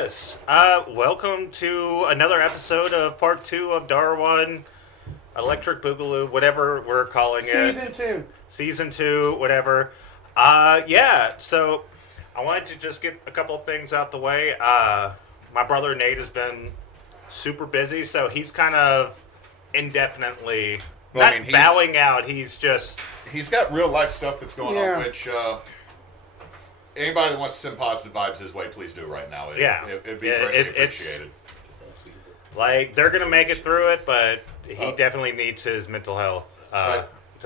Yes. Welcome to another episode of part 2 of Darrowan, Electric Boogaloo, whatever we're calling Season 2. Season 2, whatever. So I wanted to just get a couple of things out the way. My brother Nate has been super busy, so he's kind of indefinitely bowing out. He's got real life stuff that's going on, which anybody that wants to send positive vibes his way, please do right now. It'd be greatly appreciated. Like, they're going to make it through it, but he definitely needs his mental health.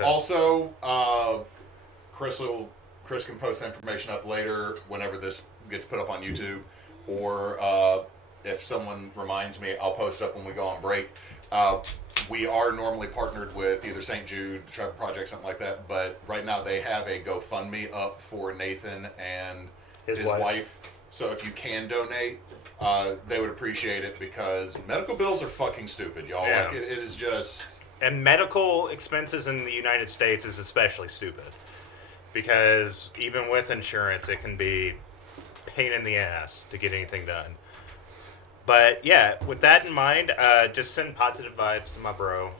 Also, Chris can post information up later whenever this gets put up on YouTube, or if someone reminds me, I'll post up when we go on break. We are normally partnered with either St. Jude, Trevor Project, something like that, but right now they have a GoFundMe up for Nathan and his wife. So if you can donate, they would appreciate it, because medical bills are fucking stupid, y'all. Yeah. Like, it is just... And medical expenses in the United States is especially stupid, because even with insurance, it can be a pain in the ass to get anything done. But yeah, with that in mind, just send positive vibes to my bro.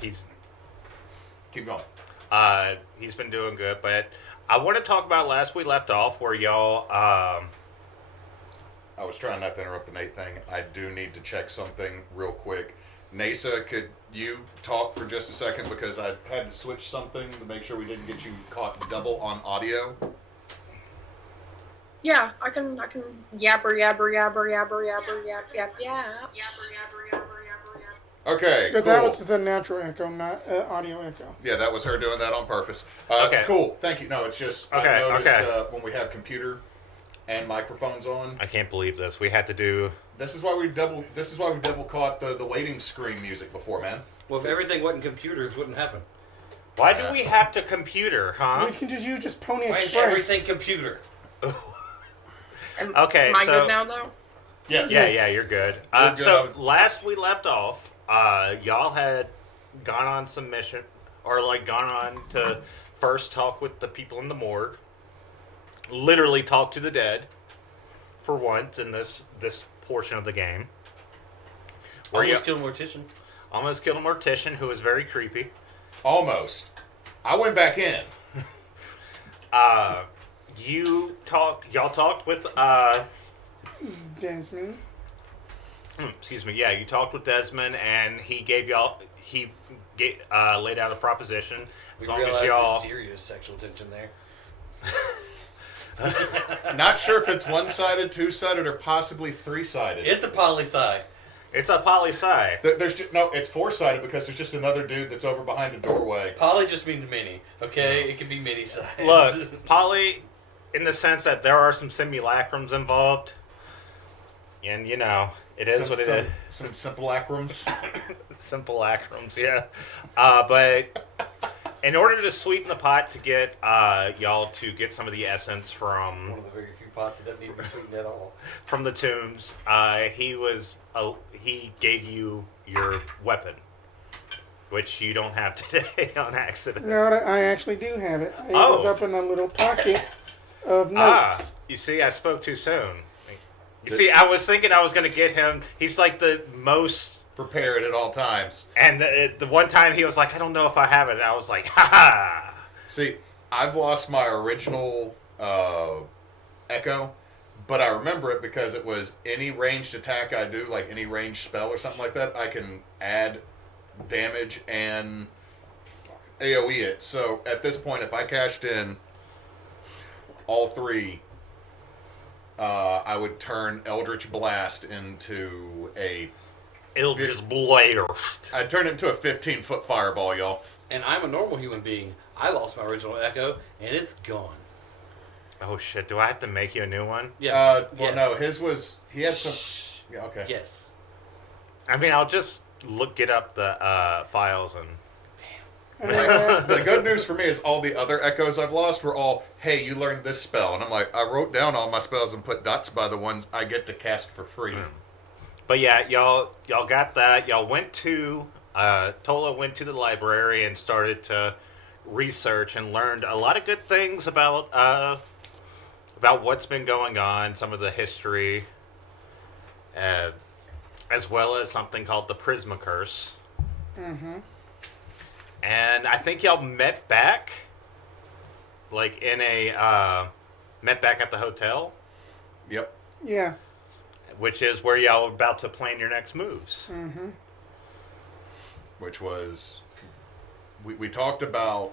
Keep going. He's been doing good, but I want to talk about last we left off, where y'all. I was trying not to interrupt the Nate thing. I do need to check something real quick. Neysa, could you talk for just a second, because I had to switch something to make sure we didn't get you caught double on audio. Yeah, I can yabber yap. Okay, But cool. that was the natural echo, not audio echo. Yeah, that was her doing that on purpose. Okay. Cool. Thank you. No, it's just Okay, I noticed okay. When we have computer and microphones on. I can't believe this. We had to do. This is why we double caught the waiting screen music before, man. Well, if everything wasn't computers, it wouldn't happen. Why do we have to computer, huh? We can just use Pony Why Express. is everything computer? Okay, Am I so good now, though? Yes. yeah, you're good. You're good. So last we left off, y'all had gone on some mission, or like gone on to first talk with the people in the morgue. Literally talk to the dead, for once in this portion of the game. Almost killed a mortician. Almost killed a mortician who was very creepy. Almost. I went back in. Y'all talked with Desmond. excuse me, yeah, you talked with Desmond, and he laid out a proposition. We As long realized as y'all, the serious sexual tension there. Not sure if it's one-sided, two-sided, or possibly three-sided. It's a poli-sci. it's a poli-sci. It's four-sided, because there's just another dude that's over behind a doorway. Poly just means mini, okay? It can be mini size. Look, poly, in the sense that there are some simulacrums involved, and it is what it is. Some simulacrums. Simulacrums, yeah. But in order to sweeten the pot to get y'all to get some of the essence from one of the very few pots that doesn't need to be sweetened at all. from the tombs, he gave you your weapon, which you don't have today on accident. No, I actually do have it. It was up in a little pocket of notes. You see, I spoke too soon. You see, I was thinking I was going to get him. He's like the most Prepared at all times. And the one time he was like, I don't know if I have it. I was like, ha ha. See, I've lost my original echo, but I remember it because it was any ranged attack I do, like any ranged spell or something like that, I can add damage and AoE it. So at this point, if I cashed in all three, I would turn Eldritch Blast into a... Eldritch Blast. I'd turn it into a 15-foot fireball, y'all. And I'm a normal human being. I lost my original echo, and it's gone. Oh shit! Do I have to make you a new one? Yeah. Well, no, his was... He had some... Yeah, okay. Yes. I mean, I'll just get up the files and... The good news for me is all the other echoes I've lost were all, hey, you learned this spell. And I'm like, I wrote down all my spells and put dots by the ones I get to cast for free. But yeah, y'all got that. Y'all went to... Tolla went to the library and started to research and learned a lot of good things about what's been going on, some of the history as well as something called the Prisma Curse. Mm-hmm. And I think y'all met back, like met back at the hotel. Yep. Yeah. Which is where y'all are about to plan your next moves. Mm-hmm. Which was, we talked about,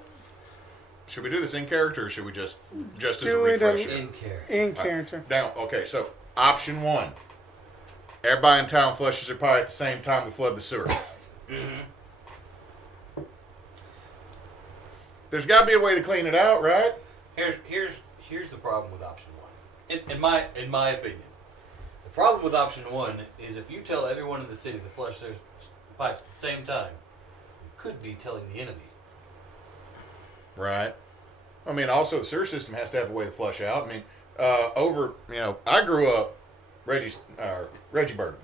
should we do this in character or should we just as a Do it refresher? In character. In character. Now, okay, so option 1. Everybody in town flushes their pipe at the same time we flood the sewer. There's got to be a way to clean it out, right? Here's the problem with option 1. In my opinion, the problem with option 1 is if you tell everyone in the city to flush their pipes at the same time, you could be telling the enemy. Right. I mean, also the sewer system has to have a way to flush out. I mean, I grew up Reggiesburg.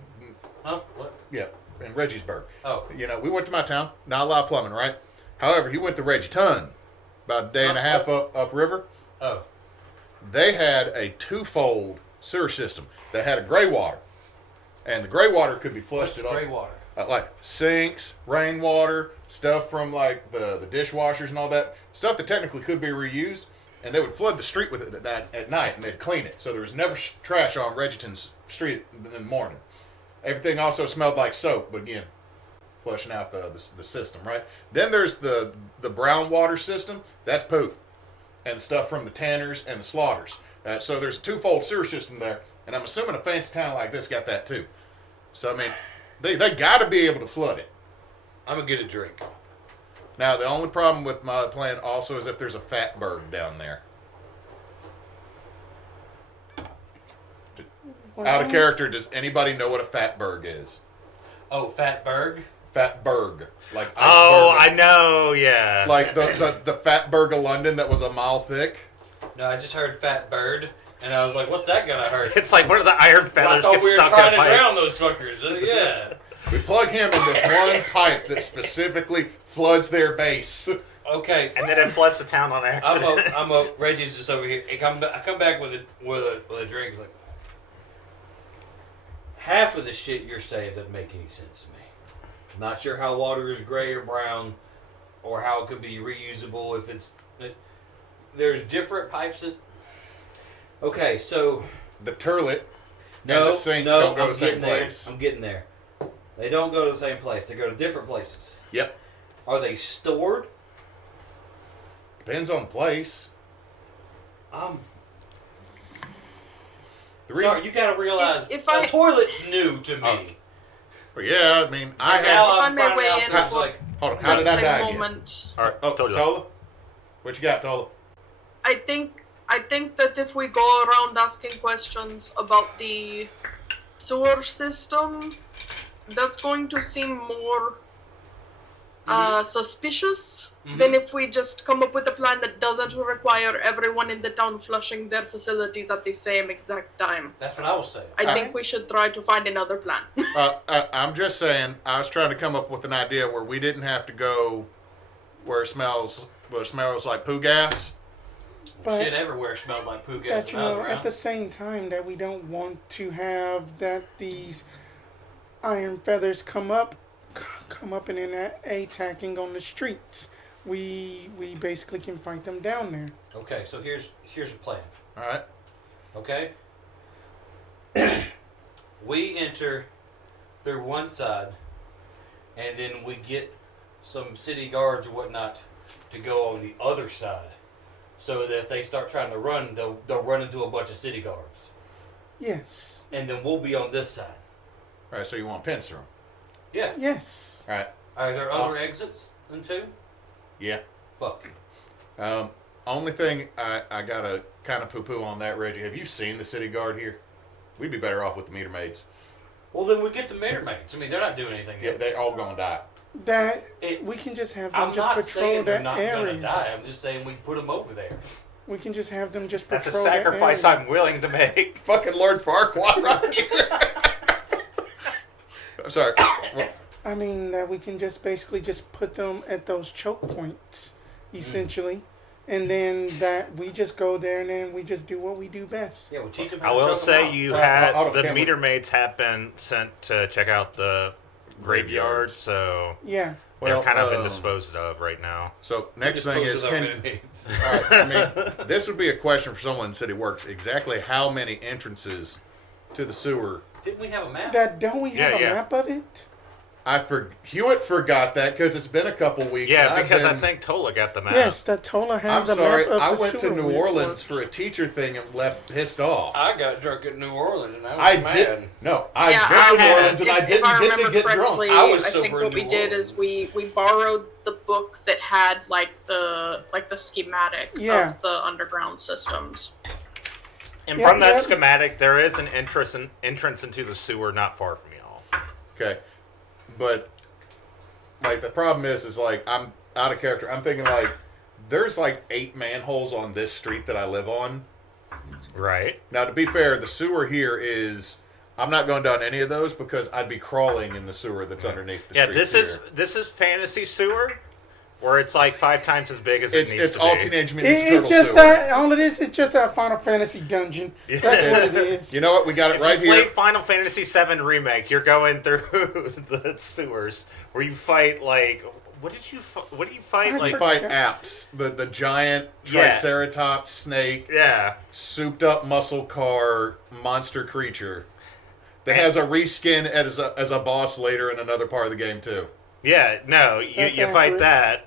Huh? What? Yeah, in Reggiesburg. Oh. We went to my town. Not a lot of plumbing, right? However, he went to Reggie-Ton, about a day and a half upriver. Oh. They had a twofold sewer system that had a gray water, and the gray water could be flushed What's gray water? like sinks, rainwater, stuff from like the dishwashers and all that stuff that technically could be reused, and they would flood the street with it at night, and they'd clean it, so there was never trash on Reggieton's street in the morning. Everything also smelled like soap, but again, flushing out the system, right? Then there's the brown water system. That's poop and stuff from the tanners and the slaughters. So there's a twofold sewer system there, and I'm assuming a fancy town like this got that too. So I mean, they got to be able to flood it. I'm gonna get a drink. Now the only problem with my plan also is if there's a fat bird down there. Out of character, does anybody know what a fatberg is? Oh, Fatberg? Fatberg. Like Oh, iceberg. I know, yeah. Like the Fatberg of London that was a mile thick. No, I just heard Fat Bird, and I was like, what's that gonna hurt? It's like one of the iron I feathers thought gets we were stuck in trying a to pipe. drown those fuckers. Yeah. We plug him in this one pipe that specifically floods their base. Okay. And then it floods the town on accident. Reggie's just over here. I come back with a drink. He's like, half of the shit you're saying doesn't make any sense to me. I'm not sure how water is gray or brown, or how it could be reusable if it's. There's different pipes. Okay, so The turlet and the sink don't go to the same place. I'm getting there. They don't go to the same place. They go to different places. Yep. Are they stored? Depends on the place. The reason, sorry, you gotta realize If the I- toilet's new to me. well, yeah, I mean, I Now had. I I'm may finding weigh out in that it's for- like, Hold on, how did I Just die a again? moment. All right, Oh, told you. Tolla? What you got, Tolla? I think that if we go around asking questions about the sewer system, that's going to seem more suspicious than if we just come up with a plan that doesn't require everyone in the town flushing their facilities at the same exact time. that's what I was saying. I think we should try to find another plan. I'm just saying, I was trying to come up with an idea where we didn't have to go where it smells like poo gas. But Shit everywhere smelled like poo gas that, when I was at around. the same time, that we don't want to have that these iron feathers come up and then attacking on the streets. We basically can fight them down there. Okay, so here's the plan. All right. Okay? We enter through one side, and then we get some city guards or whatnot to go on the other side. So that if they start trying to run, they'll run into a bunch of city guards. Yes. And then we'll be on this side. All right, so you want pincer them. Yeah. Yes. All right. Are there other exits than two? Yeah. Fuck. Only thing I got to kind of poo-poo on that, Reggie. Have you seen the city guard here? We'd be better off with the meter maids. Well, then we get the meter maids. I mean, they're not doing anything. Yeah, they all gonna die. That It- we can just have them I'm just not patrol saying they're that not area. gonna die. I'm just saying we put them over there. We can just have them just That's a patrol that sacrifice area. I'm willing to make. Fucking Lord Farquaad right here. I'm sorry. Well, I mean, that we can just basically just put them at those choke points, essentially, and then that we just go there and then we just do what we do best. Yeah, we'll teach them I how to will truck 'em say out. you Well, had hold on, the can we- meter maids have been sent to check out the graveyard, Graveyards. so Yeah. they're Well, kind of been disposed of right now. So next thing is, Dispose of can our inmates. all right, I mean, this would be a question for someone in City Works. Exactly how many entrances to the sewer? Didn't we have a map? Don't we have Yeah, a yeah. map of it? Hewitt forgot that because it's been a couple weeks. Yeah, and I've because I been- think Tolla got the map. Yes, that Tolla I'm has a sorry. map of I the went to sewer New where it Orleans works. for a teacher thing and left pissed off. I got drunk at New Orleans and I was I mad. did. No, I Yeah, went to New had- Orleans and I if didn't I get to remember get correctly, drunk. I was I think sober in what we New did is we borrowed the book that had the schematic Yeah. of the underground systems. And Yeah, from that yeah. schematic, there is an entrance into the sewer not far from y'all. Okay, but like the problem is like I'm out of character. I'm thinking like there's like 8 manholes on this street that I live on. Right. Now, to be fair, the sewer here is. I'm not going down any of those because I'd be crawling in the sewer that's underneath the Yeah, street. this is fantasy sewer, where it's like 5 times as big as it needs It's to all be. Teenage Mutant Ninja It's Turtle just sewer. that all it is just a Final Fantasy dungeon. That's what it is. You know what? We got it If right you play here. Final Fantasy VII Remake, you're going through the sewers where you fight like what do you fight I like? We fight apps, the giant Yeah. Triceratops snake, Yeah, souped up muscle car monster creature that has a reskin as a boss later in another part of the game too. yeah. No, you That's fight accurate. that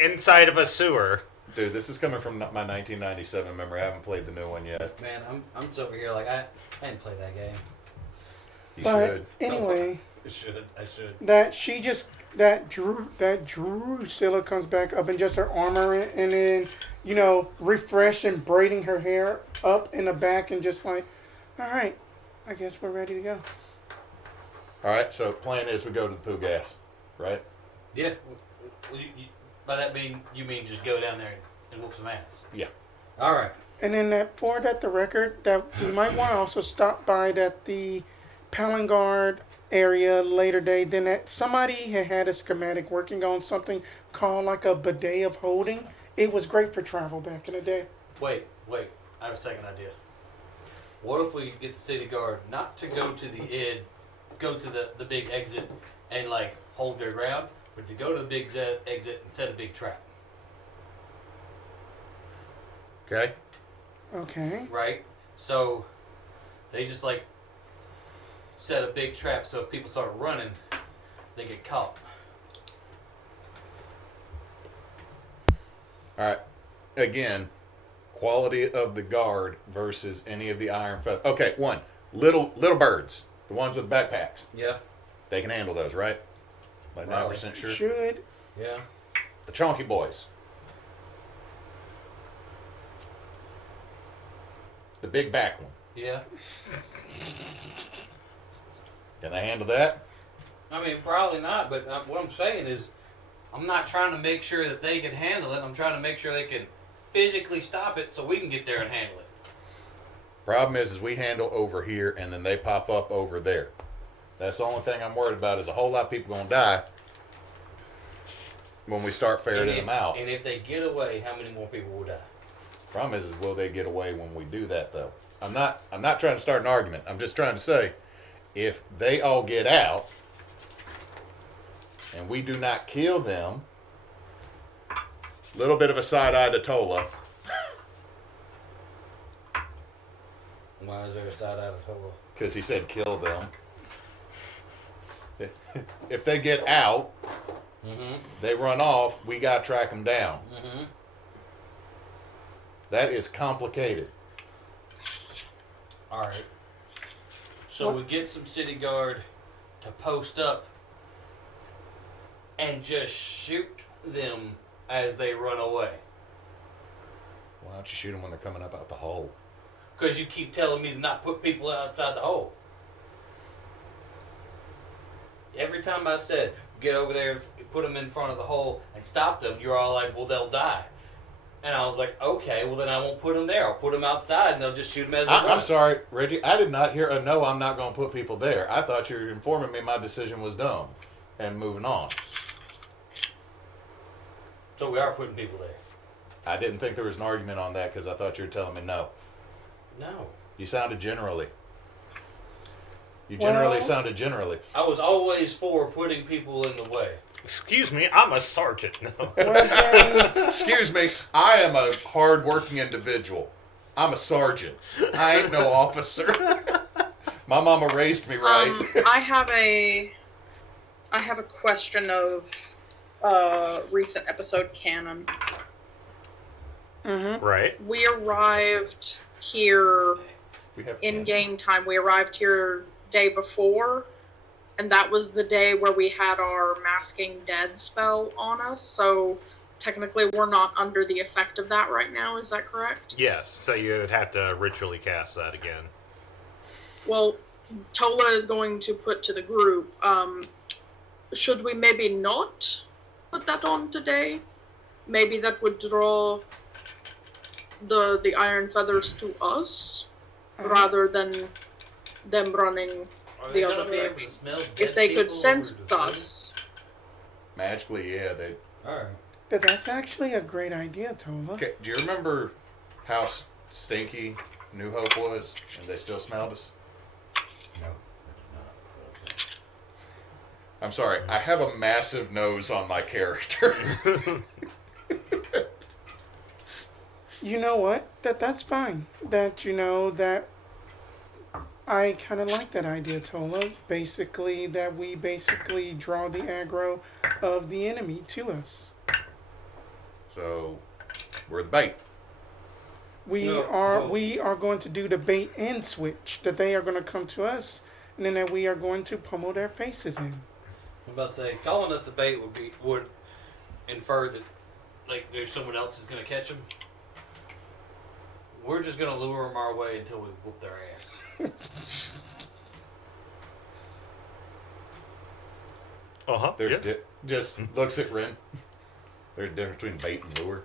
inside of a sewer. Dude, this is coming from my 1997 memory. I haven't played the new one yet. Man, I'm just over here like I didn't play that game. You But should. anyway, I should. that Dusilla comes back up in just her armor and then refresh and braiding her hair up in the back and just like, all right, I guess we're ready to go. All right, so plan is we go to the poo gas, right? Yeah. Well, by that you mean just go down there and whoop some ass? Yeah. All right. And then for the record, that we might want to also stop by the Palangard area later day. Then that somebody had a schematic working on something called like a bidet of holding. It was great for travel back in the day. Wait. I have a second idea. What if we get the city guard not to go to go to the big exit and like hold their ground, but to go to the big exit and set a big trap, Okay. Okay. right? So they just like set a big trap so if people start running, they get caught. All right. Again, quality of the guard versus any of the iron feather. Okay, one. Little birds, the ones with backpacks. Yeah. They can handle those, right? Like 9% sure. Should. Yeah. The chunky boys. The big back one. Yeah. Can they handle that? I mean, probably not, but what I'm saying is I'm not trying to make sure that they can handle it. I'm trying to make sure they can physically stop it so we can get there and handle it. Problem is we handle over here and then they pop up over there. That's the only thing I'm worried about is a whole lot of people going to die when we start ferreting them out. And if they get away, how many more people will die? Problem is will they get away when we do that though? I'm not trying to start an argument. I'm just trying to say if they all get out and we do not kill them, little bit of a side eye to Tolla. Why is there a side out of Tolla? Because he said kill them. If they get out, they run off, we got to track them down. That is complicated. All right. So we get some city guard to post up and just shoot them as they run away. Why don't you shoot them when they're coming up out the hole? Because you keep telling me to not put people outside the hole. Every time I said, get over there and put them in front of the hole and stop them, you're all like, well, they'll die. And I was like, okay, well, then I won't put them there. I'll put them outside and they'll just shoot them as they run. I'm sorry, Reggie. I did not hear a no, I'm not going to put people there. I thought you were informing me my decision was dumb and moving on. So we are putting people there. I didn't think there was an argument on that because I thought you were telling me no. No. You sounded generally. You generally Well- sounded generally. I was always for putting people in the way. Excuse me, I'm a sergeant. No. Well, then, Excuse me, I am a hard-working individual. I'm a sergeant. I ain't no officer. My mama raised me right. I have a question of recent episode canon. Right. We arrived here We have in game time. We arrived here day before, and that was the day where we had our masking dead spell on us. So technically, we're not under the effect of that right now. Is that correct? Yes, so you would have to ritually cast that again. Well, Tolla is going to put to the group. Should we maybe not put that on today? Maybe that would draw the iron feathers to us rather than them running Are the they other gonna be able to direction. smell dead If they could people sense over the us. Magically, yeah. They. Alright. but that's actually a great idea, Tola. Okay. Do you remember how stinky New Hope was, and they still smelled us? No. I'm sorry. I have a massive nose on my character. You know what? That's fine. That I kind of like that idea, Tola. Basically, that we basically draw the aggro of the enemy to us. So, we're the bait. We No, are well- we are going to do the bait and switch. That they are going to come to us, and then that we are going to pummel their faces in. I'm about to say, calling us the bait would infer that like there's someone else who's gonna catch them. We're just gonna lure them our way until we whoop their ass. Uh-huh. There's yeah. just looks at Wren. There's a difference between bait and lure.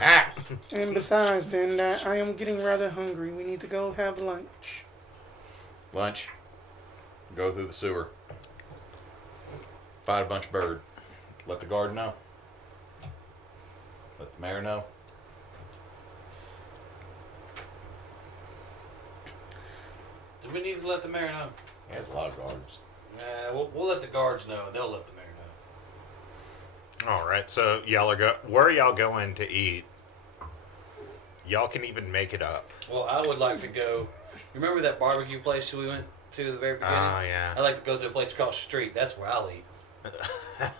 Ah! And besides, then I am getting rather hungry. We need to go have lunch. Lunch. Go through the sewer. Fight a bunch of bird. Let the guard know. Let the mayor know. Do we need to let the mayor know? He has a lot of guards. We'll let the guards know. They'll let the mayor know. All right, so y'all are where are y'all going to eat? Y'all can even make it up. Well, I would like to go. Remember that barbecue place we went to at the very beginning? Oh, yeah. I'd like to go to a place across the street. That's where I'll eat. Oh,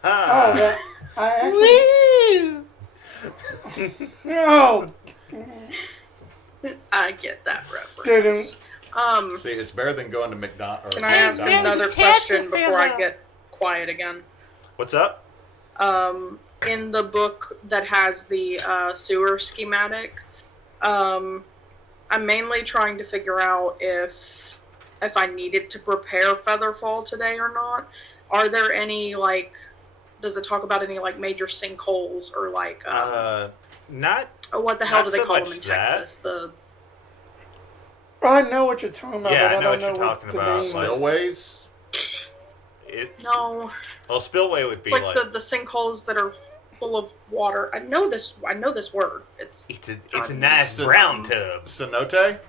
that, I actually. No. I get that reference. Didn't. See, it's better than going to McDonald's. Can I ask another question before I get quiet again? What's up? In the book that has the sewer schematic, I'm mainly trying to figure out if I needed to prepare Featherfall today or not. Are there any, like, does it talk about any, like, major sinkholes or, like, Not what the hell not do they so call them much in that. Texas? The I know what you're talking about, Yeah, but I I know don't what know you're what talking the about, name like- is. Spillways? no, Well, spillway would be it's like like the sinkholes that are full of water. I know this word. It's it's a nice brown tub. Cenote?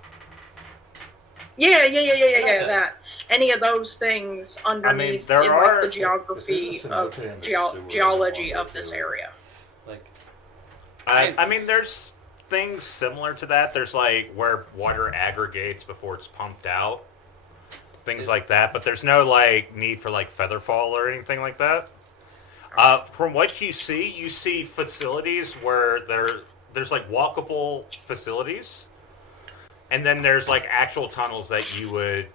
yeah. Okay. That any of those things underneath there in are- like the geography If there's a of cenote in the sewer, geology I of this do. area. Like, I mean, there's things similar to that. There's like where water aggregates before it's pumped out, things like that. But there's no like need for like featherfall or anything like that. From what you see facilities where there's like walkable facilities, and then there's like actual tunnels that you would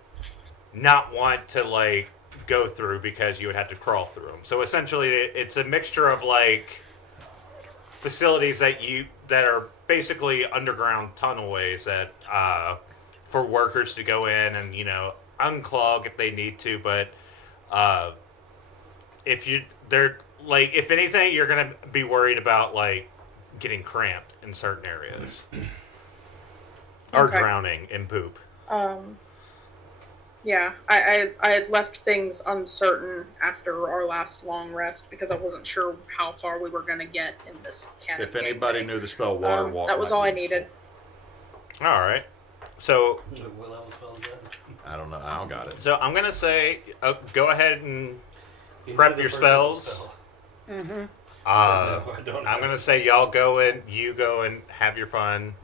not want to like go through because you would have to crawl through them. So essentially, it's a mixture of like facilities that are basically underground tunnelways that for workers to go in and unclog if they need to, but if anything, you're gonna be worried about like getting cramped in certain areas or Okay. drowning in poop. Yeah, I had left things uncertain after our last long rest because I wasn't sure how far we were going to get in this canon. If anybody knew the spell water walk, that was might all be I needed. useful. All right. So What level spell is that? I don't know. I don't got it. So I'm gonna say, go ahead and He prep said the your first level spells. spell. Mm-hmm. No, I don't know. I'm gonna say y'all go in. You go and have your fun.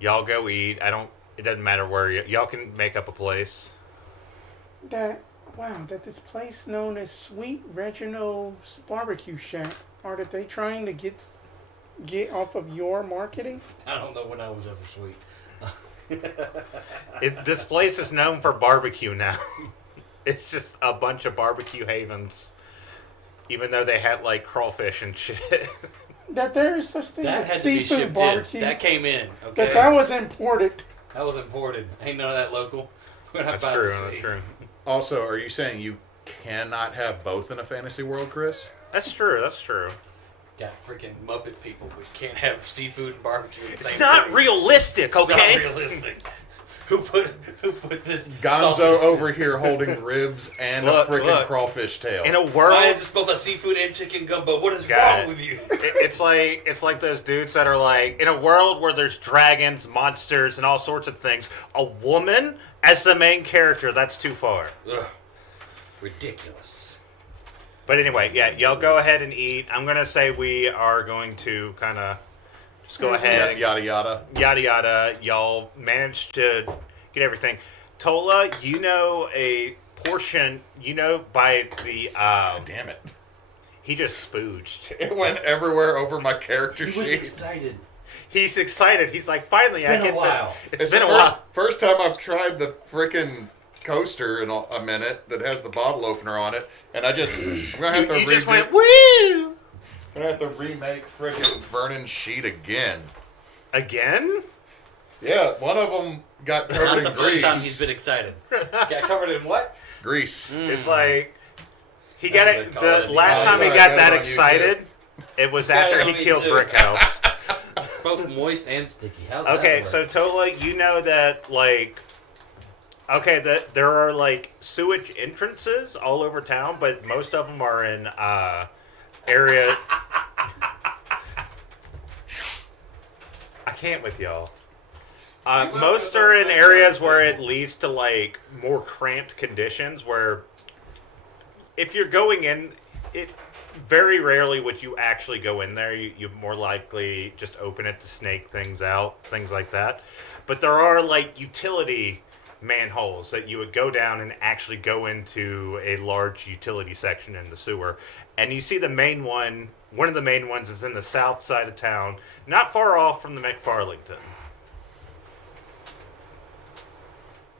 Y'all go eat. It doesn't matter where y'all can make up a place. That this place known as Sweet Reginald's Barbecue Shack. Are they trying to get off of your marketing? I don't know when I was ever sweet. This place is known for barbecue now. It's just a bunch of barbecue havens, even though they had like crawfish and shit. That there is such thing That as had to be seafood shipped barbecue. in. That came in. Okay. That was imported. That was imported. Ain't none of that local. We're not That's about true. to see. That's true. Also, are you saying you cannot have both in a fantasy world, Chris? That's true. That's true. Got freaking Muppet people. We can't have seafood and barbecue. In the It's same not thing. realistic, It's okay? not realistic. Who put this Gonzo sausage- over here holding ribs and Look, a freaking look. crawfish tail. In a Why world, is this both a seafood and chicken gumbo? What is Got wrong it. with you? it's like those dudes that are like, in a world where there's dragons, monsters, and all sorts of things, a woman as the main character, that's too far. Ugh. Ridiculous. But anyway, yeah, y'all go ahead and eat. I'm gonna say we are going to kind of just go ahead, yada yada. yada yada. Y'all managed to get everything. Tolla, you know a portion. You know by the God damn it! he just spooged. It went everywhere over my character He was sheet. excited. He's excited. He's like, finally, I been a get while. to. It's the been a first, while. first time I've tried the freaking coaster in a minute that has the bottle opener on it, and I'm gonna have to You just redo- went woo I'm gonna have to remake freaking Vernon's sheet again. again. Yeah, one of them got Not covered the in first time grease. he's been excited. Got covered in what? Grease. It's like he got That's it. what they call The it. last Oh, time he sorry, got I got that it on excited, it was Got it after on he me killed too. Brickhouse. It's both moist and sticky. How's that Okay, work? so Tolla, you know that that there are like sewage entrances all over town, but most of them are in area. I can't with y'all. Most are in areas where it leads to like more cramped conditions. Where if you're going in, it very rarely would you actually go in there. You more likely just open it to snake things out, things like that. But there are like utility manholes that you would go down and actually go into a large utility section in the sewer. And you see the main one of the main ones is in the south side of town, not far off from the McFarlington.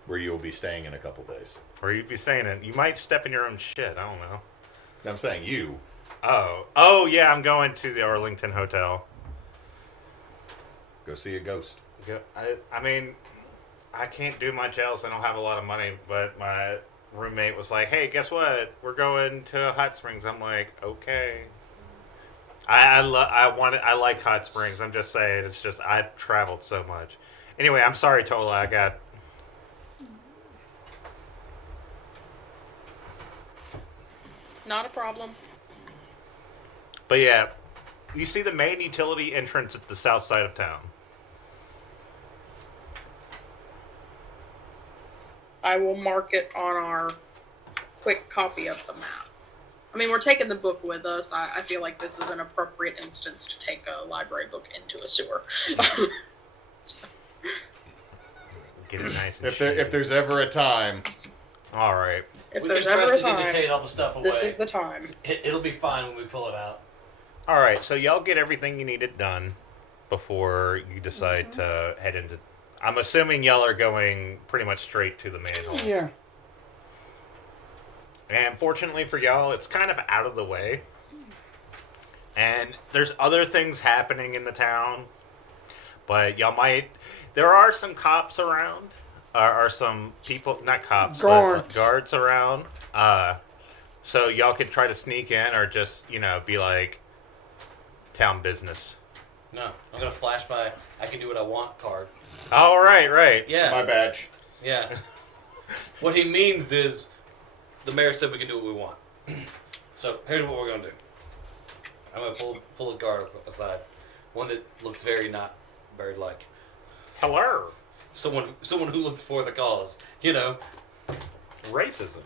Where you'll be staying in a couple days. Or you'd be saying it. You might step in your own shit. I don't know. I'm saying you. Oh yeah, I'm going to the Arlington Hotel. Go see a ghost. I mean, I can't do much else. I don't have a lot of money. But my roommate was like, "Hey, guess what? We're going to Hot Springs." I'm like, "Okay." I like Hot Springs. I'm just saying. It's just I've traveled so much. Anyway, I'm sorry, Tolla. I got. Not a problem. But yeah, you see the main utility entrance at the south side of town. I will mark it on our quick copy of the map. I mean, we're taking the book with us. I feel like this is an appropriate instance to take a library book into a sewer. So, Get it nice and If there's ever a time, all right. if we there's can ever a prestidigitate time, all the stuff away. this is the time. It'll be fine when we pull it out. All right, so y'all get everything you needed done before you decide to head into. I'm assuming y'all are going pretty much straight to the manhole. Yeah. And fortunately for y'all, it's kind of out of the way. And there's other things happening in the town, but y'all might. There are some cops around, or some people, not cops, Guards. but guards around. So y'all could try to sneak in, or just be like town business. No, I'm gonna flash my I can do what I want card. Oh, right. Yeah, my badge. yeah. What he means is, the mayor said we can do what we want. So here's what we're gonna do. I'm gonna pull a guard aside, one that looks very not bird-like. Hello. Someone who looks for the cause. You know. Racism.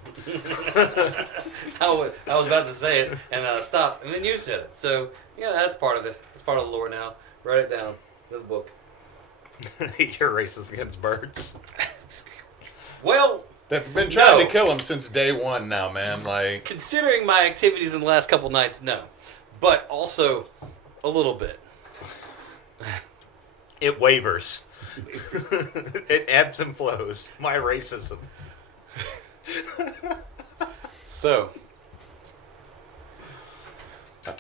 I was about to say it, and then I stopped, and then you said it. So yeah, that's part of it. It's part of the lore now. Write it down. It's in the book. You're racist against birds. Well, They've been trying No. to kill him since day one now, man. Like, considering my activities in the last couple nights, no. But also, a little bit. It wavers. It ebbs and flows. My racism. So,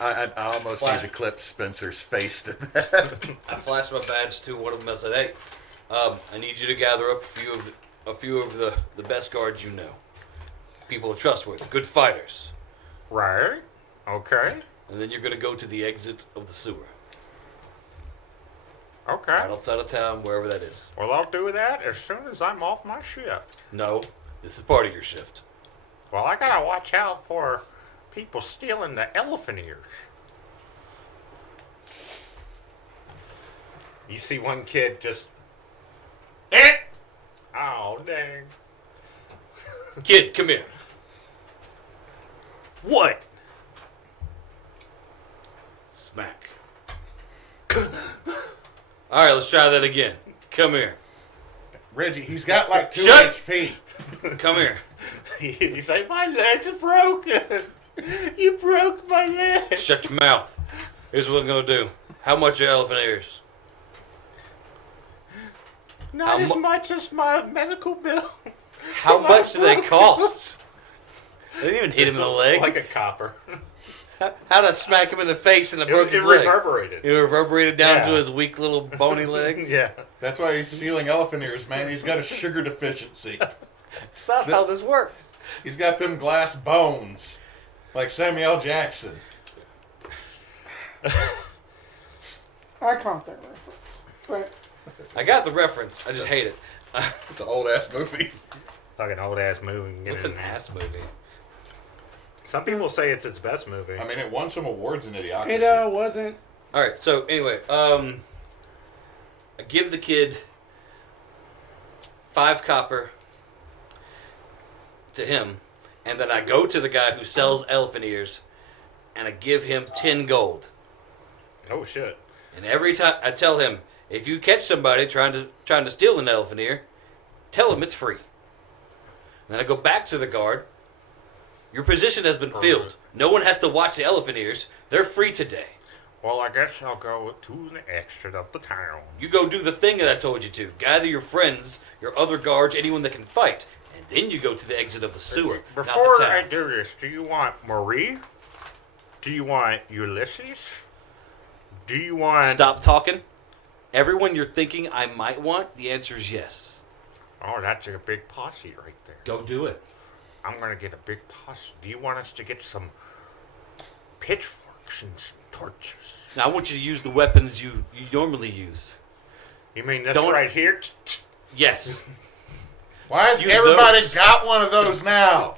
I almost Flash. need to clip Spencer's face to that. I flashed my badge to one of them. I said, "Hey, I need you to gather up a few of the best guards you know. People are trustworthy, good fighters. Right. Okay. And then you're going to go to the exit of the sewer. Okay. Right outside of town, wherever that is. Well, I'll do that as soon as I'm off my shift. No, this is part of your shift. Well, I gotta watch out for people stealing the elephant ears. You see one kid just... Oh, dang. Kid, come here. What? Smack. Alright, let's try that again. Come here. Reggie, he's got like 2 Shut- HP. Come here. He's like, my leg's broken. You broke my leg. Shut your mouth. Here's what I'm going to do. How much are elephant ears? Not How as mu- much as my medical bill. How My much do they broken cost? They didn't even hit him in the leg. Like a copper. How did I smack him in the face and it broke It his leg? reverberated. It reverberated down Yeah. to his weak little bony legs? Yeah. That's why he's stealing elephant ears, man. He's got a sugar deficiency. That's not how this works. He's got them glass bones, like Samuel Jackson. I caught that reference, but I got the reference. I just hate it. It's an old ass movie. Fucking old ass movie. Get What's in an there. ass movie? Some people say it's its best movie. I mean, it won some awards in Idiocracy. it wasn't. Alright, so anyway, I give the kid 5 copper to him, and then I go to the guy who sells elephant ears, and I give him 10 gold. Oh shit. And every time I tell him, if you catch somebody trying to steal an elephant ear, tell him it's free. And then I go back to the guard. Your position has been filled. No one has to watch the elephant ears. They're free today. Well, I guess I'll go to the exit of the town. You go do the thing that I told you to. Gather your friends, your other guards, anyone that can fight. And then you go to the exit of the sewer, Before not the town. I do this, do you want Marie? Do you want Ulysses? Do you want... Stop talking. Everyone you're thinking I might want, the answer is yes. Oh, that's a big posse right there. Go do it. I'm gonna get a big posse. Do you want us to get some pitchforks and some torches? Now I want you to use the weapons you normally use. You mean this Don't- right here? Yes. Why has Use everybody those. got one of those now?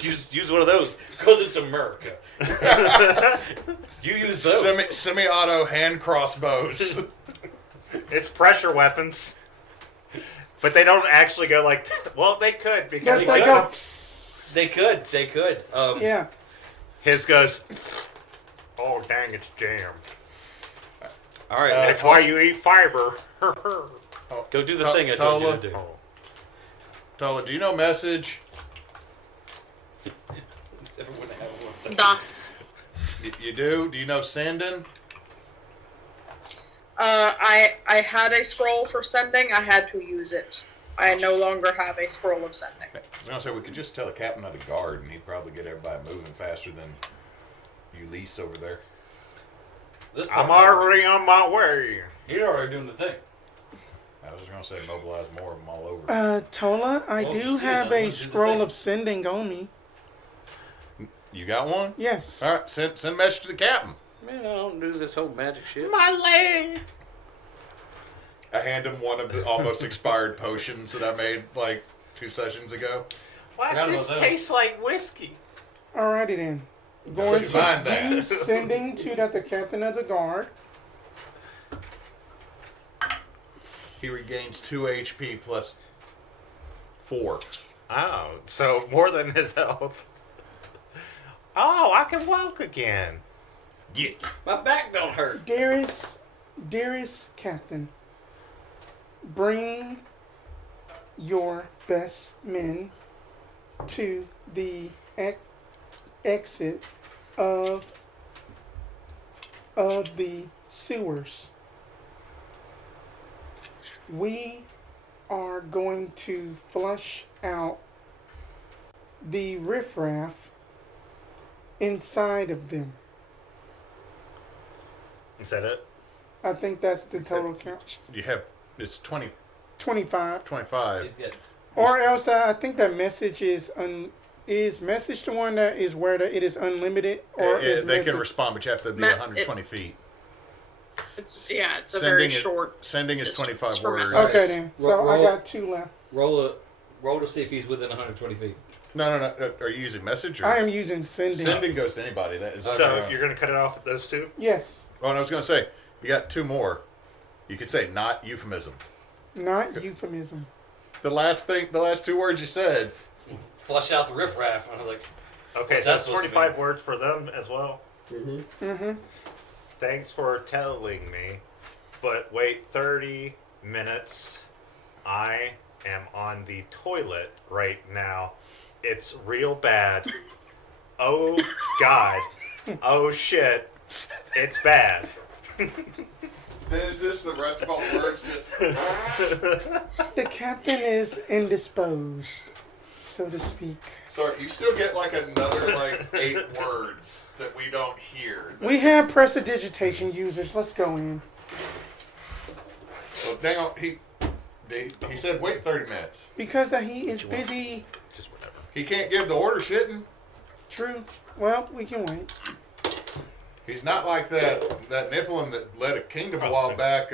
Use one of those. Because it's America. You use those. Semi-auto hand crossbows. It's pressure weapons. But they don't actually go like that. Well, they could because They like go. They could. They could. Yeah. his goes, oh, dang, it's jam. All right. That's why you eat fiber. Go do the thing I told you to do. Oh. Tolla, do you know message? Everyone have one. Nah. You do? Do you know sending? I had a scroll for sending. I had to use it. I no longer have a scroll of sending. I was gonna say we could just tell the captain of the guard, and he'd probably get everybody moving faster than Ulysses over there. This I'm part's already on my way. You're already doing the thing. I was just gonna say mobilize more of them all over. Tolla, I Well, if you do see have another one, a do the scroll thing. of sending on me. You got one? Yes. All right, send a message to the captain. Man, I don't do this whole magic shit. My leg. I hand him one of the almost expired potions that I made like 2 sessions ago. Why Forgot does this about those. taste like whiskey? Alrighty then. Going Would you mind to that? use sending to the captain of the guard. He regains 2 HP plus 4. Oh, so more than his health. Oh, I can walk again. Yeah. My back don't hurt. Dearest captain, bring your best men to the exit of the sewers. We are going to flush out the riffraff inside of them. Is that it? I think that's the total count. You have, it's 20, 25. 25. It's good. Or else I think that message is message the one that is where it is unlimited, or is They can message- respond, but you have to be Ma- 120 feet. It's a very short. Sending is distance 25 from words. us. Okay then. So Roll- I got 2 left. Roll to see if he's within 120 feet. No. Are you using message? Or? I am using sending. Sending goes to anybody. That is. So you're going to cut it off at those two? Yes. Oh, and I was going to say, you got 2 more. You could say not euphemism. Not euphemism. The last 2 words you said. Flush out the riffraff. And I was like, Okay, What's so that that's supposed to 25 mean? words for them as well. Mm-hmm. Thanks for telling me. But wait 30 minutes. I am on the toilet right now. It's real bad. Oh, God. Oh, shit. It's bad. Then is this the rest of all the words just... The captain is indisposed, so to speak. So you still get like another 8 words that we don't hear. We have prestidigitation users. Let's go in. Well, dang on, he said wait 30 minutes. Because he is busy. Just whatever. He can't give the order shitting. True. Well, we can wait. He's not like that Niflheim that led a kingdom a while back,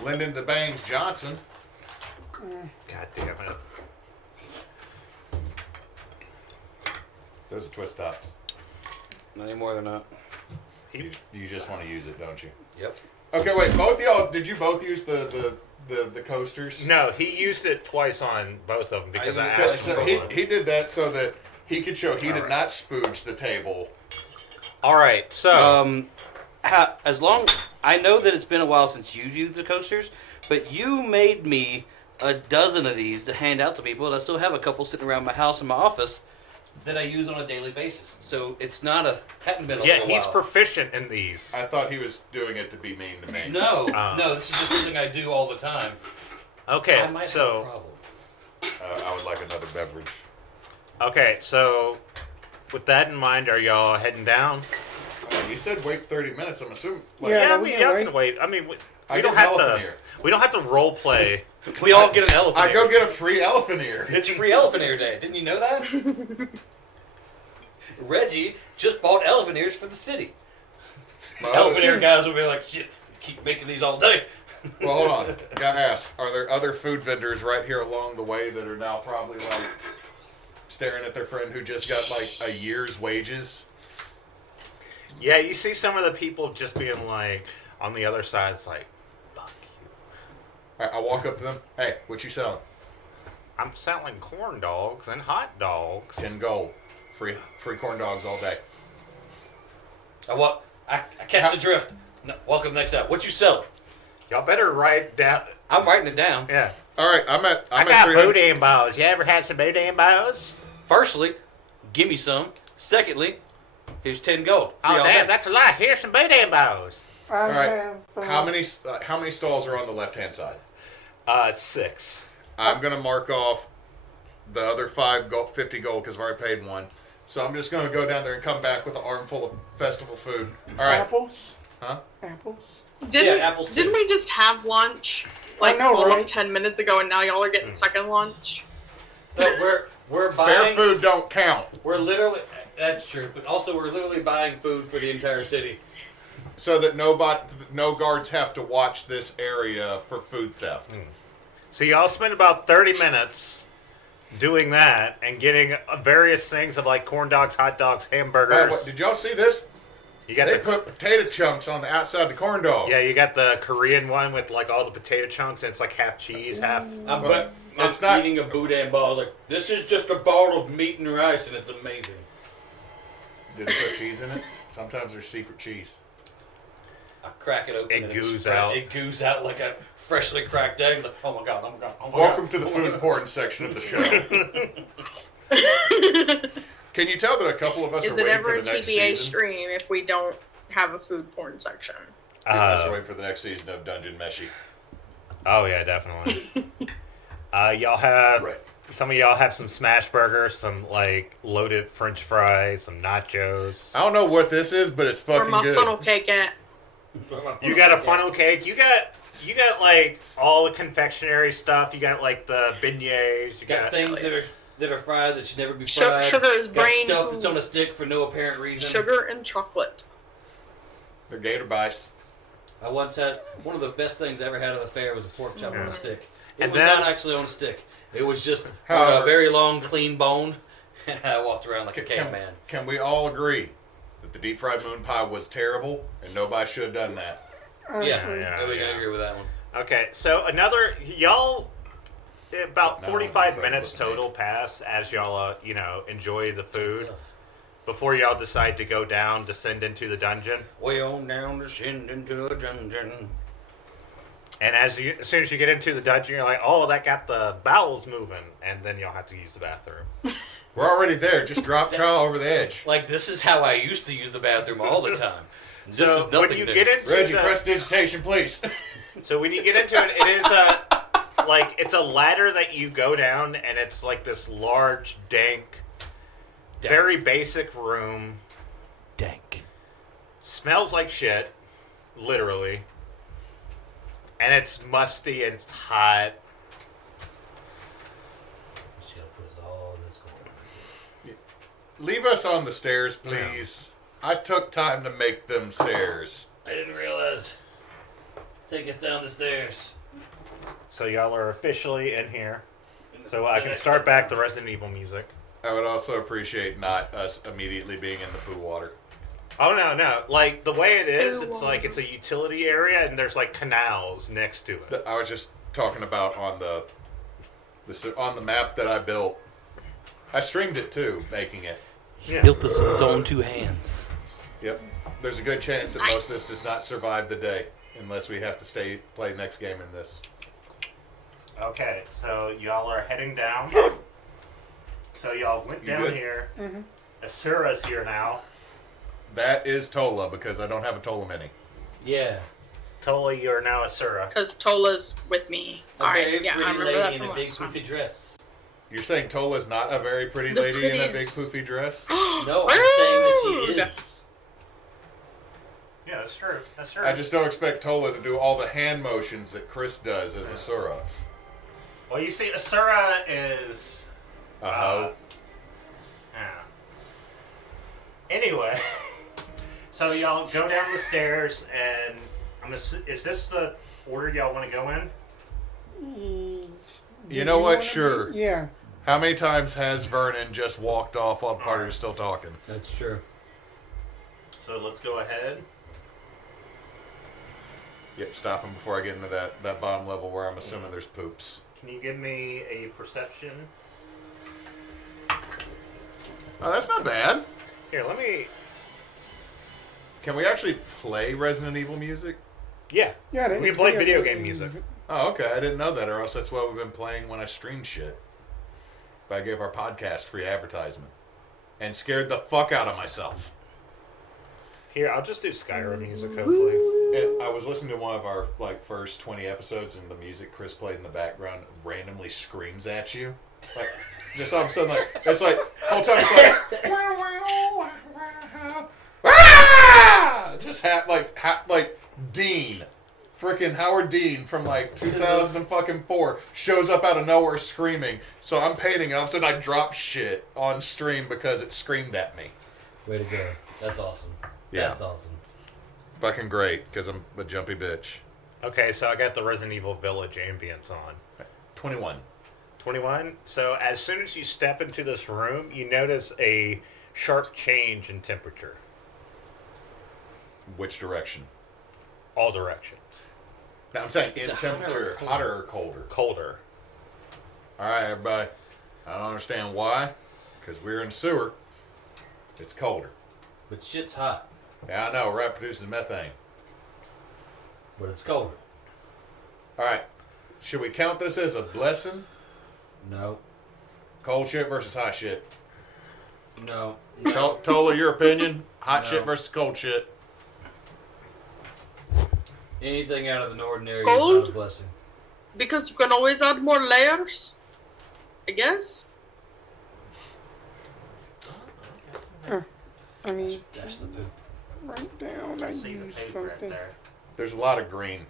Lyndon the Bangs Johnson. God damn it. Those are twist tops. not anymore, they're not. You just want to use it, don't you? Yep. Okay, wait. Both y'all, did you both use the coasters? No, he used it twice on both of them because I I Okay, asked him. so for one. he did that so that he could show he did Alright. not spooge the table. All right, so As long I know that it's been a while since you used the coasters, but you made me a dozen of these to hand out to people, and I still have a couple sitting around my house and my office that I use on a daily basis. So it's not hadn't been a yeah, little he's while. proficient in these. I thought he was doing it to be mean to me. No, this is just something I do all the time. Okay, I might have a so problem. I would like another beverage. okay, so with that in mind, are y'all heading down? You said wait 30 minutes. I'm assuming. Like, Yeah, I we mean, can y'all wait. can wait. I mean, I we get don't an have elephant to. ear. We don't have to role play. We all get an elephant I ear. go get a free elephant ear. It's free elephant ear day. Didn't you know that? Reggie just bought elephant ears for the city. My Elephant other- ear guys will be like, shit, keep making these all day. Well, hold on. Gotta ask: are there other food vendors right here along the way that are now probably like staring at their friend who just got like a year's wages? Yeah, you see some of the people just being like on the other side. It's like, fuck you. I walk up to them. Hey, what you selling? I'm selling corn dogs and hot dogs. 10 gold. Free corn dogs all day. I catch the drift. No, welcome next up. What you selling? Y'all better write down. I'm writing it down. Yeah. All right, I'm at I got 300. boudin balls. You ever had some boudin balls? Firstly, give me some. Secondly, here's 10 gold. Free Oh all damn, day. that's a lot. Here's some boudin balls. I All right. have. How many stalls are on the left-hand side? 6. I'm gonna mark off the other 50 gold because I've already paid one. So I'm just gonna go down there and come back with an armful of festival food. All right. Apples? Huh? Apples? apples too. Didn't we just have lunch like know, all right? of 10 minutes ago, and now y'all are getting second lunch? No, we're Fair buying. food don't count. We're literally. That's true, but also we're literally buying food for the entire city. So that no guards have to watch this area for food theft. So y'all spend about 30 minutes doing that and getting various things of like corn dogs, hot dogs, hamburgers. Did y'all see this? You got They the put potato chunks on the outside of the corn dog. yeah, you got the Korean one with like all the potato chunks and it's like half cheese, half. I'm it's not- eating a boudin ball. I was like, this is just a ball of meat and rice, and it's amazing. Did they put cheese in it? Sometimes there's secret cheese. I crack it open. It and goos out. It goos out like a freshly cracked egg. Like, oh my god, oh my god, oh my Welcome god. to the Oh my food God. porn section of the show. Can you tell that a couple of us Is are it waiting ever for a the next TBA season? stream if we don't have a food porn section? A couple of us are waiting for the next season of Dungeon Meshi. Oh yeah, definitely. Y'all have Right. some of y'all have some smash burgers, some like loaded French fries, some nachos. I don't know what this is, but it's Where fucking my good. funnel cake at? You got a funnel cake. You got like all the confectionery stuff. You got like the beignets. You Got got things that are fried that should never be Su- fried. sugar is Got brain stuff food. that's on a stick for no apparent reason. Sugar and chocolate. They're gator bites. I once had one of the best things I ever had at the fair was a pork chop on a stick. It And was then- not actually on a stick. It was just on However- a very long, clean bone. And I walked around like a caveman. Can we all agree that the deep fried moon pie was terrible and nobody should have done that? Yeah, yeah, we yeah. can agree with that one. Okay, so y'all about No, 45 I'm minutes afraid of total pass as y'all enjoy the food before y'all decide to go down, descend into the dungeon. Way on down, descend into a dungeon. And as soon as you get into the dungeon, you're like, oh, that got the bowels moving, and then you'll have to use the bathroom. We're already there. Just drop trial over the edge. Like, this is how I used to use the bathroom all the time. This So is nothing when you new. get into Reggie, the, press digitation, please. so when you get into it, it is it's a ladder that you go down, and it's like this large, dank, very basic room. Dank. Smells like shit, literally. And it's musty and it's hot. She's gonna put us all in this corner. Leave us on the stairs, please. I took time to make them stairs. I didn't realize. Take us down the stairs. So y'all are officially in here. So I The can next start step back down. the Resident Evil music. I would also appreciate not us immediately being in the poo water. Oh no. Like the way it is, Ew. it's like it's a utility area and there's like canals next to it. I was just talking about on the map that I built. I streamed it too, making it. Yeah. Built this with his own two hands. Yep. There's a good chance that most of this does not survive the day unless we have to play next game in this. Okay, so y'all are heading down. So y'all went You down good? here. Asura's here now. That is Tolla because I don't have a Tolla mini. Yeah. Tolla, you are now Asura. Because Tolla's with me. A Alright, very yeah, I pretty remember that lady in from a big last time. poofy dress. You're saying Tolla's not a very pretty The lady in a big prettiest. poofy dress? No, I'm saying that she Rude. is. Yeah, that's true. That's true. I just don't expect Tolla to do all the hand motions that Chris does as Asura. Well, you see, Asura is. Uh-huh. Yeah. Anyway, so y'all go down the stairs, and is this the order y'all want to go in? You know what? wanna Sure. be- Yeah. How many times has Vernon just walked off while the party was still talking? That's true. So let's go ahead. Yep, stop him before I get into that bottom level where I'm assuming there's poops. Can you give me a perception? Oh, that's not bad. Here, let me. Can we actually play Resident Evil music? Yeah. Yeah, that We is play video game music. Oh, okay. I didn't know that, or else that's what we've been playing when I streamed shit. But I gave our podcast free advertisement. And scared the fuck out of myself. Here, I'll just do Skyrim music, hopefully. I was listening to one of our first 20 episodes, and the music Chris played in the background randomly screams at you. Like, just all of a sudden, it's like, whole time it's like, ah! Just like Dean. Freaking Howard Dean from 2004 shows up out of nowhere screaming. So I'm painting, and all of a sudden I drop shit on stream because it screamed at me. Way to go. That's awesome. Yeah. That's awesome. Fucking great, because I'm a jumpy bitch. Okay, so I got the Resident Evil Village ambience on. 21. 21. So as soon as you step into this room, you notice a sharp change in temperature. Which direction? All directions. Now I'm saying Is in it hotter or temperature, colder? hotter or colder? Colder. All right, everybody. I don't understand why. Because we're in the sewer. It's colder. But shit's hot. Yeah, I know. Rat produces methane. But it's colder. All right. Should we count this as a blessing? No. Cold shit versus hot shit. No. Tolla, your opinion? Hot No. shit versus cold shit. Anything out of the ordinary is Gold? not a blessing. Because you can always add more layers. I guess. I mean, That's the poop. right down. I See the use paper right something. there. There's a lot of green.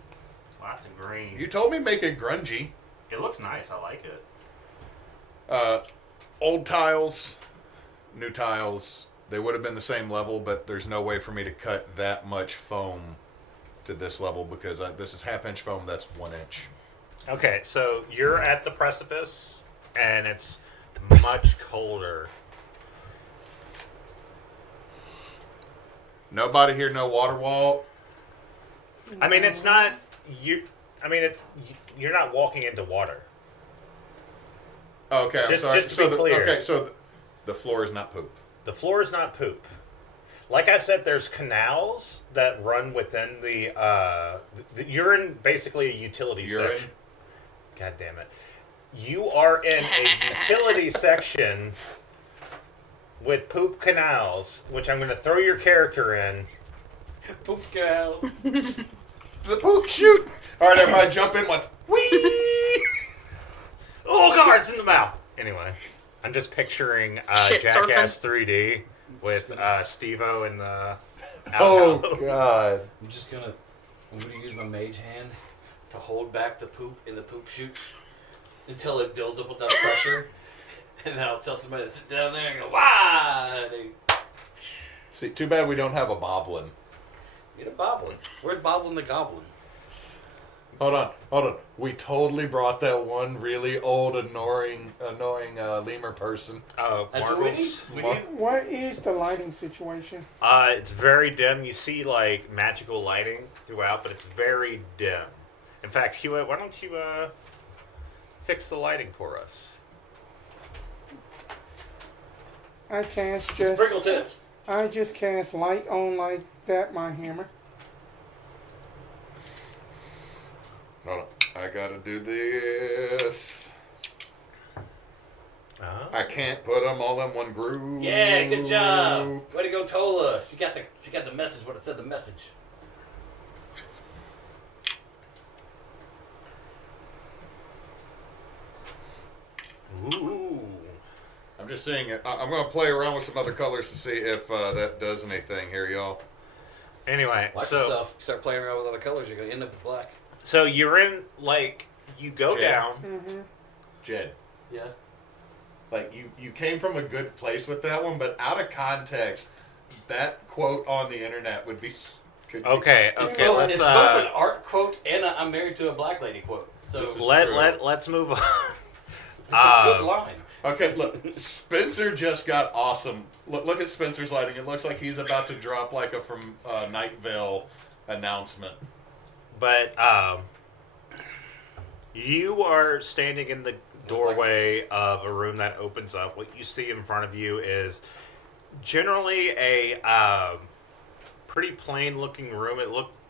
Lots of green. You told me make it grungy. It looks nice. I like it. Old tiles, new tiles, they would have been the same level, but there's no way for me to cut that much foam to this level because this is half-inch foam, that's 1 inch. Okay, so you're at the precipice, and it's much colder. Nobody here know water wall? I mean, it's not you. I mean, you're not walking into water. Okay, I'm Just- sorry. just to be clear. Okay, so the floor is not poop. The floor is not poop. Like I said, there's canals that run within the you're in basically a utility Urine? section. God damn it. You are in a utility section with poop canals, which I'm going to throw your character in. Poop cows. The poop chute! Alright, everybody jump in one. Whee! Oh, God, it's in the mouth. Anyway, I'm just picturing Shit Jackass 3D with Steve-O in the Oh, outhouse. God. I'm gonna use my mage hand to hold back the poop in the poop chute until it builds up enough pressure. And then I'll tell somebody to sit down there and go, "Wah!" And they See, too bad we don't have a boblin. get a boblin. Where's Boblin the Goblin? Hold on. We totally brought that one really old, annoying lemur person. Oh, That's what we need. marbles. We need What is the lighting situation? It's very dim. You see like magical lighting throughout, but it's very dim. In fact, Hewitt, why don't you fix the lighting for us? I cast sprinkle tips. I just cast light on like that. My hammer. Hold on. I gotta do this. I can't put them all in one groove. Yeah, good job. Way to go, Tolla. She got the message. What it said. The message. Ooh. I'm just seeing it. I'm gonna play around with some other colors to see if that does anything here, y'all. Anyway, Watch so yourself. Start playing around with other colors. You're gonna end up with black. so you're in like you go Jed. down. Jed, Yeah. like you came from a good place with that one, but out of context, that quote on the internet would be. Could be- Okay, It's okay, both, let's it's both an art quote and a I'm married to a black lady quote. So This it's is- let's move on. a good line. Okay, look, Spencer just got awesome. Look at Spencer's lighting. It looks like he's about to drop like a from Night Vale announcement. But you are standing in the doorway of a room that opens up. What you see in front of you is generally a pretty plain looking room. It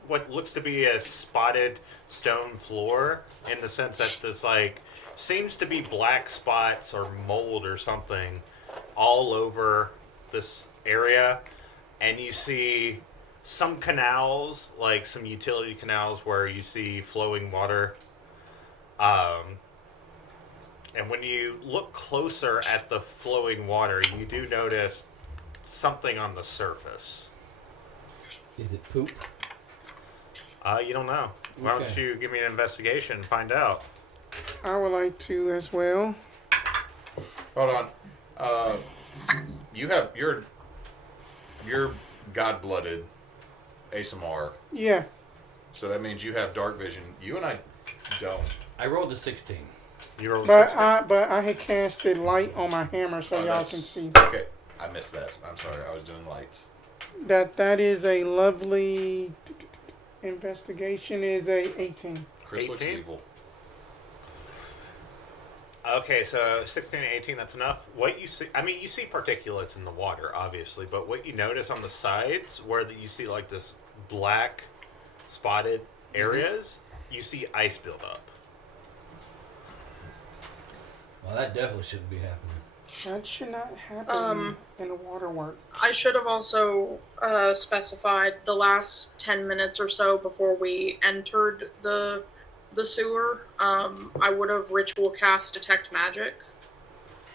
what looks to be a spotted stone floor in the sense that there's like seems to be black spots or mold or something all over this area, and you see some canals, like some utility canals where you see flowing water. And when you look closer at the flowing water, you do notice something on the surface. Is it poop? You don't know. Why don't Okay. you give me an investigation and find out? I would like to as well. Hold on. You're god-blooded ASMR, Yeah. so that means you have dark vision. You and I don't. I rolled a 16. You rolled a But 16? I had casted light on my hammer so Oh, y'all that's- can see Okay, I missed that. I'm sorry. I was doing lights. that is a lovely investigation is a 18. Chris looks 18? evil. Okay, so 16 and 18, that's enough. What you see, I mean, you see particulates in the water, obviously, but what you notice on the sides, where you see like this black spotted areas, you see ice build up. Well, that definitely shouldn't be happening. That should not happen in the waterworks. I should have also specified the last 10 minutes or so before we entered the sewer. I would have ritual cast detect magic.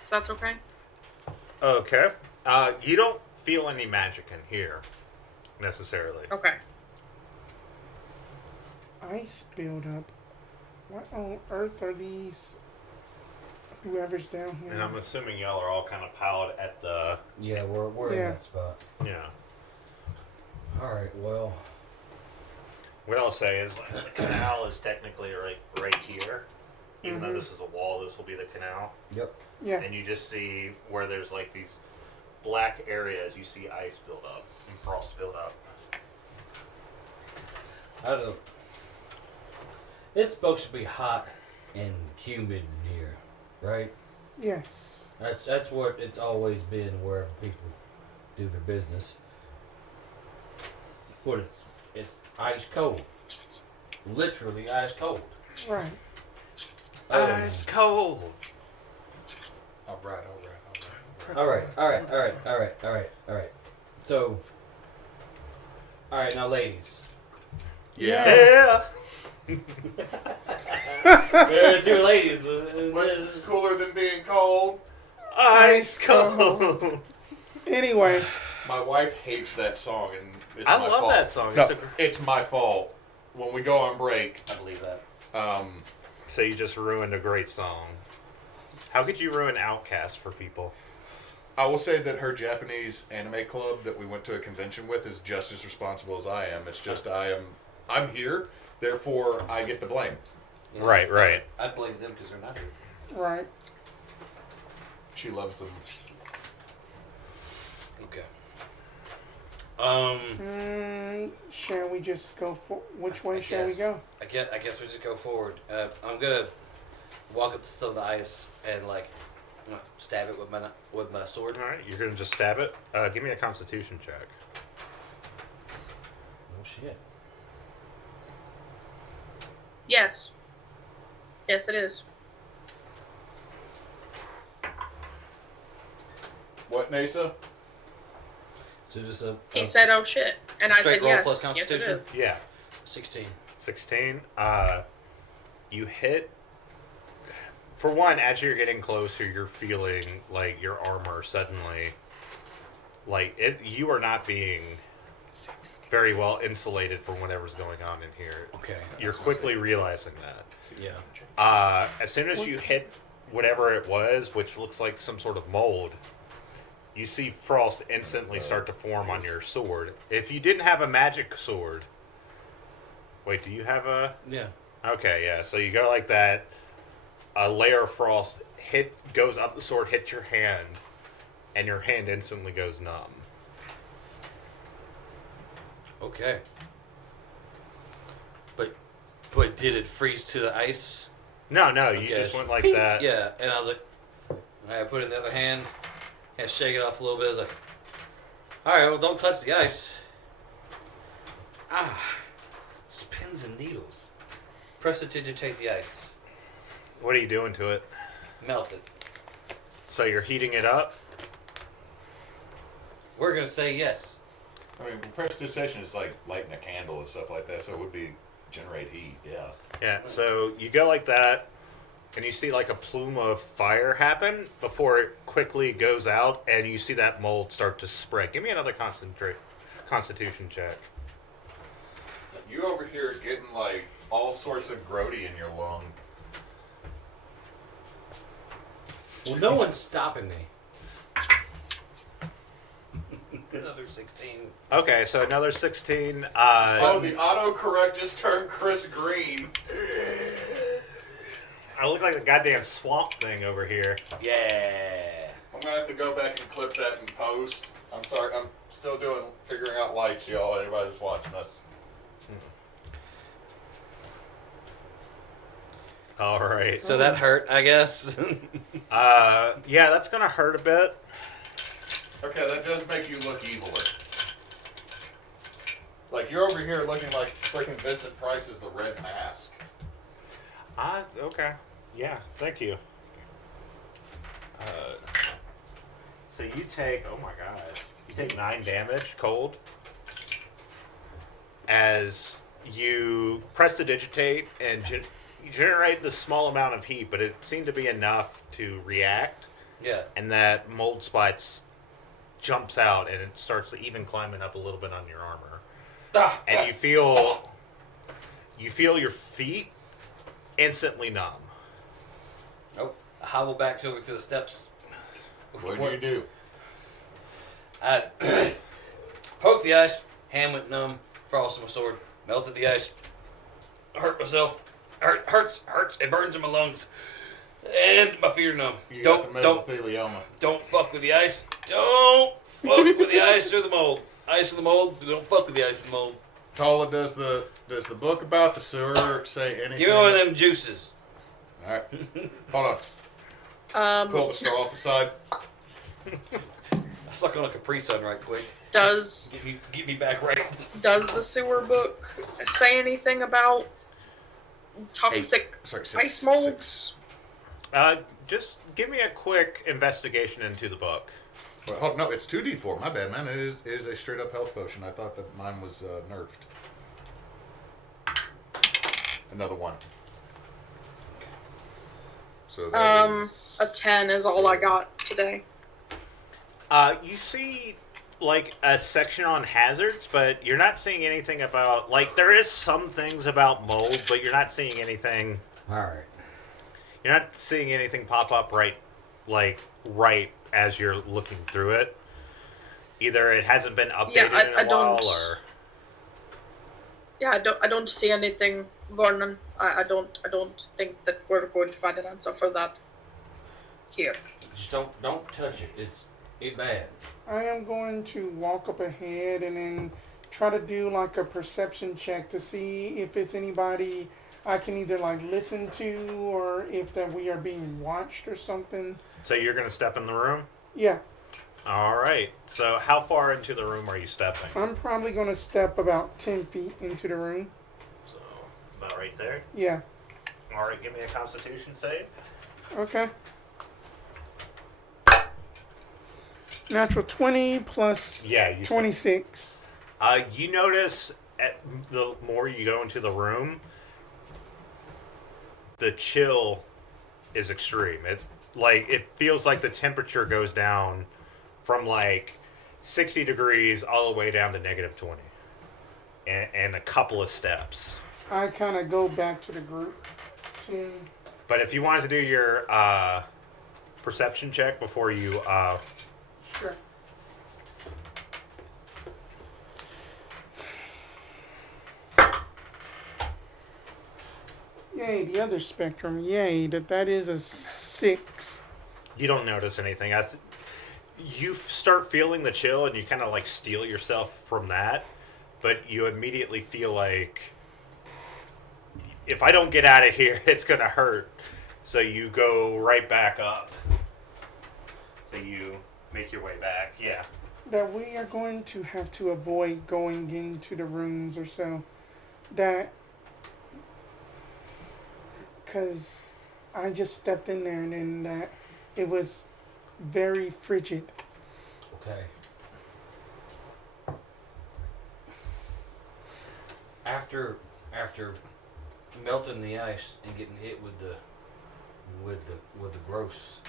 If that's okay. Okay. You don't feel any magic in here, necessarily. Okay. Ice buildup. What on earth are these? Whoever's down here. And I'm assuming y'all are all kind of piled at the, Yeah, we're in Yeah. that spot. yeah. All right, well, What I'll say is the canal is technically right here. Even though this is a wall, this will be the canal. yep. Yeah. And you just see where there's like these black areas, you see ice build up and frost build up. I don't. It's supposed to be hot and humid in here, right? Yes. That's what it's always been wherever people do their business. But it's ice cold, literally ice cold. Right. Ice cold. All right. All right. So, all right, now, ladies. Yeah. Yeah. There are two ladies. What's cooler than being cold? Ice cold. Anyway, My wife hates that song, and it's I my love fault. that song. No, It's a- it's my fault. When we go on break, I believe that. So you just ruined a great song. How could you ruin Outcast for people? I will say that her Japanese anime club that we went to a convention with is just as responsible as I am. It's just I'm here, therefore I get the blame. Yeah. Right. I'd blame them because they're not here. right. She loves them. Okay. Shall we just go for which way I shall we guess. go? I guess we just go forward. I'm gonna walk up to some of the ice and stab it with my sword. All right, you're gonna just stab it. Give me a Constitution check. Oh shit. Yes. Yes, it is. What, Neysa? So just a. He said, "Oh shit," and I straight said, roll "Yes, plus yes, it Constitution? is." Yeah, 16. 16. You hit. For one, as you're getting closer, you're feeling like your armor suddenly, like it. You are not being very well insulated from whatever's going on in here. Okay. You're quickly realizing that. Yeah. As soon as you hit whatever it was, which looks like some sort of mold, you see frost instantly start to form on your sword. If you didn't have a magic sword, wait, do you have a? Yeah. Okay, yeah. So you go like that. A layer of frost goes up the sword, hits your hand, and your hand instantly goes numb. Okay. But did it freeze to the ice? No, you Okay. just went like Ping. that. Yeah, and I was like, I put it in the other hand, and shake it off a little bit. I was like, all right, well, don't touch the ice. Pins and needles. Prestidigitate the ice. What are you doing to it? Melt it. So you're heating it up? We're gonna say yes. I mean, prestidigitation is like lighting a candle and stuff like that, so it would be generate heat, yeah. Yeah, so you go like that, and you see like a plume of fire happen before it quickly goes out, and you see that mold start to spread. Give me another Constitution check. You over here getting like all sorts of grody in your lung. Well, no one's stopping me. Another 16. Okay, so another 16. Oh, the autocorrect just turned Chris green. I look like a goddamn swamp thing over here. Yeah. I'm gonna have to go back and clip that and post. I'm sorry, I'm still figuring out lights, y'all. Anybody that's watching us. All right. So that hurt, I guess. Yeah, that's gonna hurt a bit. Okay, that does make you look eviler. Like you're over here looking like freaking Vincent Price's The Red Mask. Okay. Yeah, thank you. So you take, oh my god, you take 9 damage cold as you press the digitate and you generate this small amount of heat, but it seemed to be enough to react. Yeah. And that mold spot jumps out and it starts even climbing up a little bit on your armor. And you feel your feet instantly numb. Oh, I hobble back over to the steps. What do you do? I poked the ice, hand went numb, frosted my sword, melted the ice, hurt myself, hurts, it burns in my lungs, and my feet are numb. You got the mesothelioma. Don't fuck with the ice. Don't fuck with the ice or the mold. Ice or the mold, don't fuck with the ice and the mold. Tolla, does the book about the sewer say anything? Give me one of them juices. Alright. Hold on. Pull the straw off the side. I suck on a Capri Sun right quick. Does Get me back right. does the sewer book say anything about toxic ice molds? Just give me a quick investigation into the book. Well, hold, no, it's 2d4. My bad, man. It is a straight up health potion. I thought that mine was nerfed. Another one. So that is A 10 is all I got today. You see, like, a section on hazards, but you're not seeing anything about, like, there is some things about mold, but you're not seeing anything. Alright. You're not seeing anything pop up right as you're looking through it. Either it hasn't been updated in a while, or yeah, I don't see anything, Vernon. I don't think that we're going to find an answer for that here. Just don't touch it. It's bad. I am going to walk up ahead and then try to do like a perception check to see if it's anybody I can either like listen to or if that we are being watched or something. so you're going to step in the room? Yeah, All right. So how far into the room are you stepping? I'm probably going to step about 10 feet into the room. So about right there. Yeah, All right, give me a Constitution save. okay. Natural 20 plus Yeah, you 26. You notice the more you go into the room, the chill is extreme. It feels like the temperature goes down from like 60 degrees all the way down to negative 20, and a couple of steps. I kind of go back to the group. But if you wanted to do your perception check before you Sure. Yay, the other spectrum. Yay, that is a 6. you don't notice anything. You start feeling the chill, and you kind of like steel yourself from that, but you immediately feel like, if I don't get out of here, it's gonna hurt. So you go right back up. So you make your way back. Yeah. That we are going to have to avoid going into the rooms or so. That, because I just stepped in there and then that it was very frigid. Okay. After melting the ice and getting hit with the gross,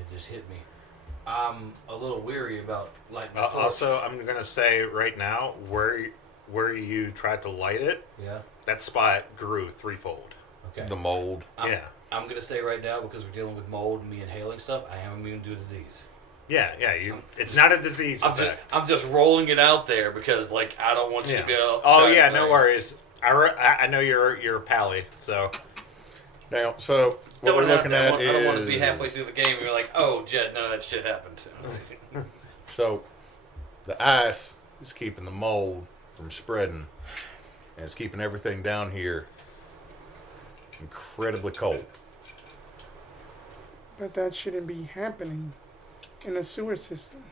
it just hit me. I'm a little weary about lighting the torch. Also, I'm gonna say right now, where you tried to light it, Yeah. that spot grew threefold. Okay. the mold. Yeah. I'm gonna say right now, because we're dealing with mold and me inhaling stuff, I am immune to a disease. Yeah. It's not a disease effect. I'm just rolling it out there because, like, I don't want you to be able. Oh yeah, no worries. I know you're a pally, so Now, so what we're looking at I don't want to be is- halfway through the game and you're like, oh, Jed, none of that shit happened. So, the ice is keeping the mold from spreading, and it's keeping everything down here incredibly cold. But that shouldn't be happening in a sewer system.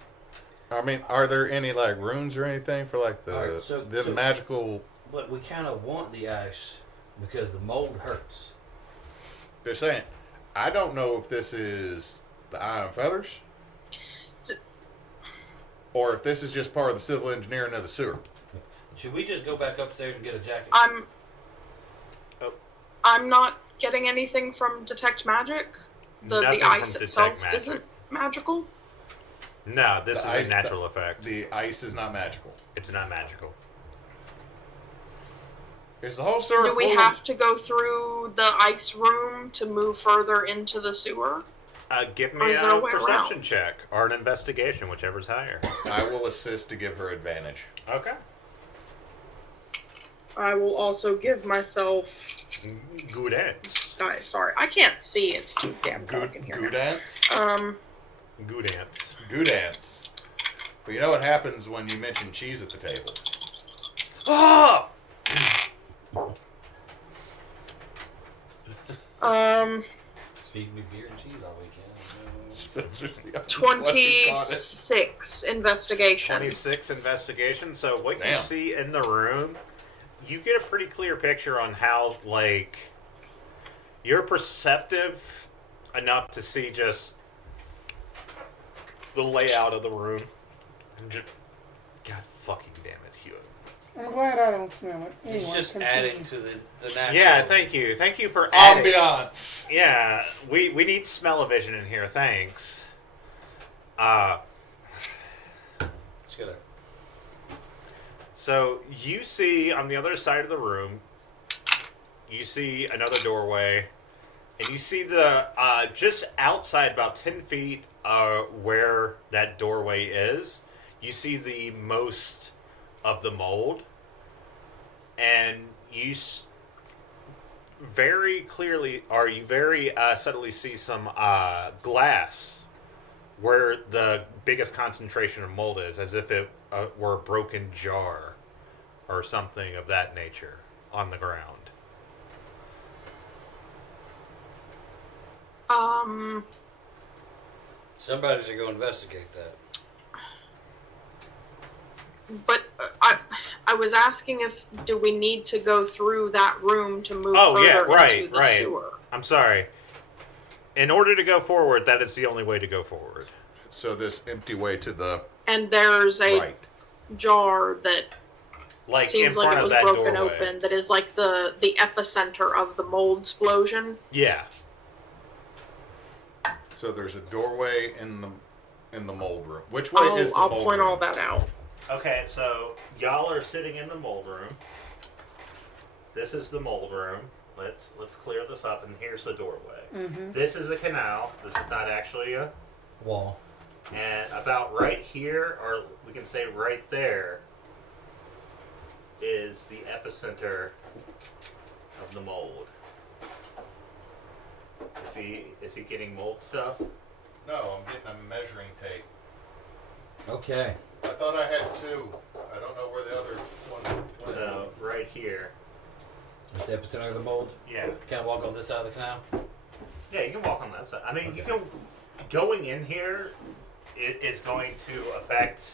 I mean, are there any like runes or anything for like the Alright, so magical? But we kind of want the ice because the mold hurts. They're saying, I don't know if this is the iron feathers, or if this is just part of the civil engineering of the sewer. Should we just go back upstairs and get a jacket? I'm not getting anything from detect magic. The Nothing ice from itself detect magic. isn't magical. No, this The is ice- a natural effect. The ice is not magical. It's not magical. Is the whole sewer Do we full of- have to go through the ice room to move further into the sewer? Give Or me is there a a way perception around? check or an investigation, whichever's higher. I will assist to give her advantage. Okay. I will also give myself. Good ants. Guys, sorry, I can't see. It's too damn dark in here. Good ants. Good ants. Good ants. But you know what happens when you mention cheese at the table? Oh! Just feed me beer and cheese all weekend. Spencer's the only one who got it. 26 investigation. 26 investigation. So what you Damn. see in the room, you get a pretty clear picture on how, like, you're perceptive enough to see just the layout of the room. Just, God fucking damn it, Hewitt. I'm glad I don't smell it. He's Anyway, just continue. adding to the natural. Yeah, thank you. Thank you for adding. Ambiance. Yeah, we need smell-o-vision in here, thanks. It's gonna. So you see on the other side of the room, you see another doorway, and you see the just outside about 10 feet where that doorway is, you see the most of the mold, and you very clearly, or you very subtly see some glass where the biggest concentration of mold is, as if it were a broken jar or something of that nature on the ground. Somebody should go investigate that. But I was asking if do we need to go through that room to move Oh, further yeah, right, into the right. sewer? I'm sorry. In order to go forward, that is the only way to go forward. So this empty way to the And there's a right. jar that Like in seems front like it of was that broken doorway. open that is like the epicenter of the mold explosion. Yeah. So there's a doorway in the mold room. Which way is the I'll mold point room? all that out. Okay, so y'all are sitting in the mold room. This is the mold room. Let's clear this up, and here's the doorway. Mm-hmm. This is a canal. This is not actually a Wall. And about right here, or we can say right there, is the epicenter of the mold. Is he getting mold stuff? No, I'm getting a measuring tape. Okay. I thought I had two. I don't know where the other one went. So right here. Is the epicenter of the mold? Yeah. Can I walk on this side of the canal? Yeah, you can walk on that side. I mean, you Okay. can. Going in here is going to affect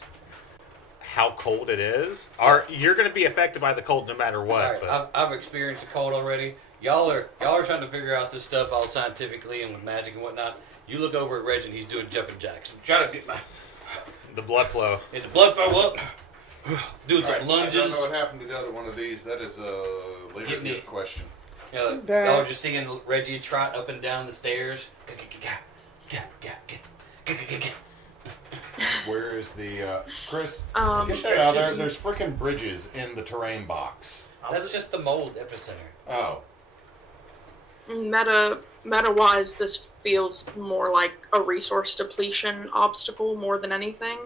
how cold it is. Or you're going to be affected by the cold no matter what. All right, But I've experienced the cold already. Y'all are trying to figure out this stuff all scientifically and with magic and whatnot. You look over at Reg and he's doing jumping jacks. I'm trying to get my the blood flow. the blood flow up. Doing some Alright, I don't lunges. know what happened to the other one of these. That is a later Get me. question. You know, That- y'all are just seeing Reggie trot up and down the stairs. Where is the Chris? Um, Get that out of there. There's freaking bridges in the terrain box. That's just the mold epicenter. Oh, meta wise, this feels more like a resource depletion obstacle more than anything.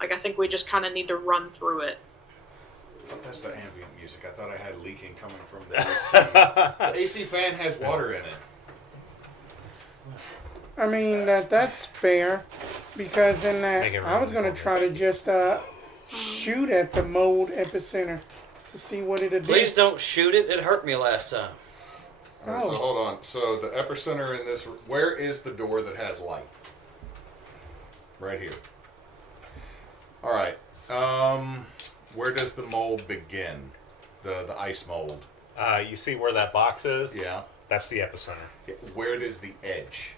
Like I think we just kind of need to run through it. that's the ambient music. I thought I had leaking coming from the AC. The AC fan has water in it. I mean, that's fair, because in Make that, it I was really going to try to just shoot at the mold epicenter to see what it'll do. Please don't shoot it. It hurt me last time. All right, so Oh. hold on. So the epicenter in this, where is the door that has light? Right here. All right. Where does the mold begin? The ice mold. You see where that box is? Yeah. That's the epicenter. Where does the edge?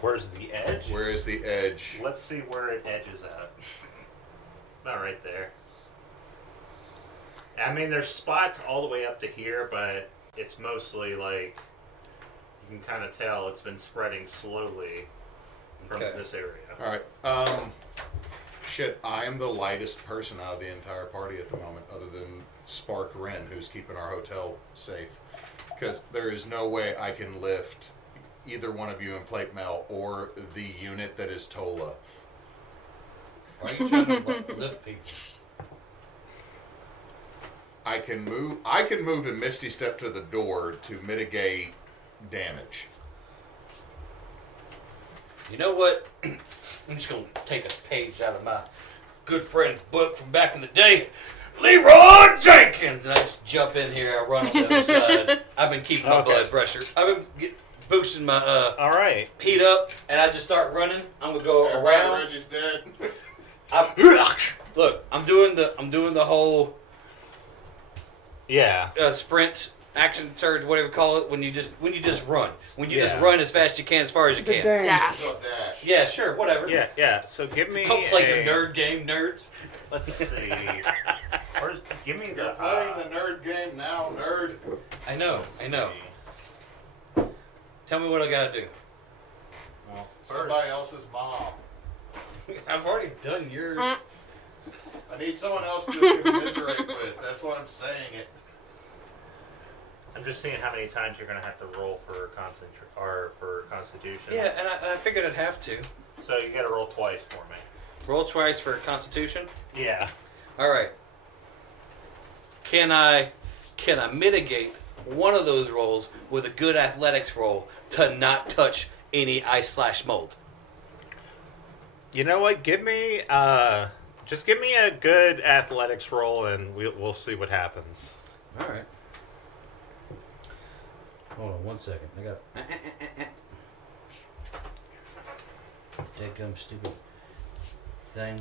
Where's the edge? Where is the edge? Let's see where it edges at. Not right there. I mean, there's spots all the way up to here, but it's mostly like you can kind of tell it's been spreading slowly from Okay. this area. All right. Shit, I am the lightest person out of the entire party at the moment, other than Spark Wren, who's keeping our hotel safe. Because there is no way I can lift either one of you in plate mail or the unit that is Tolla. Why are you trying to lift people? I can move and Misty step to the door to mitigate damage. You know what? I'm just going to take a page out of my good friend's book from back in the day. Leroy Jenkins! And I just jump in here. I run on the other side. I've been keeping my Okay. blood pressure. I've been boosting my All right. heat up, and I just start running. I'm going to go around. Reggie's dead. Look, I'm doing the whole Yeah. sprint, action surge, whatever you call it. When you just run, when you just Yeah. run as fast as you can, as far as you The can. dash. Dash. Go dash. Yeah, sure, whatever. Yeah, yeah. So give me Don't play a... your nerd game, nerds. Let's see. Or give me You're the... playing the nerd game now, nerd. I know. Tell me what I gotta do. Well, Somebody else's mom. I've already done yours. I need someone else to commiserate with. That's why I'm saying it. I'm just seeing how many times you're going to have to roll for Constitution. Yeah, and I figured I'd have to. So you got to roll twice for me. Roll twice for Constitution. Yeah. All right. Can I mitigate one of those rolls with a good athletics roll to not touch any ice / mold? You know what? Give me just give me a good athletics roll, and we'll see what happens. All right. Hold on 1 second. I got. Deadgum stupid thing.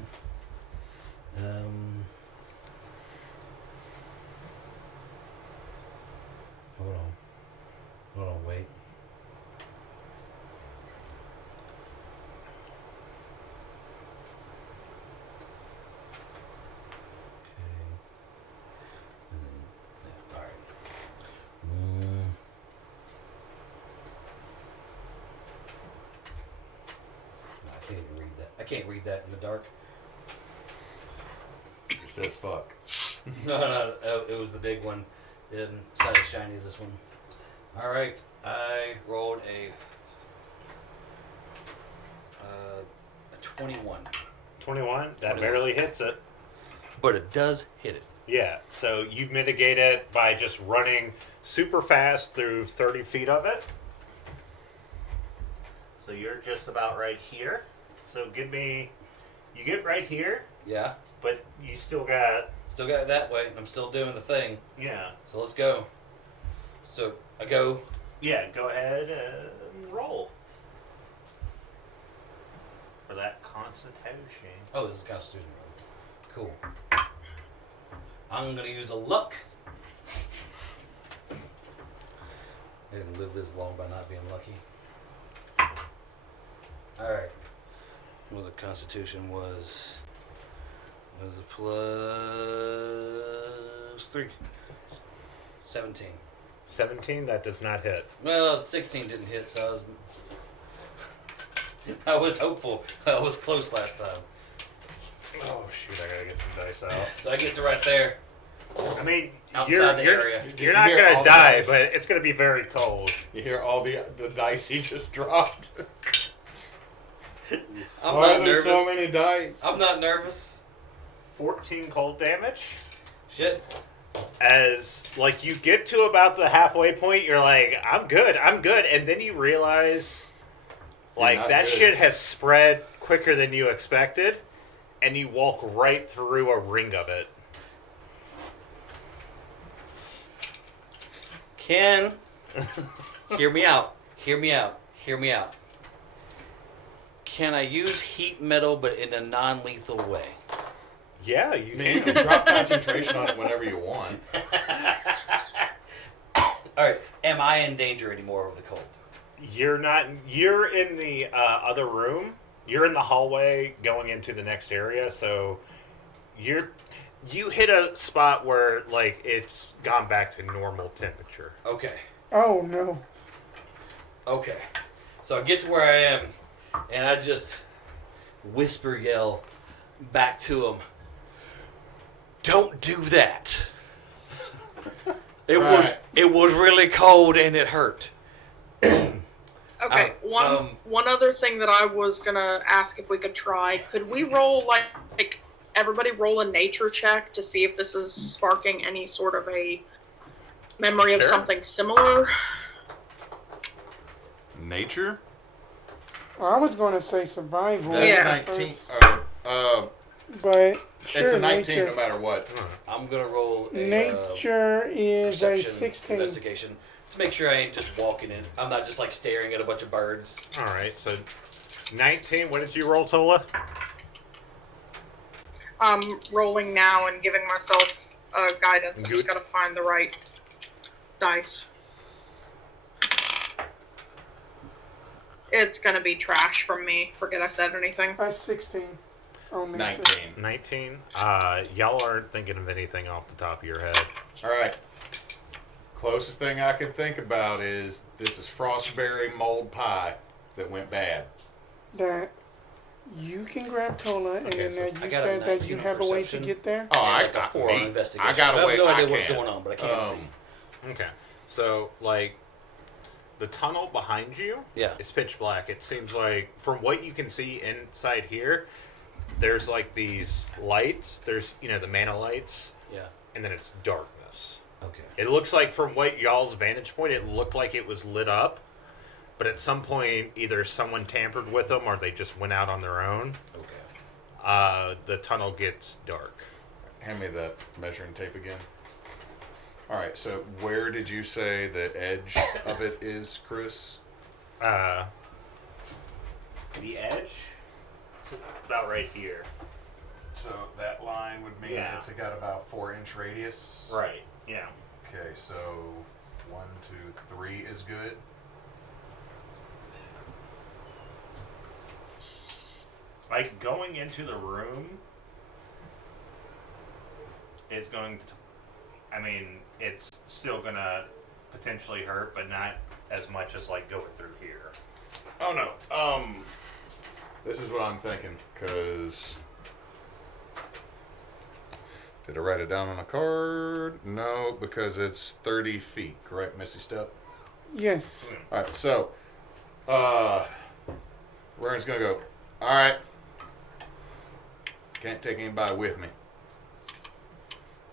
Hold on, wait. I can't read that in the dark. It says fuck. No, it was the big one. It's not as shiny as this one. All right, I rolled a 21. 21. That 21. barely hits it. But it does hit it. Yeah. So you mitigate it by just running super fast through 30 feet of it. So you're just about right here. So you get right here, Yeah. but you still got, Still got it that way. I'm still doing the thing. yeah. So let's go. So I go. Yeah, go ahead and roll. For that Constitution. Oh, this is Constitution. Cool. I'm going to use a luck. I didn't live this long by not being lucky. Alright. Well, the Constitution was a +3. 17. 17, that does not hit. Well, 16 didn't hit, so I was hopeful. I was close last time. Oh, shoot, I gotta get some dice out. So I get to right there. I mean, Outside you're the you're, area. you're You not hear gonna all the die, dice. but it's gonna be very cold. You hear all the dice he just dropped. I'm Why not are there nervous. so many dice? I'm not nervous. 14 cold damage. Shit. as like you get to about the halfway point, you're like, I'm good, and then you realize like not that good. shit has spread quicker than you expected, and you walk right through a ring of it. Ken, hear me out. Hear me out. Hear me out. Can I use heat metal but in a non-lethal way? Yeah, you I mean, you can. can drop concentration on it whenever you want. Alright, am I in danger anymore of the cold? You're not. You're in the other room. You're in the hallway going into the next area. So you hit a spot where like it's gone back to normal temperature. Okay. Oh no. Okay. So I get to where I am, and I just whisper yell back to him, "Don't do that. Right. It was really cold and it hurt." Okay, one other thing that I was gonna ask if we could try. Could we roll like everybody roll a nature check to see if this is sparking any sort of a memory of Sure. something similar? Nature? I was going to say survival. That's Yeah. 19. But sure, It's a 19 nature, no matter what. I'm gonna roll a nature is a perception 16. investigation to make sure I ain't just walking in. I'm not just like staring at a bunch of birds. All right, so 19. What did you roll, Tolla? I'm rolling now and giving myself guidance. I Good. just gotta find the right dice. It's gonna be trash from me. Forget I said anything. That's 16 on nature. 19. 19. Y'all aren't thinking of anything off the top of your head. All right. Closest thing I can think about is this is frostberry mold pie that went bad. That you can grab Tolla, and Okay, then so that I you got a said that 19 you on have a way to perception. get there. Oh, And I like a got 4 on me. investigation. I got I a way. have no idea I what's can. going on, but I can't see. Okay, so like the tunnel behind you Yeah. is pitch black. It seems like from what you can see inside here, there's like these lights. There's the mana lights, Yeah. and then it's darkness. Okay. It looks like from what y'all's vantage point, it looked like it was lit up, but at some point either someone tampered with them or they just went out on their own. Okay. The tunnel gets dark. Hand me that measuring tape again. All right, so where did you say the edge of it is, Chris? The edge, it's about right here. So that line would mean Yeah. it's got about 4-inch radius. Right. Yeah. Okay, so 1, 2, 3 is good. Like going into the room is going to. I mean, it's still gonna potentially hurt, but not as much as like going through here. Oh no. This is what I'm thinking, because did I write it down on a card? No, because it's 30 feet, correct, Missy Step? Yes. All right, so Wren's gonna go. All right, can't take anybody with me.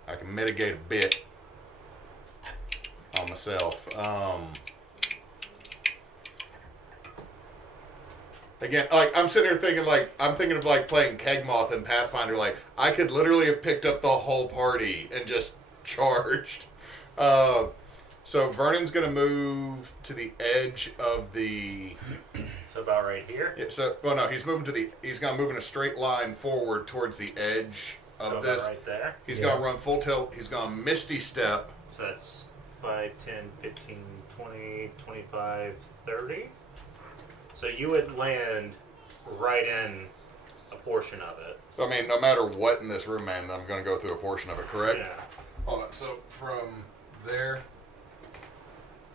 I can mitigate a bit on myself. Again, like I'm sitting here thinking, like I'm thinking of like playing Kegmoth in Pathfinder. Like I could literally have picked up the whole party and just charged. So Vernon's gonna move to the edge of the. So about right here. Yeah, so well, no, he's moving to the. He's gonna move in a straight line forward towards the edge of So about this. right there. He's gonna run full tilt. He's gonna Misty Step. So that's 5, 10, 15, 20, 25, 30. So you would land right in a portion of it. I mean, no matter what in this room, man, I'm gonna go through a portion of it. Correct? Yeah. Hold on. So from there.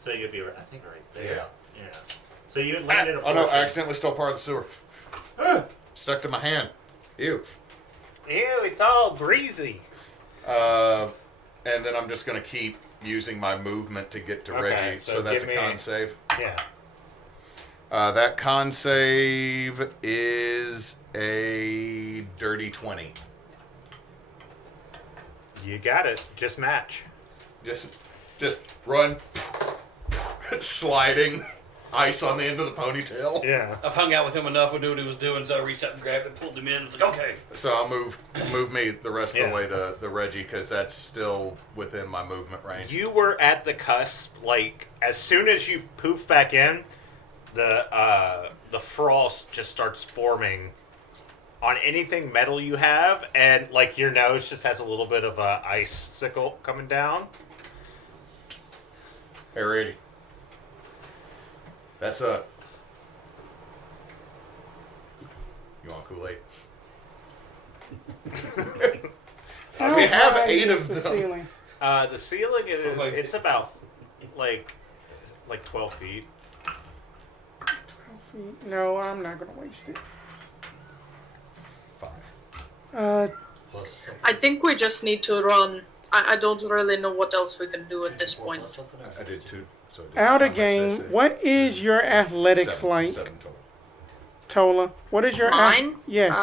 So you'd be, I think, right there. Yeah. Yeah. So you would land in a Oh portion. no! I accidentally stole part of the sewer. Stuck to my hand. Ew. Ew, it's all greasy. And then I'm just gonna keep using my movement to get to Okay, Reggie. so So that's a give me- con save. Yeah. That con save is a dirty 20. You got it. Just match. Just run, sliding, ice on the end of the ponytail. Yeah. I've hung out with him enough. We knew what he was doing, so I reached out and grabbed him, pulled him in. It's like, okay. So I'll move me the rest of the way to the Reggie because that's still within my movement range. You were at the cusp. Like as soon as you poof back in, the frost just starts forming on anything metal you have, and like your nose just has a little bit of a icicle coming down. Hey, Reggie. That's you want Kool-Aid? We have 8 of the them. ceiling. The ceiling is it's about like 12 feet. 12 feet. No, I'm not gonna waste it. 5. Plus something. I think we just need to run. I don't really know what else we can do at this point. Plus something else. I did 2. So I did Out how of much game, did I say? what is your athletics 7, like, 7 total. Tola? What is your Mine? Yes.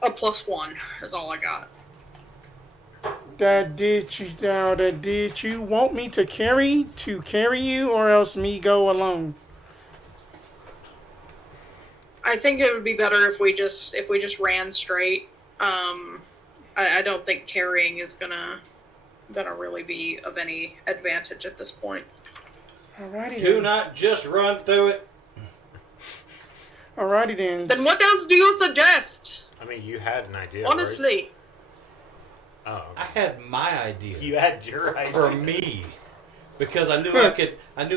A +1 is all I got. Did you want me to carry you, or else me go alone? I think it would be better if we just ran straight. I don't think carrying is gonna really be of any advantage at this point. Alrighty Do then. not just run through it. Alrighty then. Then what else do you suggest? I mean, you had an idea. Honestly, Right? Oh. I had my idea You had your idea. for me because I knew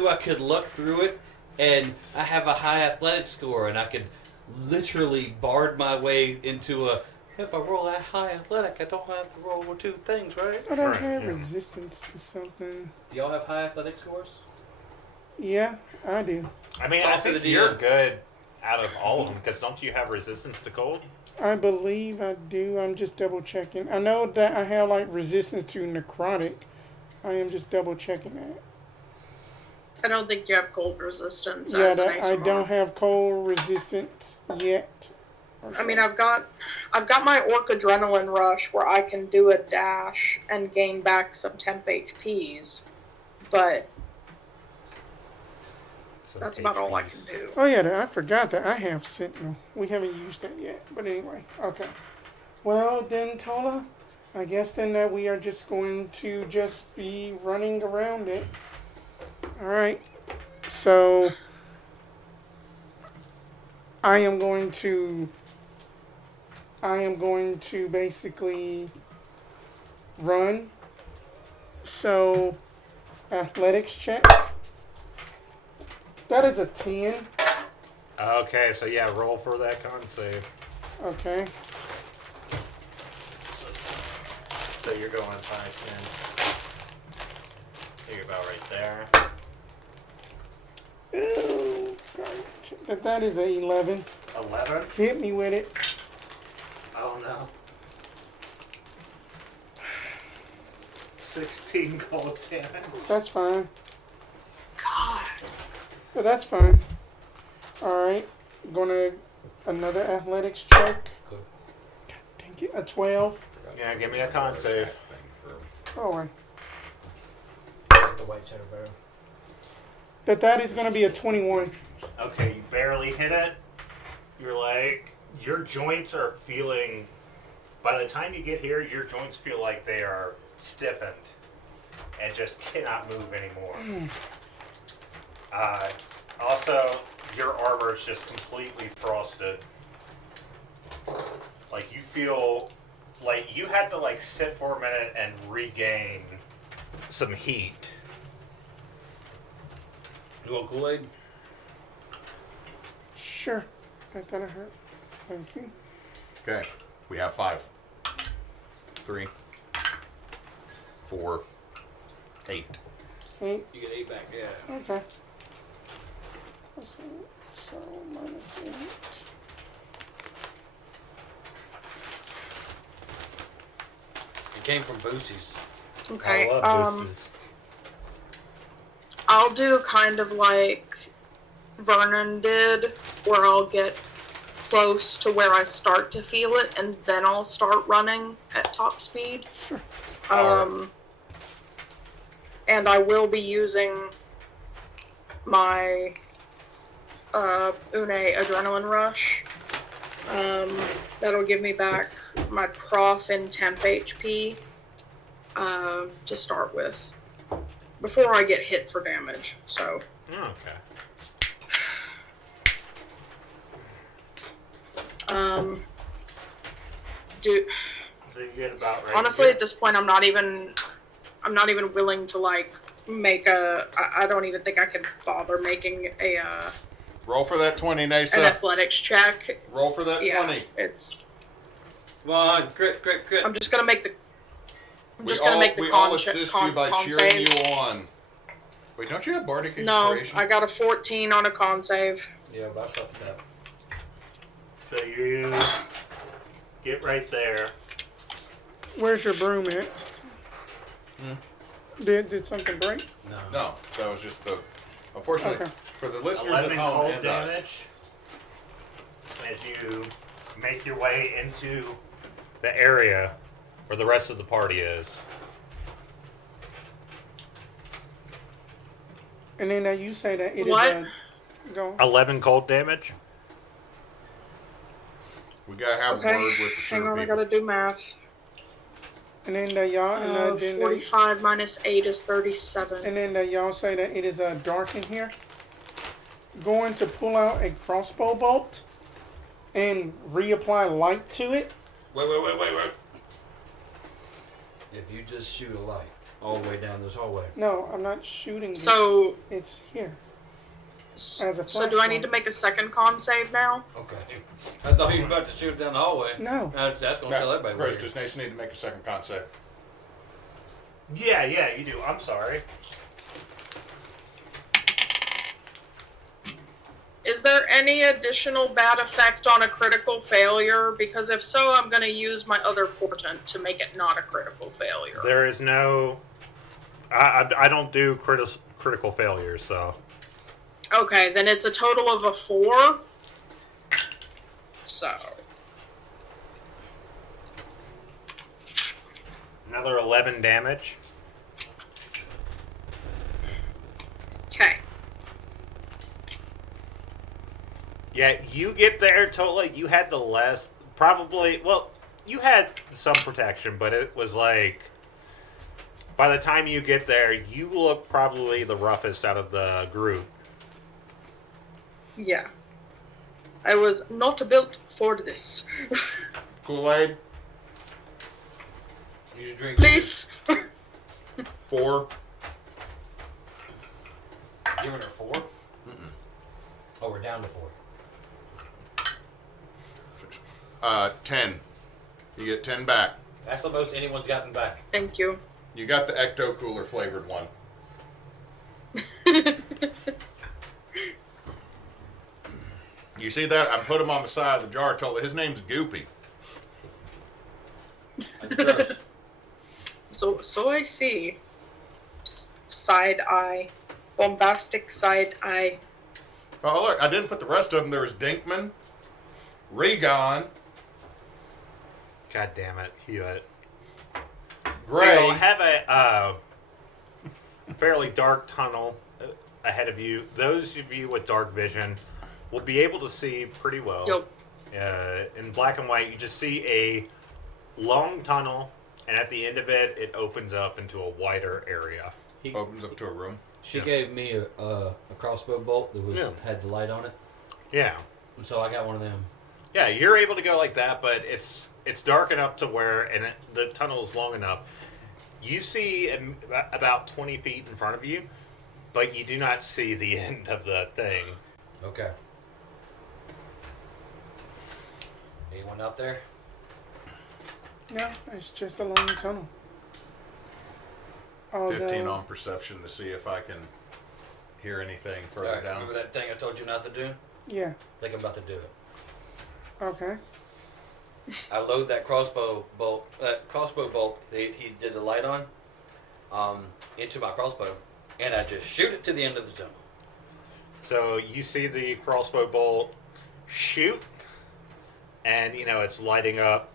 I could look through it, and I have a high athletic score, and I could literally bard my way into a. If I roll that high athletic, I don't have to roll with 2 things, right? I don't Right, have yeah. resistance to something. Do y'all have high athletic scores? Yeah, I do. I mean, Talk I to think the you're DM. good out of all of them because don't you have resistance to cold? I believe I do. I'm just double checking. I know that I have like resistance to necrotic. I am just double checking that. I don't think you have cold resistance. Yeah, as an I ASMR. don't have cold resistance yet. I mean, I've got my Orc Adrenaline Rush where I can do a dash and gain back some temp HPs, but that's about all I can do. Oh yeah, I forgot that I have Sentinel. We haven't used that yet, but anyway, okay. Well then, Tola, I guess then that we are just going to just be running around it. All right. So I am going to basically run. So athletics check. That is a 10. Okay, so yeah, roll for that con save. Okay. So you're going 5, 10. You're about right there. Ooh, that is a 11. 11? Hit me with it. Oh no. 16 cold damage. That's fine. God. But that's fine. Alright. Gonna another athletics check. Good. Thank you. A 12. Yeah, give me a con save. Alright. The white cheddar barrel. That is gonna be a 21. Okay, you barely hit it. You're like, your joints are feeling, by the time you get here, your joints feel like they are stiffened and just cannot move anymore. Also, your armor is just completely frosted. Like, you feel like you had to, like, sit for a minute and regain some heat. You want Kool-Aid? Sure. That hurt. Thank you. Okay, we have 5. 3, 4, 8. 8. You get 8 back, yeah. Okay. So minus 8. It came from Boosie's. Okay. I love boosters. I'll do kind of like Vernon did, where I'll get close to where I start to feel it, and then I'll start running at top speed. And I will be using my Une Adrenaline Rush. That'll give me back my Prof and Temp HP to start with before I get hit for damage. So. Okay. So you get about right. Honestly, at this point, I'm not even willing to like make a. I don't even think I can bother making a. Roll for that 20, An Neysa. athletics check. Roll for that Yeah, 20. it's. Come on, crit. I'm just gonna make the. We all assist you by cheering you on. Wait, don't you have Bardic No, Inspiration? I got a 14 on a con save. Yeah, but I shot that. So you get right there. Where's your broom at? Did something break? No, that was just the. Unfortunately, Okay. for the listeners 11 at home cold and us. damage. As you make your way into the area where the rest of the party is. And then you say that it is What? a. Go. 11 cold damage. We gotta have a Okay, word with the hang sewer on, I people. gotta do math. And then y'all then 45 minus 8 is 37. and then y'all say that it is dark in here. Going to pull out a crossbow bolt and reapply light to it. Wait. If you just shoot a light all the way down this hallway. No, I'm not shooting. So, it's here. As a so do I need flashlight. to make a second con save now? Okay. I thought you were about to shoot it down the hallway. No. That's going to tell everybody. Chris, where does Neysa need to make a second con save? Yeah, you do. I'm sorry. Is there any additional bad effect on a critical failure? Because if so, I'm going to use my other portent to make it not a critical failure. There is no. I don't do critical failures, so. Okay, then it's a total of a 4. So. Another 11 damage. Okay. Yeah, you get there, Tolla. You had the less. Probably. Well, you had some protection, but it was like. By the time you get there, you look probably the roughest out of the group. Yeah. I was not built for this. Kool-Aid? You should drink. Please. 4. Giving her 4? Oh, we're down to 4. 10. You get 10 back. That's the most anyone's gotten back. Thank you. You got the Ecto Cooler flavored one. You see that? I put him on the side of the jar. Told his name's Goopy. That's gross. So I see. Side eye. Bombastic side eye. Oh, look, I didn't put the rest of them. There was Dinkman, Regon, God damn it. Gray. So you'll have a fairly dark tunnel ahead of you. Those of you with dark vision will be able to see pretty well. Yep. In black and white, you just see a long tunnel, and at the end of it, it opens up into a wider area. Opens up to a room. She Yeah. gave me a crossbow bolt that was had the light on it, Yeah. and so I got one of them. Yeah, you're able to go like that, but it's dark enough to where, and the tunnel is long enough. You see about 20 feet in front of you, but you do not see the end of the thing. Okay. Anyone out there? No, it's just a long tunnel. 15 on perception to see if I can hear anything further Alright, down. remember that thing I told you not to do? Yeah. I think I'm about to do it. Okay. I load that crossbow bolt that he did the light on, into my crossbow, and I just shoot it to the end of the tunnel. So you see the crossbow bolt shoot, and it's lighting up,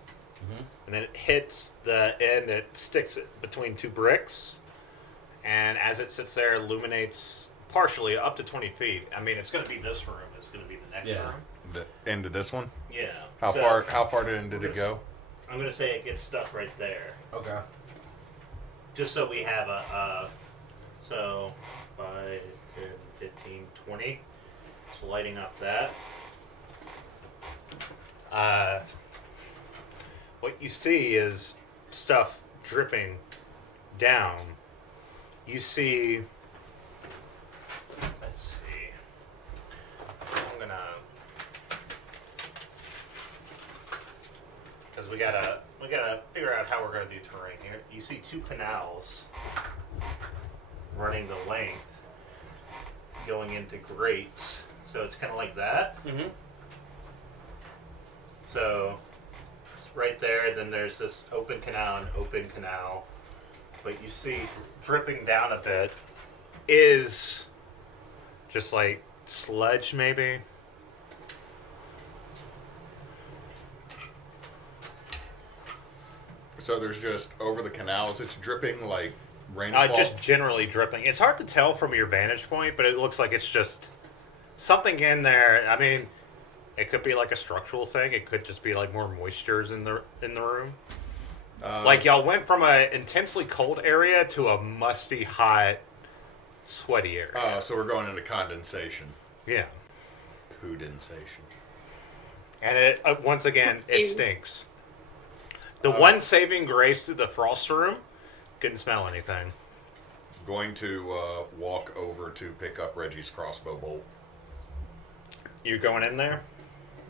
and then it hits the end. It sticks it between two bricks, and as it sits there, illuminates partially up to 20 feet. I mean, it's going to be this room. It's going to be the next room. The end of this one. Yeah. How far did it go? I'm gonna say it gets stuck right there. Okay. Just so we have so 5, 10, 15, 20. It's lighting up that. What you see is stuff dripping down. You see. Let's see. I'm gonna. Because we gotta figure out how we're gonna do terrain here. You see two canals running the length, going into grates. So it's kind of like that. Mm-hmm. So right there, then there's this open canal and open canal. But you see dripping down a bit is just like sludge, maybe. So there's just over the canals, it's dripping like rainfall. Just generally dripping. It's hard to tell from your vantage point, but it looks like it's just something in there. I mean, it could be like a structural thing. It could just be like more moistures in the room. Like y'all went from an intensely cold area to a musty, hot, sweaty area. So we're going into condensation. Yeah. Condensation. And it once again, it stinks. The one saving grace through the frost room, couldn't smell anything. Going to walk over to pick up Reggie's crossbow bolt. You going in there?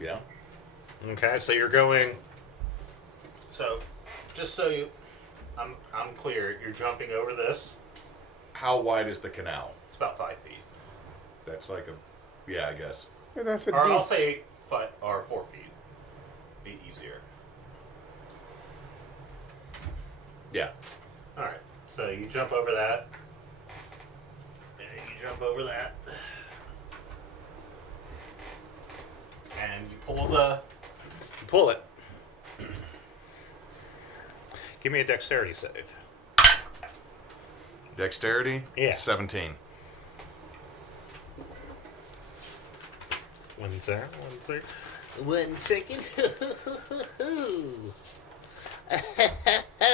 Yeah. Okay, so you're going. So, just so I'm clear, you're jumping over this. How wide is the canal? It's about 5 feet. That's like a, yeah, I guess. That's a Or I'll deep. say 4 feet. Be easier. Yeah. All right. So you jump over that. And you jump over that. And you pull it. Give me a dexterity save. Dexterity? Yeah. 17. One second.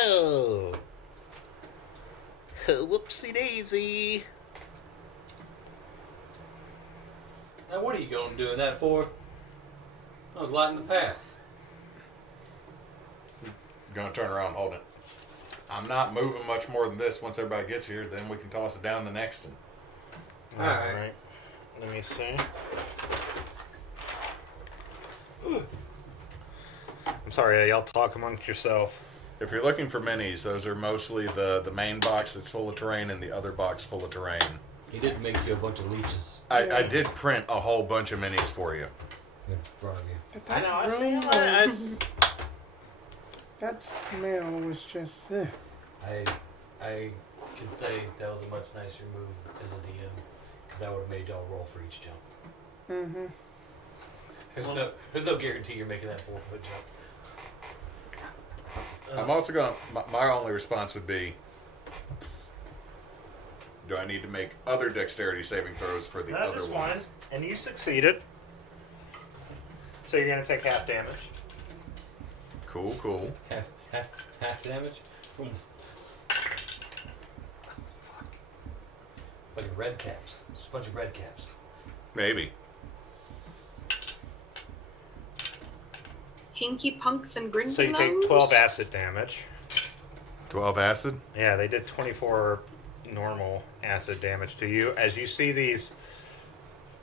Oh. Whoopsie daisy. Now, what are you going to do that for? I was lighting the path. Gonna turn around holding it. I'm not moving much more than this. Once everybody gets here, then we can toss it down the next one. All Alright. right. Let me see. I'm sorry, y'all talk amongst yourself. If you're looking for minis, those are mostly the main box that's full of terrain and the other box full of terrain. He did make you a bunch of leeches I did print a whole bunch of minis for you. in front of you. I know, I see. Room that smell was just. I can say that was a much nicer move as a DM, because I would have made y'all roll for each jump. Mm-hmm. There's no guarantee you're making that 4-foot jump. I'm also going to, my only response would be, do I need to make other dexterity saving throws for the That other is ones? one, and you succeeded. So you're gonna take half damage. Cool, cool. Half damage from like red caps. Just a bunch of red caps. Maybe. Hinky punks and grinky So you take 12 acid damage. 12 acid? Yeah, they did 24 normal acid damage to you. As you see these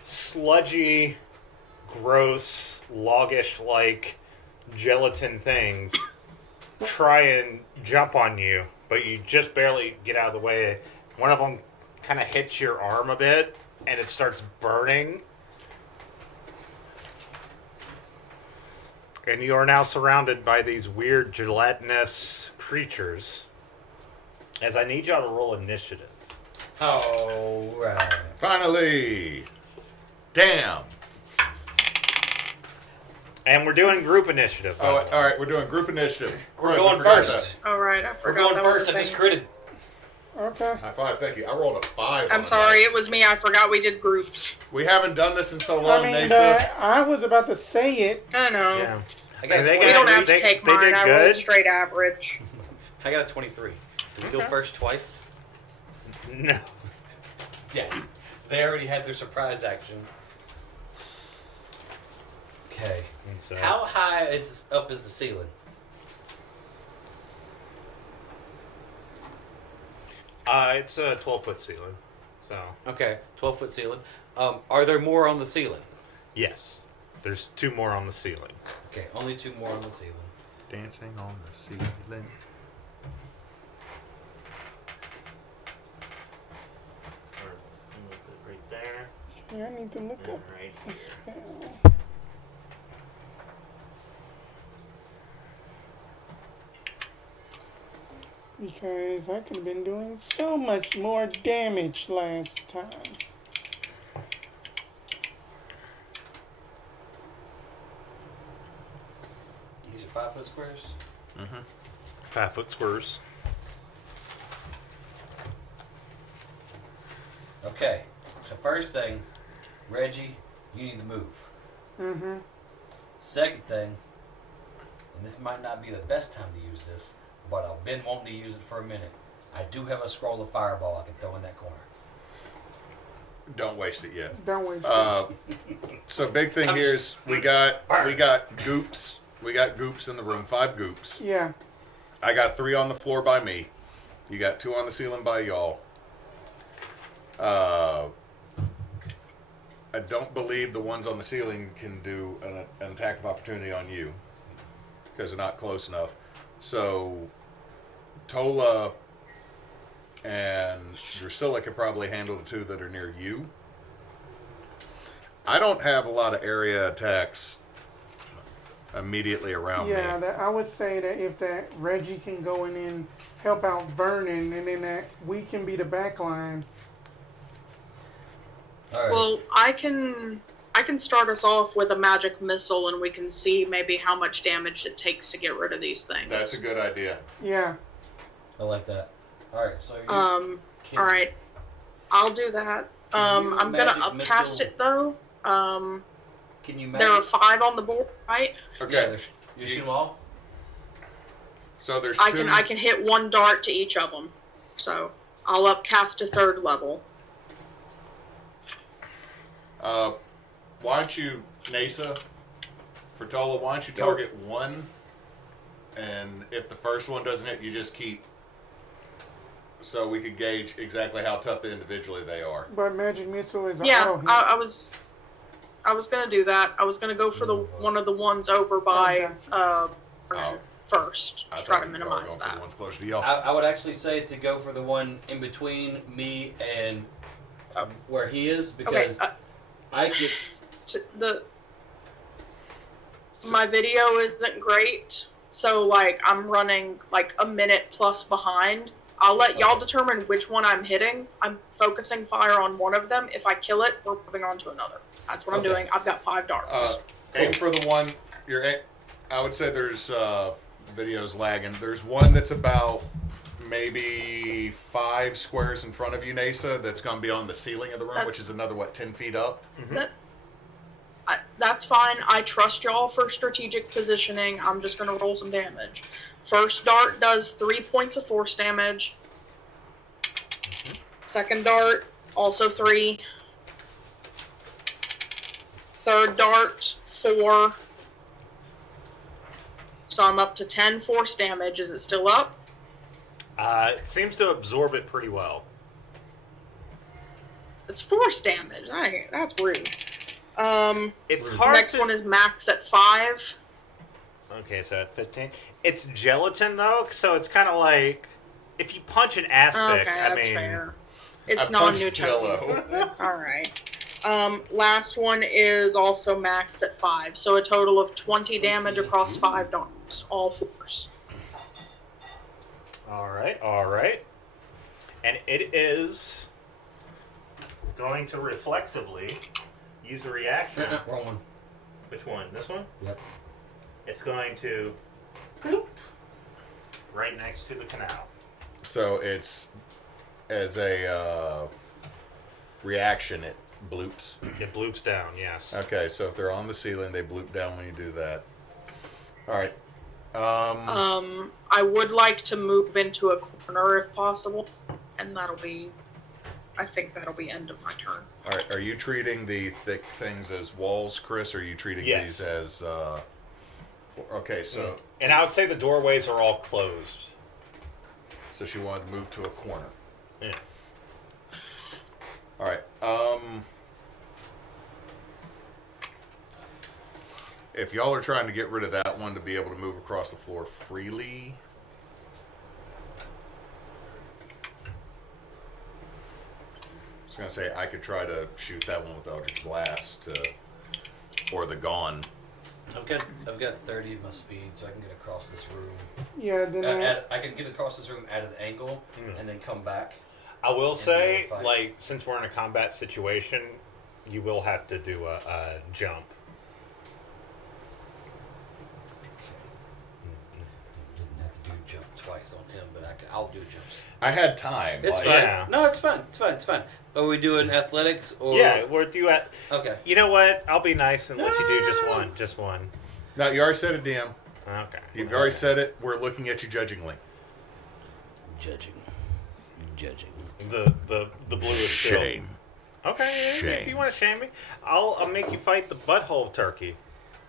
sludgy, gross, loggish-like gelatin things try and jump on you, but you just barely get out of the way. One of them kind of hits your arm a bit, and it starts burning. And you are now surrounded by these weird gelatinous creatures. As I need y'all to roll initiative. Alright. Finally! Damn! And we're doing group initiative. by Oh, the way. all right. We're doing group initiative. We're Right, going we forgot first. All right, I We're forgot going that was first. a I just thing. critted. Okay. that. High five. Thank you. I rolled a 5. I'm on sorry, dice. it was me. I forgot we did groups. We haven't done this in so long, I mean, Neysa. I was about to say it. I know. Yeah. I got a They 20. We don't have They- to take they mine. did I rolled good. straight average. I got a 23. Did we go Okay. first twice? No. Yeah. They already had their surprise action. Okay. So, How high is up is the ceiling? it's a 12-foot ceiling. So, Okay, 12-foot ceiling. Are there more on the ceiling? yes. There's 2 more on the ceiling. Okay, only 2 more on the ceiling. Dancing on the ceiling. Or, I'm gonna put it right there. Yeah, I need to look And up right a here. spell. Because I could have been doing so much more damage last time. These are 5-foot squares? 5-foot squares. Okay, so first thing, Reggie, you need to move. Mm-hmm. Second thing, and this might not be the best time to use this, but I've been wanting to use it for a minute. I do have a scroll of fireball I can throw in that corner. Don't waste it yet. Don't waste it. So big thing here is we got goops. We got goops in the room. 5 goops. Yeah. I got 3 on the floor by me. You got 2 on the ceiling by y'all. I don't believe the ones on the ceiling can do an attack of opportunity on you because they're not close enough. So Tolla and Dusilla could probably handle the 2 that are near you. I don't have a lot of area attacks immediately around Yeah, me. that, I would say that if that Reggie can go in and help out Vernon, and then that we can be the back line. All right. Well, I can start us off with a magic missile, and we can see maybe how much damage it takes to get rid of these things. That's a good idea. Yeah. I like that. All right, so you can, All right, I'll do that. Can you I'm gonna magic upcast missile- it though. Can you There are magic? 5 on the board, right? Okay. Yeah, you shoot them all? So there's I 2. can hit 1 dart to each of them. So I'll upcast to 3rd level. Why don't you, Neysa, for Tolla, why don't you target 1, and if the first one doesn't hit, you just keep, so we could gauge exactly how tough individually they are. But magic missile is an Yeah, auto hit. I was gonna do that. I was gonna go for the one of the ones over by first. I To try thought to you were minimize going for the that. ones closer to y'all. I would actually say to go for the one in between me and where he is Okay. because I get. My video isn't great, so like I'm running like a minute plus behind. I'll let y'all determine which one I'm hitting. I'm focusing fire on one of them. If I kill it, we're moving on to another. That's what I'm Okay. doing. I've got 5 darts. Aim for the one I would say there's videos lagging. There's one that's about maybe 5 squares in front of you, Neysa, that's going to be on the ceiling of the room, which is another 10 feet up. That's fine. I trust y'all for strategic positioning. I'm just gonna roll some damage. First dart does 3 points of force damage. Second dart, also 3. Third dart, 4. So I'm up to 10 force damage. Is it still up? It seems to absorb it pretty well. It's force damage. That's rude. It's hard Next to... one is max at 5. Okay, so at 15. It's gelatin, though, so it's kind of like... If you punch an aspic, Okay, I that's mean... fair. It's I punched non-Newtonian. Jello. Alright. Last one is also max at 5. So a total of 20 damage across 5 darts. All force. Alright. And it is going to reflexively use a reaction Wrong one. Which one? This one? Yep. It's going to bloop right next to the canal. So it's as a reaction, it bloops. It bloops down, yes. Okay, so if they're on the ceiling, they bloop down when you do that. All right. I would like to move into a corner if possible, and I think that'll be end of my turn. All right. Are you treating the thick things as walls, Chris? Or are you treating Yes. these as? Okay, so And I would say the doorways are all closed. so she wanted to move to a corner. Yeah. All right. If y'all are trying to get rid of that one to be able to move across the floor freely, I was gonna say I could try to shoot that one with Eldritch Blast, or the Gone. I've got 30 of my speed, so I can get across this room. Yeah, then I can get across this room at an angle and then come back. I will say, fight. like, since we're in a combat situation, you will have to do a jump. Didn't have to do jump twice on him, but I'll do jumps. I had time. It's like, fine. Yeah. No, it's fine. It's fine. It's fine. Are we doing athletics or? Yeah, we're do at. Okay. You know what? I'll be nice and let you do just one. Just one. No, you already said it, DM. Okay. You've already said it. We're looking at you judgingly. Judging. The blue is still. Shame. Okay. Shame. If you want to shame me, I'll make you fight the butthole turkey.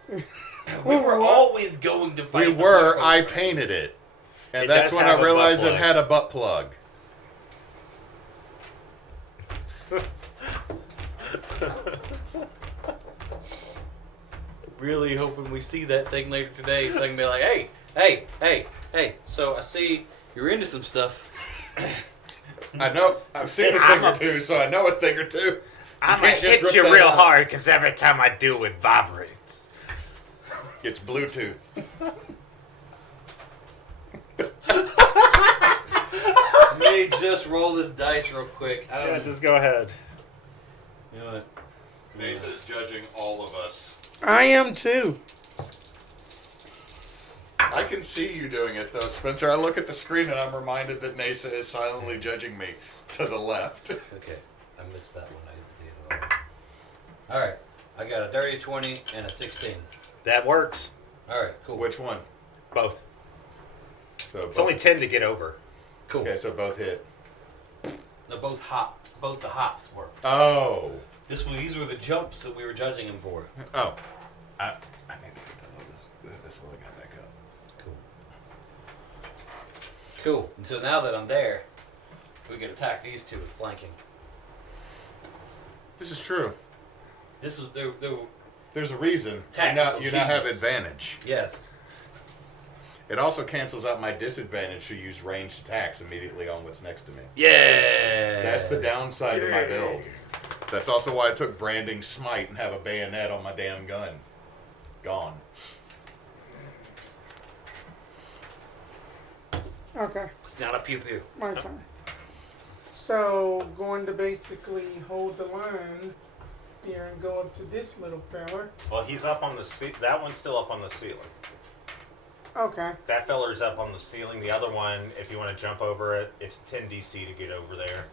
We were always going to fight. We the were. butt I hole. painted it, and It that's does when have I a realized butt it plug. had a butt plug. Really hoping we see that thing later today, so I can be like, hey. So I see you're into some stuff. I know. I've seen a thing or two, so I know a thing or two. I'm gonna can't just hit rip you that real out. hard because every time I do, it vibrates. It's Bluetooth. Let me just roll this dice real quick. Yeah, just go ahead. You know what? Neysa's judging all of us. I am too. I can see you doing it, though, Spencer. I look at the screen and I'm reminded that Neysa is silently judging me to the left. Okay, I missed that one. I didn't see it at all. All right, I got a dirty 20 and a 16. That works. All right, cool. Which one? Both. So It's only 10 to get over. Cool. Okay, so both hit. No, both the hops work. Oh. These were the jumps that we were judging him for. Oh. I need to put this little guy back up. Cool. And so now that I'm there, we can attack these two with flanking. This is true. This is There's a reason. Tactical You now have genius. advantage. Yes. It also cancels out my disadvantage to use ranged attacks immediately on what's next to me. Yeah. That's the downside of my build. That's also why I took Branding Smite and have a bayonet on my damn gun. Gone. Okay, It's not a pew pew. my turn. So, going to basically hold the line here and go up to this little feller. Well, he's up on the that one's still up on the ceiling. Okay, That feller's up on the ceiling. The other one, if you want to jump over it, it's 10 DC to get over there.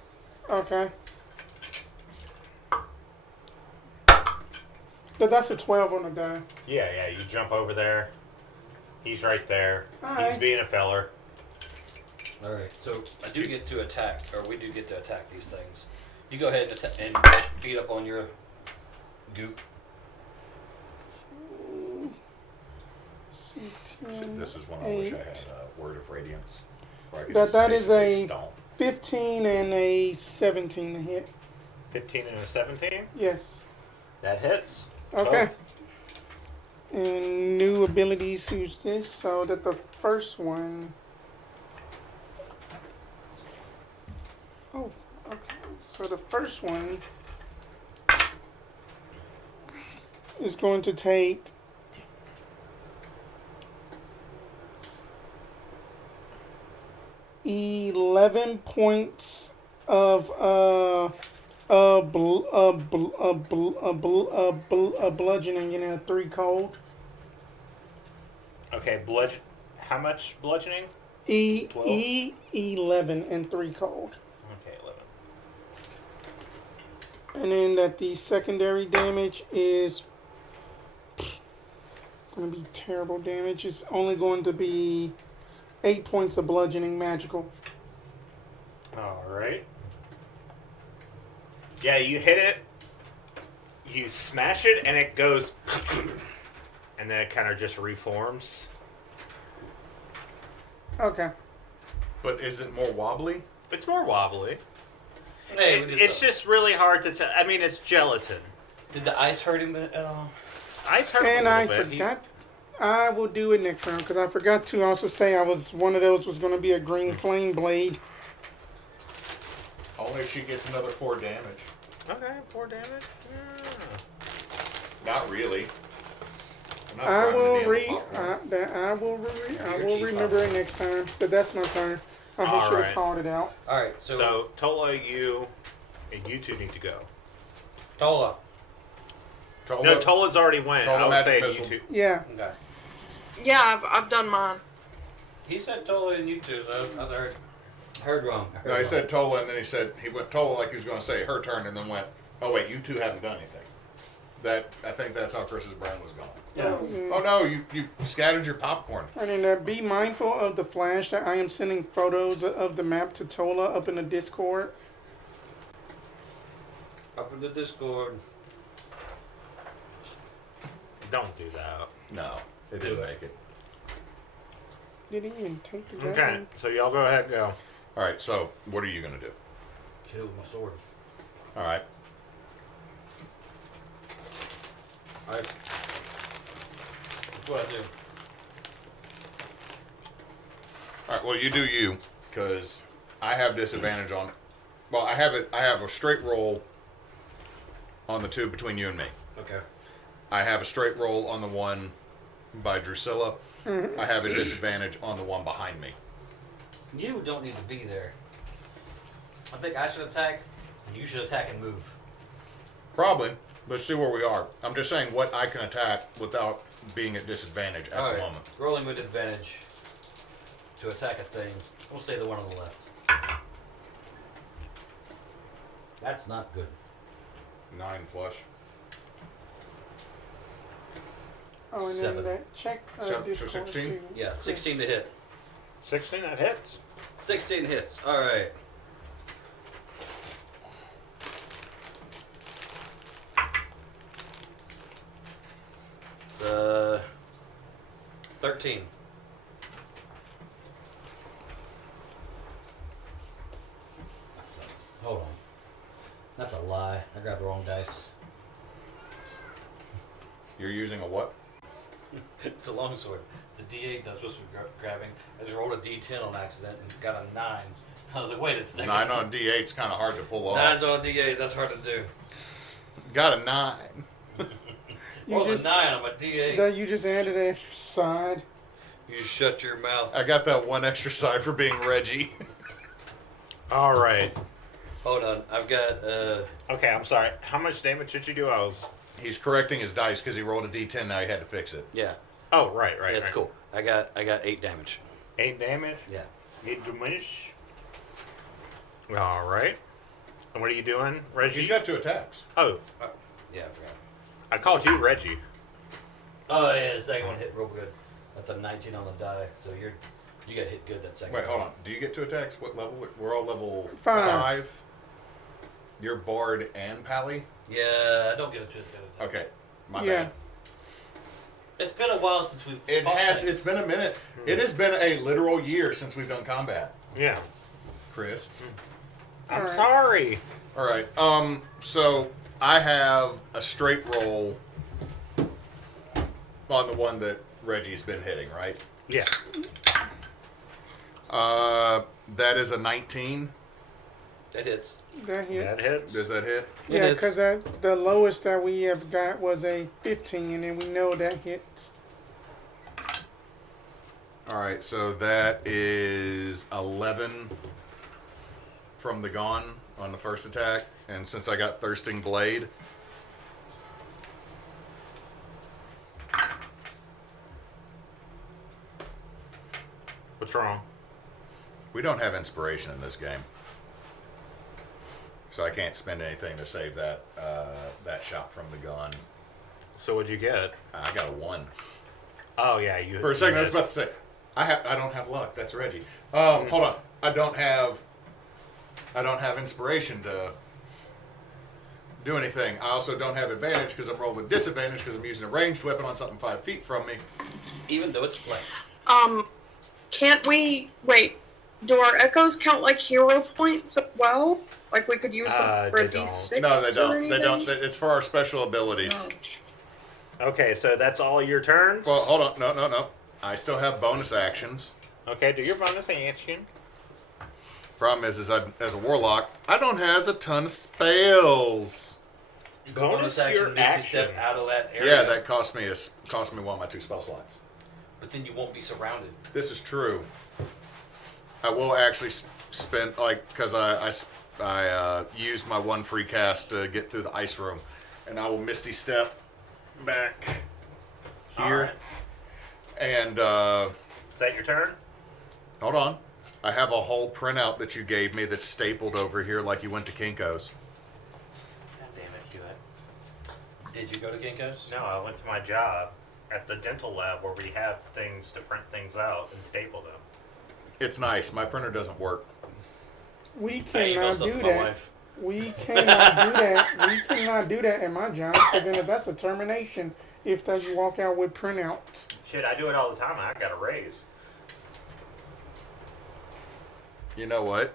okay. But that's a 12 on the die. Yeah, you jump over there. He's right there. Alright. He's being a feller. All right. So I do get to attack, or we do get to attack these things. You go ahead and beat up on your goop. See, this is one I wish I had Word of Radiance. Where I could That- just that is basically a- stomp. 15 and a 17 to hit. 15 and a 17. Yes. That hits. Okay. Both. And new abilities, who's this? So that the first one. Oh, okay. So the first one is going to take 11 points of Bludgeoning and a 3 cold. Okay, how much bludgeoning? 12? 11 and 3 cold. Okay, 11. And then that the secondary damage is going to be terrible damage. It's only going to be 8 points of bludgeoning magical. Alright. Yeah, you hit it, you smash it, and it goes, and then it kind of just reforms. Okay. But is it more wobbly? It's more wobbly. Hey, It's just really hard to tell. I mean, it's gelatin. Did the ice hurt him at all? Ice hurt And a I little bit. forgot. I will do it next round because I forgot to also say I was one of those was going to be a green flame blade. Only if she gets another 4 damage. Okay, 4 damage. Yeah. Not really. I'm not I trying to will damn popcorn. I will cheese remember it next time. But that's my turn. I should have Alright. called it out. All right, So, Tolla, you two need to go. Tolla. Tolla, No, Tolla's already went. Tolla I was magic saying you missile. two. Yeah. Okay. Yeah, I've done mine. He said Tolla and you two, so I heard wrong. I heard No, he wrong. said Tolla, and then he went Tolla like he was going to say her turn, and then went, oh wait, you two haven't done anything. I think that's how Chris's brain was going. Yeah. Oh no, you scattered your popcorn. And then be mindful of the flash that I am sending photos of the map to Tolla up in the Discord. Up in the Discord. Don't do that. No, it didn't make it. Did he even take the Okay, gun? so y'all go ahead and go. All right, so what are you going to do? Hit it with my sword. All right. All right. That's what I do. All right. Well, you do you, because I have disadvantage on. Well, I have it. I have a straight roll on the 2 between you and me. Okay. I have a straight roll on the 1 by Dusilla. I have a disadvantage on the 1 behind me. You don't need to be there. I think I should attack, and you should attack and move. Probably. Let's see where we are. I'm just saying what I can attack without being at disadvantage at All the right. moment. Rolling with advantage to attack a thing. We'll say the one on the left. That's not good. 9 plus. Oh, and 7. then that check So Discord 16? too. Yeah, 16 to hit. 16, that hits. 16 hits. All right. It's 13. Hold on. That's a lie. I grabbed the wrong dice. You're using a what? It's a longsword. It's a D8 that I was supposed to be grabbing. I just rolled a D10 on accident and got a 9. I was like, wait a second. 9 on D8 is kind of hard to pull off. 9's on a D8. That's hard to do. Got a 9. You Rolled a just 9 on my D8. that you just added an extra side. You shut your mouth. I got that 1 extra side for being Reggie. All right. Hold on. I've got Okay, I'm sorry. How much damage did you do? I was. He's correcting his dice because he rolled a D10. Now he had to fix it. yeah. Oh, right. That's right. cool. I got 8 damage. 8 damage. Yeah. 8 damage. All right. And what are you doing, Reggie? He's got 2 attacks. Oh, Yeah, I forgot. I called you Reggie. Oh yeah, the second one hit real good. That's a 19 on the die, so you got hit good that second. Wait, one. hold on. Do you get 2 attacks? What level? We're all level 5. 5. You're Bard and Pally? Yeah, I don't get a twist. Okay. My Yeah. bad. It's been a while since we've. It fought has. things. It's been a minute. It has been a literal year since we've done combat, Yeah. Chris. I'm All right. sorry. All right. So I have a straight roll on the one that Reggie's been hitting, right? Yeah. That is a 19. That hits. That hit. That hits. Does that hit? Yeah, It because the lowest that we have got was a 15, and we know that hits. All right. So that is 11 from the gun on the first attack. And since I got Thirsting Blade, What's wrong? we don't have inspiration in this game. So I can't spend anything to save that that shot from the gun. So what'd you get? I got a 1. Oh yeah, you. For a second, I was missed. about to say, I don't have luck. That's Reggie. Hold on. I don't have inspiration to do anything. I also don't have advantage because I'm rolling with disadvantage because I'm using a ranged weapon on something 5 feet from me. Even though it's flanked. Can't we wait? Do our echoes count like hero points as well? Like we could use them for a they don't. D6? No, they or don't. They don't. anything? It's for our special abilities. No. Okay, so that's all your turns. Well, hold on. No. I still have bonus actions. Okay, do your bonus action. Problem is as a warlock, I don't have a ton of spells. You go bonus action, your misty action. step out of that area. Yeah, that cost me one of my 2 spell slots. But then you won't be surrounded. This is true. I will actually spend because I used my 1 free cast to get through the ice room, and I will misty step back here. Alright. And Is that your turn? hold on, I have a whole printout that you gave me that's stapled over here like you went to Kinko's. God damn it, Hewitt. Did you go to Kinko's? No, I went to my job at the dental lab where we have things to print things out and staple them. It's nice. My printer doesn't work. We I emailed cannot stuff do to my that. wife. We cannot do that. We cannot do that at my job. Because then if that's a termination, if they walk out with printouts. Shit, I do it all the time. I got a raise. You know what?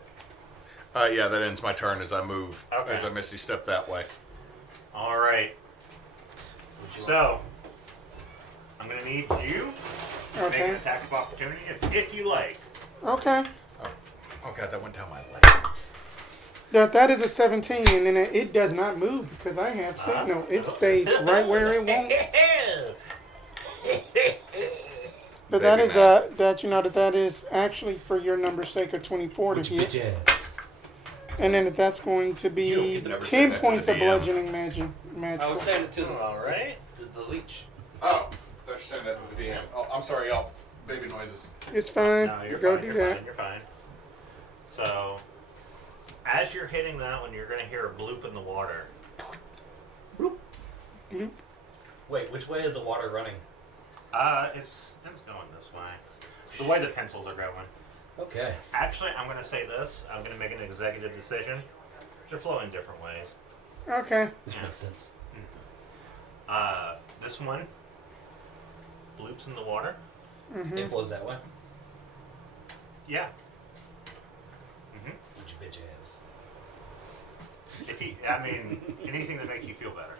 Yeah, that ends my turn as I move. Okay. As I misty step that way. All right. Would you So, I'm gonna need you to make an Okay. attack of opportunity if you like. Okay. Oh god, that went down my leg. That is a 17, and then it does not move because I have signal. It stays right where it wants. But that Baby is man. that is actually for your number's sake a 24 to Would you hit, bitch ass? and then that's going to You be don't get to never say 10 that to points the of DM. bludgeoning magic. I was saying it to All right. the leech. Oh, they're saying that to the DM. Oh, I'm sorry, y'all. Baby noises. It's fine. No, you're Go fine. do You're that. fine. You're fine. So, as you're hitting that one, you're gonna hear a bloop in the water. Bloop. Wait, which way is the water running? It's going this way. The way the pencils are going. Okay. Actually, I'm gonna say this. I'm gonna make an executive decision. They're flowing different ways. Okay. This makes sense. This one bloops in the water. It flows that way. Yeah. Would you bitch ass? If you, I mean, anything that makes you feel better.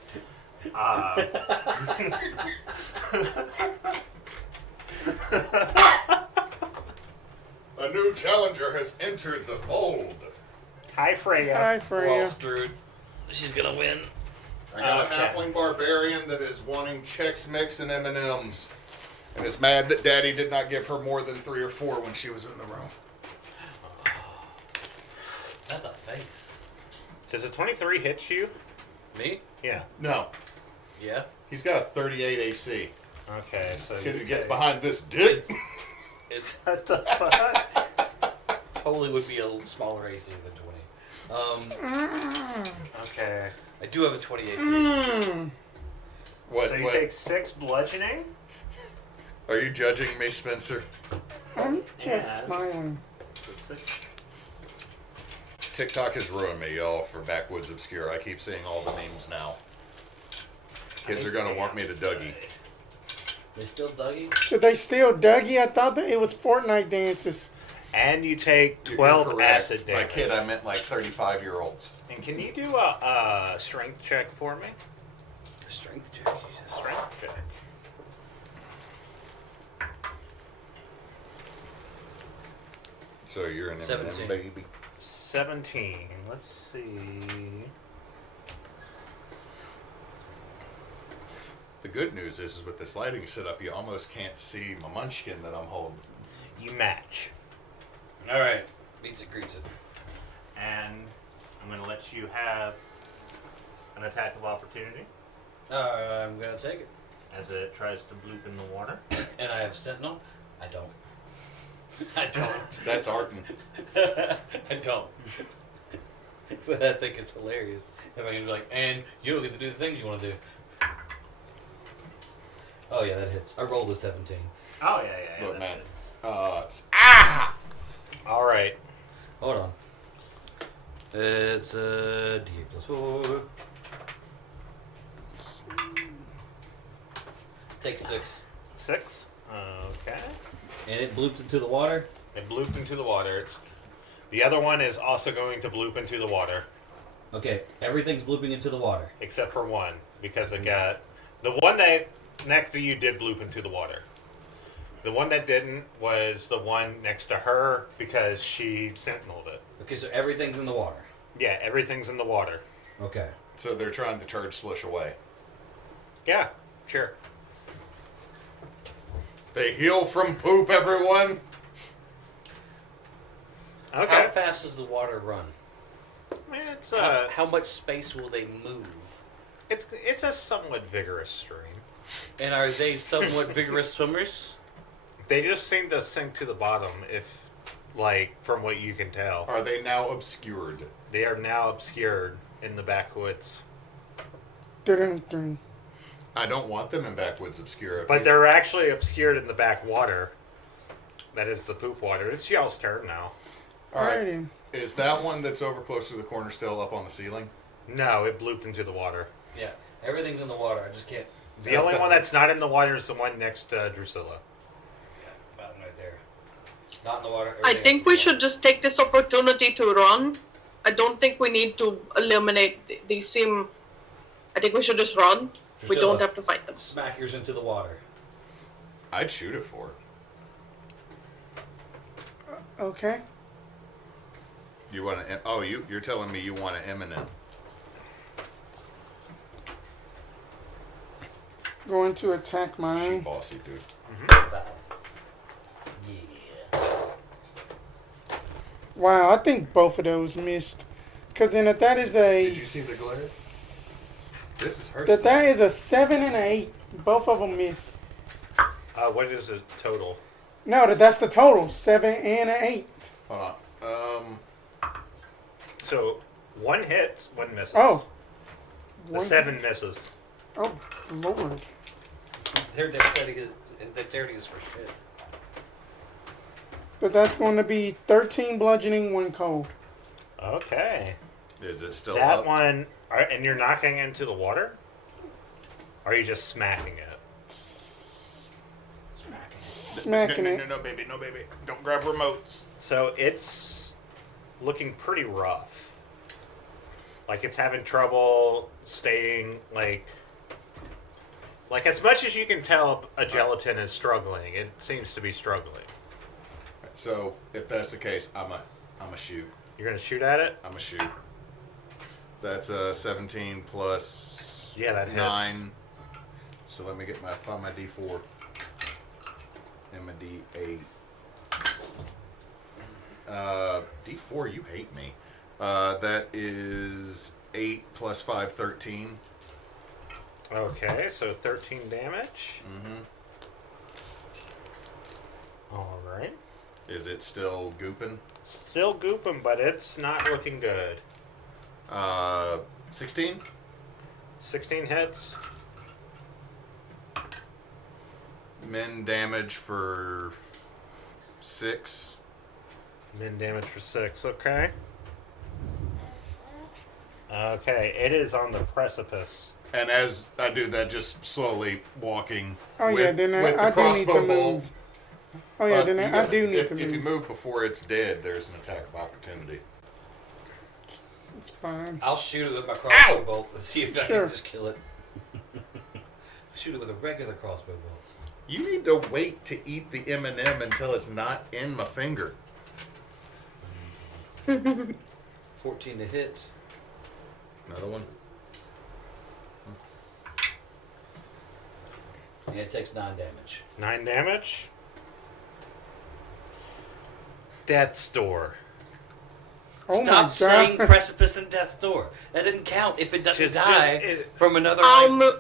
A new challenger has entered the fold. Hi, Freya. Hi, We're all Freya. screwed. She's gonna win. I got Okay. a halfling barbarian that is wanting Chex Mix and M&Ms. And is mad that Daddy did not give her more than 3 or 4 when she was in the room. That's a face. Does a 23 hit you? Me? Yeah. No, Yeah. he's got a 38 AC. Okay, so Because he you gets take- behind this dick. It's What the fuck? totally would be a smaller AC than 20. Okay. I do have a 20 AC. What? So you What? take 6 bludgeoning? Are you judging me, Spencer? I'm just Yeah. smiling. So 6. TikTok has ruined me, y'all, for Backwoods Obscure. I keep seeing all the memes now. Kids are gonna want me to Dougie. They still Dougie? Did they steal Dougie? I thought that it was Fortnite dances. And you take You're 12 correct. acid By damage. kid, I meant like 35-year-olds. And can you do a strength check for me? Strength check. Strength check. So you're an M&M 17. baby. 17. Let's see. The good news is with this lighting setup, you almost can't see my munchkin that I'm holding. You match. Alright. Meets it, greets it. And I'm going to let you have an attack of opportunity I'm gonna take it. as it tries to bloop in the water. And I have Sentinel. I don't. I don't. That's Arden. I don't. But I think it's hilarious. If I can be like, and you don't get to do the things you want to do. Oh yeah, that hits. I rolled a 17. Oh, yeah. Look, man. That's- All right. Hold on. It's a D8 plus 4. Take 6. 6. Okay. And it blooped into the water. It blooped into the water. The other one is also going to bloop into the water, Okay, everything's blooping into the water. except for one, because it got... The one that next to you did bloop into the water. The one that didn't was the one next to her, because she sentineled it. Okay, so everything's in the water. Yeah, everything's in the water. Okay. So they're trying to turd slush away. Yeah, sure. They heal from poop, everyone. How Okay. fast does the water run? It's How much space will they move? it's a somewhat vigorous stream. And are they somewhat vigorous swimmers? They just seem to sink to the bottom, if, like, from what you can tell. Are they now obscured? They are now obscured in the backwoods. Dun-dun-dun. I don't want them in backwoods obscure. But they're actually obscured in the backwater. That is the poop water. It's y'all's turn now. All right. Alrighty. Is that one that's over close to the corner still up on the ceiling? No, it blooped into the water. Yeah, everything's in the water. I just can't. The only one that's not in the water is the one next to Drusilla. About right there. Not in the water. I everything think else we in the should just take this opportunity to run. I don't think we need to eliminate these. I think we should just run. We Drusilla, don't have to fight them. water. Smack yours into the water. I'd shoot it for it. Okay. You want to? Oh, you're telling me you want an imminent? Going to attack She mine. bossy, dude. 5. Yeah. Wow, I think both of those missed. Because then if that is a... Did you see the glare? This is her. That is a 7 and an 8. Both of them miss. What is the total? No, that's the total. 7 and an 8. Hold on. So, one hits, one misses. Oh. The 7 misses. Oh, Lord. Their dexterity is for shit. But that's going to be 13 bludgeoning, 1 cold. Okay. Is it still That up? one, and you're knocking into the water? Or are you just smacking it? Smacking it. No, baby, no, baby. Don't grab remotes. So it's looking pretty rough. Like it's having trouble staying, like as much as you can tell, a gelatin is struggling. It seems to be struggling. So if that's the case, I'm a shoot. You're gonna shoot at it? I'm a shoot. That's 17 plus Yeah, that hits. 9. So let me find my D4 and my D8. D4, you hate me. That is 8 plus 5, 13. Okay, so 13 damage. Mm-hmm. Alright. Is it still gooping? Still gooping, but it's not looking good. 16? 16 hits. Min damage for 6. Min damage for 6, okay. Okay, it is on the precipice. And as I do that, just slowly walking. Oh, yeah, then with I the do need to crossbow bolt. move. Oh, yeah, then I do need to If you move. move before it's dead, there's an attack of opportunity. It's fine. I'll shoot it with my crossbow bolt to see if I Sure. can just kill it. Shoot it with a regular crossbow bolt. You need to wait to eat the M&M until it's not in my finger. 14 to hit. Another one. And it takes 9 damage. 9 damage. Death's door. Oh Stop my saying god. precipice and death's door. That didn't count if it doesn't die from another. I'll like, move.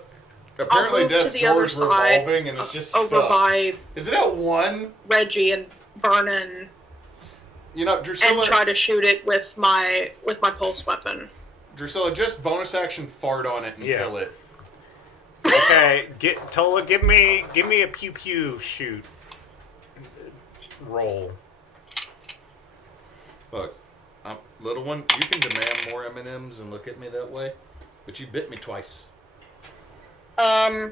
Apparently, move to Death's the Door other is side, revolving and it's just over stuck. by Is it at 1? Reggie and Vernon, You know, and Drusilla, try to shoot it with my pulse weapon. Drusilla, just bonus action fart on it and Yeah. kill it. Okay, Tolla, give me a pew pew shoot roll. Look, little one, you can demand more M&Ms and look at me that way, but you bit me twice. I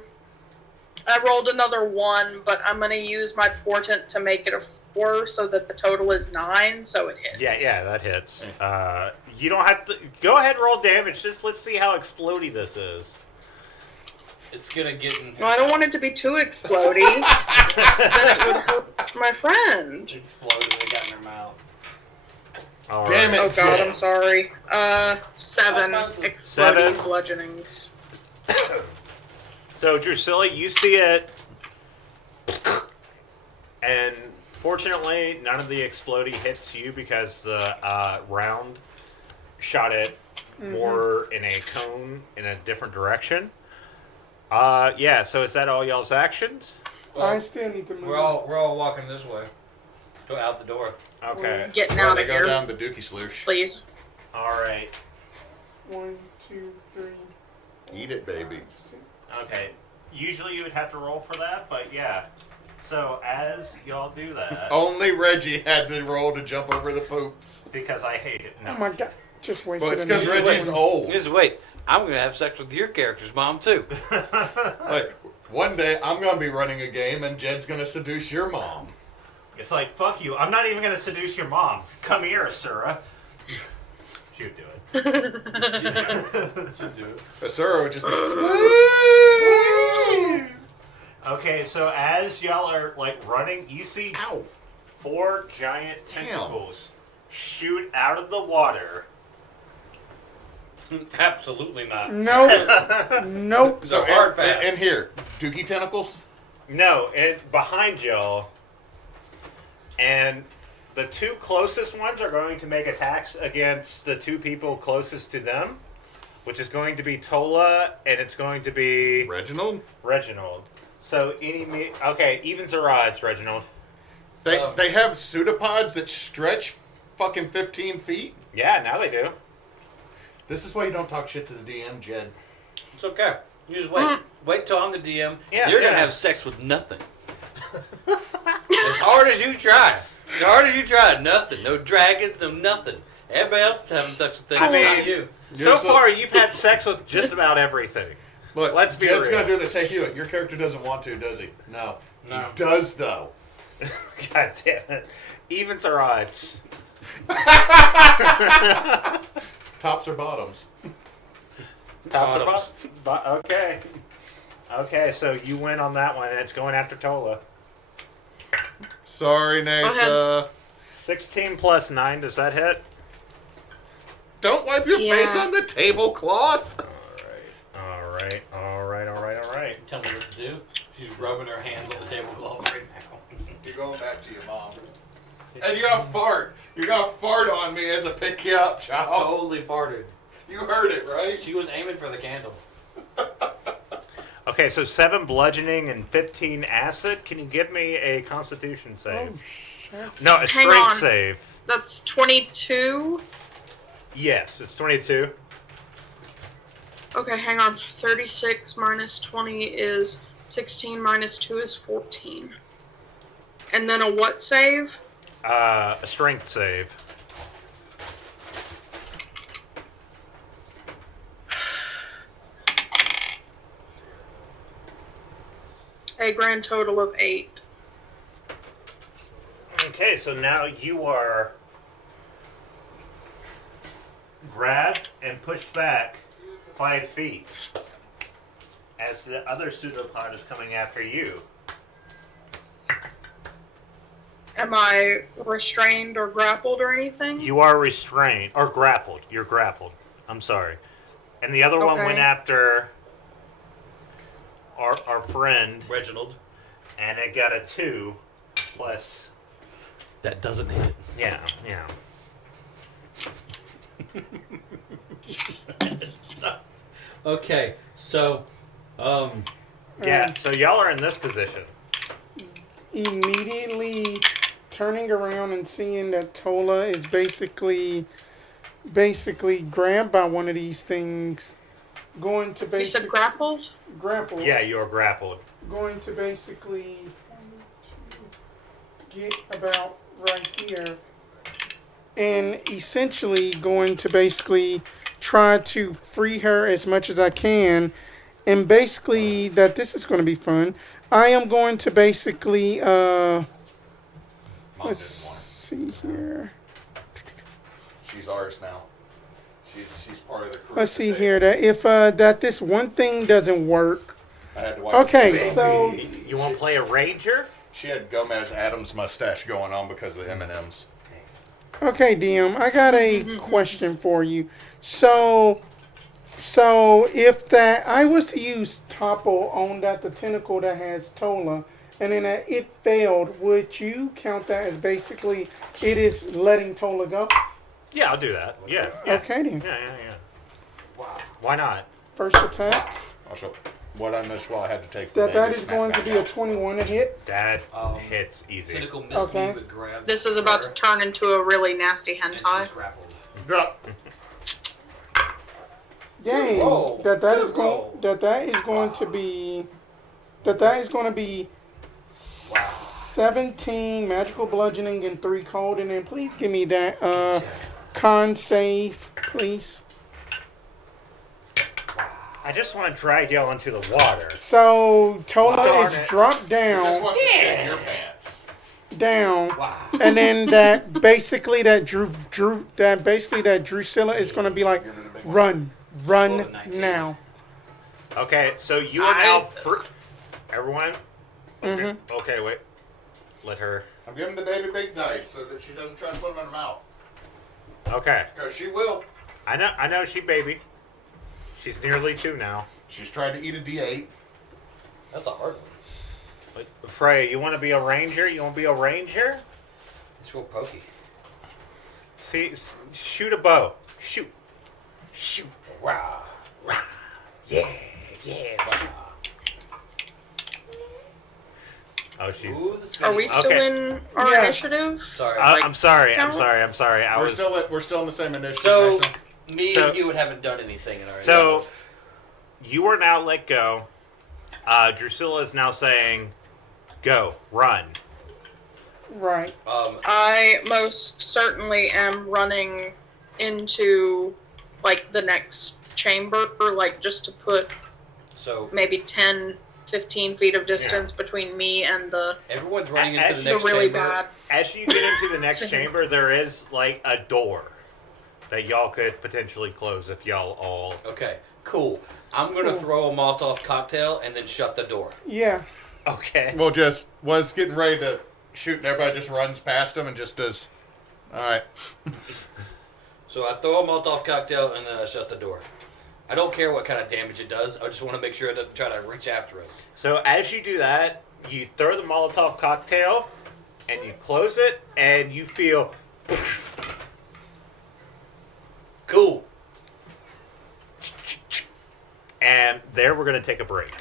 rolled another 1, but I'm gonna use my portent to make it a 4, so that the total is 9, so it hits. Yeah, that hits. You don't have to go ahead and roll damage. Just let's see how explodey this is. it's gonna get in. Well, I don't want it to be too explodey. Then it would hurt my friend. Exploded. They got in their mouth. All Damn right. it. Oh god, Jed. I'm sorry. 7 exploding 7? bludgeonings. So Drusilla, you see it, and fortunately, none of the explodey hits you because the round shot it more in a cone in a different direction. Yeah. So is that all y'all's actions? I still need to move. We're all walking this way. Go out the door. Okay. Getting Well, out they of go here, down the Dookie Sloosh. please. All right. 1, 2, 3. Eat it, baby. 6. Okay. Usually you would have to roll for that, but yeah. So as y'all do that, Only Reggie had the roll to jump over the poops. because I hate it. No. Oh my god. Just wasted Well, it's because another Reggie's one. old. Just wait. I'm gonna have sex with your character's mom too. Like, one day I'm going to be running a game and Jed's going to seduce your mom. It's like, fuck you. I'm not even going to seduce your mom. Come here, Asura. She would do it. Asura would just be... Okay, so as y'all are, like, running, you see Ow. 4 giant tentacles shoot out of the water. Absolutely not. Nope. Nope. So, The hard pass. and here, Dookie tentacles? No, behind y'all. And the 2 closest ones are going to make attacks against the 2 people closest to them, which is going to be Tolla, and it's going to be Reginald? Reginald. So, okay, evens or odds, Reginald? They have pseudopods that stretch fucking 15 feet? Yeah, now they do. This is why you don't talk shit to the DM, Jed. It's okay. You just wait. Wait till I'm the DM. Yeah, You're yeah. gonna have sex with nothing. As hard as you try. Nothing. No dragons. No nothing. Everybody else is having sex with things. I mean, not you. So far, you've had sex with just about everything. Look, Let's be Jed's real. going to do this. Hey, Hewitt, your character doesn't want to, does he? No. No. He does, though. God damn it. Evens or odds? Tops or bottoms? Tops or Bottoms. Okay. Okay, so you win on that one, and it's going after Tolla. Sorry, Neysa. 16 plus 9, does that hit? Don't wipe your Yeah. face on the tablecloth. Alright. Tell me what to do. She's rubbing her hands on the tablecloth right now. You're going back to your mom. And you're going to fart. You're going to fart on me as I pick you up, child. Totally farted. You heard it, right? She was aiming for the candle. Okay, so 7 bludgeoning and 15 acid. Can you give me a constitution save? Oh, shit. No, a Hang strength on. save. That's 22. Yes, it's 22. Okay, hang on. 36 minus 20 is 16 minus 2 is 14. And then a what save? A strength save. A grand total of 8. Okay, so now you are grabbed and pushed back 5 feet as the other pseudopod is coming after you. Am I restrained or grappled or anything? You are restrained or grappled. You're grappled. I'm sorry. And the other one Okay. went after our friend, Reginald. and it got a 2 plus. That doesn't hit. Yeah. Okay, so, Yeah, so y'all are in this position. Immediately turning around and seeing that Tolla is basically grabbed by one of these things, going to You said basically grappled? grapple. Yeah, you are grappled. Going to basically get about right here, and essentially going to basically try to free her as much as I can, and basically that this is going to be fun. I am going to basically Mom let's didn't want see here. her. She's ours now. She's part of the crew. Let's see today. here that if that this one thing doesn't work. I had to watch Okay, it. so You want to play a ranger? She had Gomez Adams mustache going on because of the M&Ms. okay, DM, I got a question for you. So if that I was to use topple on the tentacle that has Tolla, and then that it failed, would you count that as basically it is letting Tolla go? Yeah, I'll do that. Yeah. Yeah. Okay then. Yeah. Wow. Why not? First attack. Also, what I missed while I had to take That baby is snack going to back be a out. 21 to hit. That Um, hits easy. tentacle missed Okay. me, but grabbed. This is about to her, turn into a really nasty and hentai. she's grappled. Yeah. Dang. roll. That Good is roll. going that is going to be 17 magical bludgeoning and 3 cold, and then please give me that con save, please. I just want to drag y'all into the water. So Tolla Darn is it. dropped Just down, wants to shit your pants. down, Wow. and then that basically that Dusilla is going to be like, Give her the big run Roll a 19. now. Okay, so you are now free. Everyone? Okay. Mm-hmm. Okay, wait. Let her. I'm giving the baby big dice so that she doesn't try to put them in her mouth. Okay. Because she will. I know she baby. She's nearly 2 now. She's tried to eat a D8. That's a hard one. But, Frey, you want to be a ranger? You want to be a ranger? It's real pokey. See, shoot a bow. Shoot. Wow. Yeah. Oh, she's. Ooh, the Are we spinning- still Okay. in our Yeah. initiative? Sorry. I'm sorry. count? I'm sorry. I We're was. still in the same initiative. So, Neysa. me So- and you haven't done anything in our So, you are now let go. Drusilla is now saying, "Go, run." Right. I most certainly am running into like the next chamber, or like just to put So maybe 10, 15 feet of distance between me and the everyone's running As into the you- next really chamber. bad. As you get into the next chamber, there is like a door that y'all could potentially close if y'all all. Okay, cool. I'm gonna throw a Molotov cocktail and then shut the door. Yeah. Okay. We'll just was getting ready to shoot, and everybody just runs past him and just does. All right. So I throw a Molotov cocktail and then I shut the door. I don't care what kind of damage it does. I just want to make sure it doesn't try to reach after us. So as you do that, you throw the Molotov cocktail, and you close it, and you feel. Cool. And there, we're gonna take a break.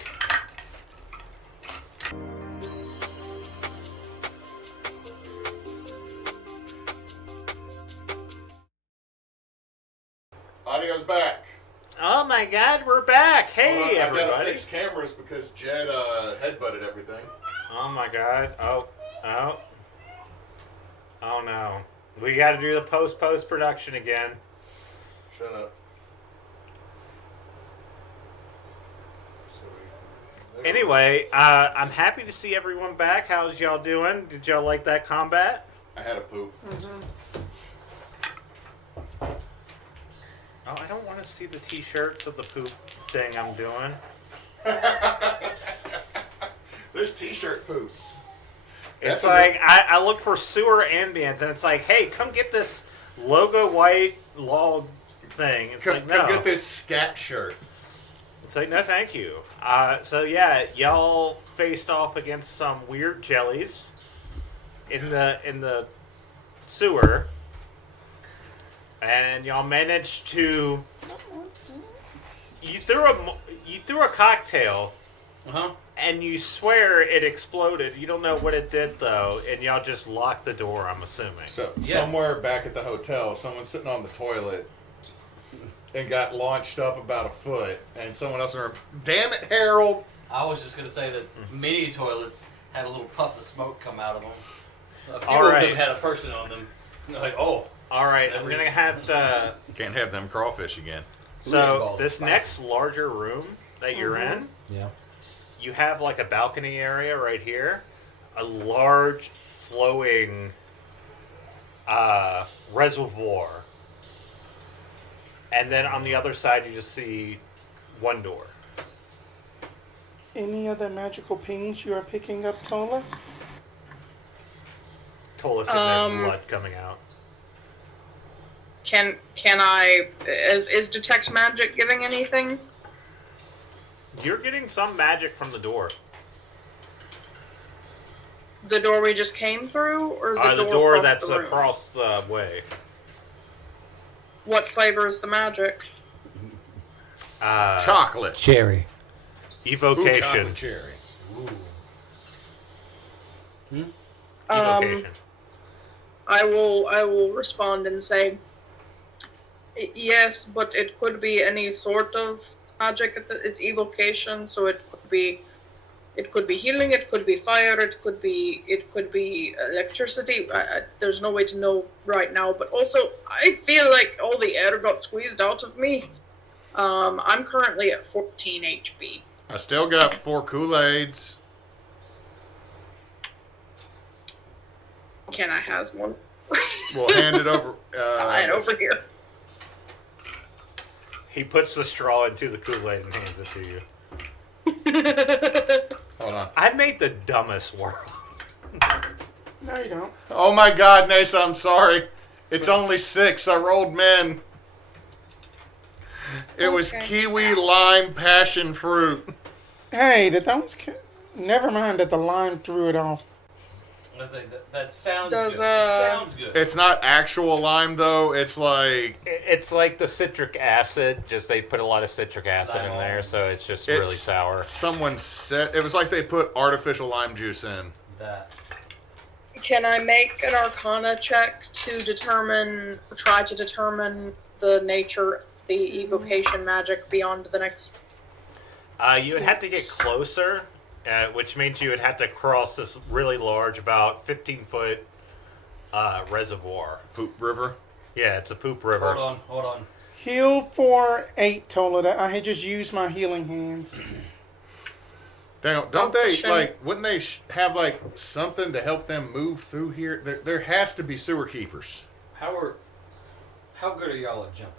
Audio's back. Oh my God, we're back! Hey, Hold on, I've got to everybody! fix cameras because Jed headbutted everything. Oh my God! Oh no! We got to do the post production again. Shut up. Anyway, I'm happy to see everyone back. How's y'all doing? Did y'all like that combat? I had a poop. Oh, I don't want to see the T-shirts of the poop thing I'm doing. There's t-shirt poops. It's That's a like I look for sewer ambience, and it's like, hey, come get this logo white log thing. It's Come, like, no. come get this scat shirt. It's like, no, thank you. So yeah, y'all faced off against some weird jellies in the sewer. and y'all managed to. You threw a cocktail, and you swear it exploded. You don't know what it did though, and y'all just locked the door. I'm assuming. So somewhere back at the hotel, someone's sitting on the toilet and got launched up about a foot, and someone else in the room. Damn it, Harold! I was just gonna say that many toilets had a little puff of smoke come out of them. A few All of right. them had a person on them. And they're like, oh. All right, I'm gonna have to. Can't have them crawfish again. So this next larger room that you're in, Yeah. you have like a balcony area right here, a large flowing reservoir, and then on the other side you just see one door. Any other magical pings you are picking up, Tolla? Tolla sitting there, blood coming out. Can I? Is detect magic giving anything? You're getting some magic from the door. The door we just came through, or the door across that's the room? across the way. What flavor is the magic? Chocolate. Cherry. Ooh, Evocation. chocolate cherry. Evocation. I will respond and say, yes, but it could be any sort of magic. It's evocation, so it could be healing, it could be fire, it could be electricity. There's no way to know right now. But also, I feel like all the air got squeezed out of me. I'm currently at 14 HP. I still got 4 Kool-Aids. Can I has one? We'll hand it over. Right over here. He puts the straw into the Kool-Aid and hands it to you. Hold on. I made the dumbest world. No, you don't. Oh my God, Neysa, I'm sorry. It's only 6. I rolled men. It was Okay. kiwi, lime, passion fruit. Hey, never mind that the lime threw it off. That sounds Does, good. It sounds good. It's not actual lime though. It's like It's like the citric acid, just they put a lot of citric acid in Lime. there, so it's just really sour. someone said it was like they put artificial lime juice in. That. Can I make an Arcana check to try to determine the nature, the evocation magic beyond the next? You would have to get closer, which means you would have to cross this really large, about 15-foot reservoir. Poop river. Yeah, it's a poop river. Hold on. Heal for 8, Tolla. That I had just used my healing hands. Don't they Sure. like? Wouldn't they have like something to help them move through here? There has to be sewer keepers. How good are y'all at jumping?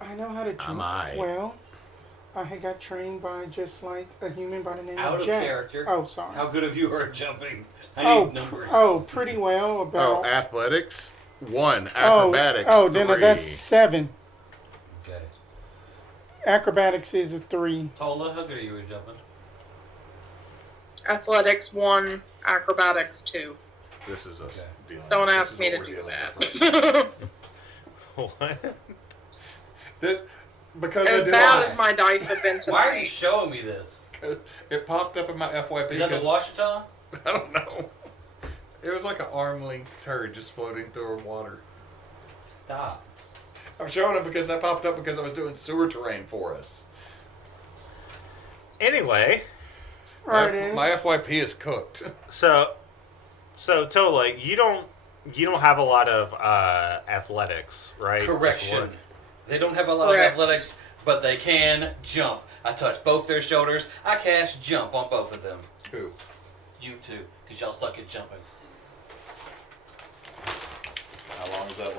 I know how to jump. Am I? Well, I had got trained by just like a human by the name Out of of Jack. character. Oh, sorry. How good of you are at jumping? I need numbers. Pretty well. About. Athletics 1, acrobatics Then 3. that's 7. Okay. Acrobatics is a 3. Tolla, how good are you at jumping? Athletics 1, acrobatics 2. This is us dealing. Don't this ask is me what to we're do dealing that. with. What? This because As I did bad all as my dice have been tonight. Why are you showing me this? It popped up in my FYP. Is that the 'cause- Washita? I don't know. It was like an arm length turd just floating through water. Stop. I'm showing it because that popped up because I was doing sewer terrain for us. Anyway, Right. My FYP is cooked. so Tolla, you don't have a lot of athletics, right? Correction. They don't have a lot Correct. of athletics, but they can jump. I touch both their shoulders. I cast jump on both of them. Who? You two, because y'all suck at jumping. How long does that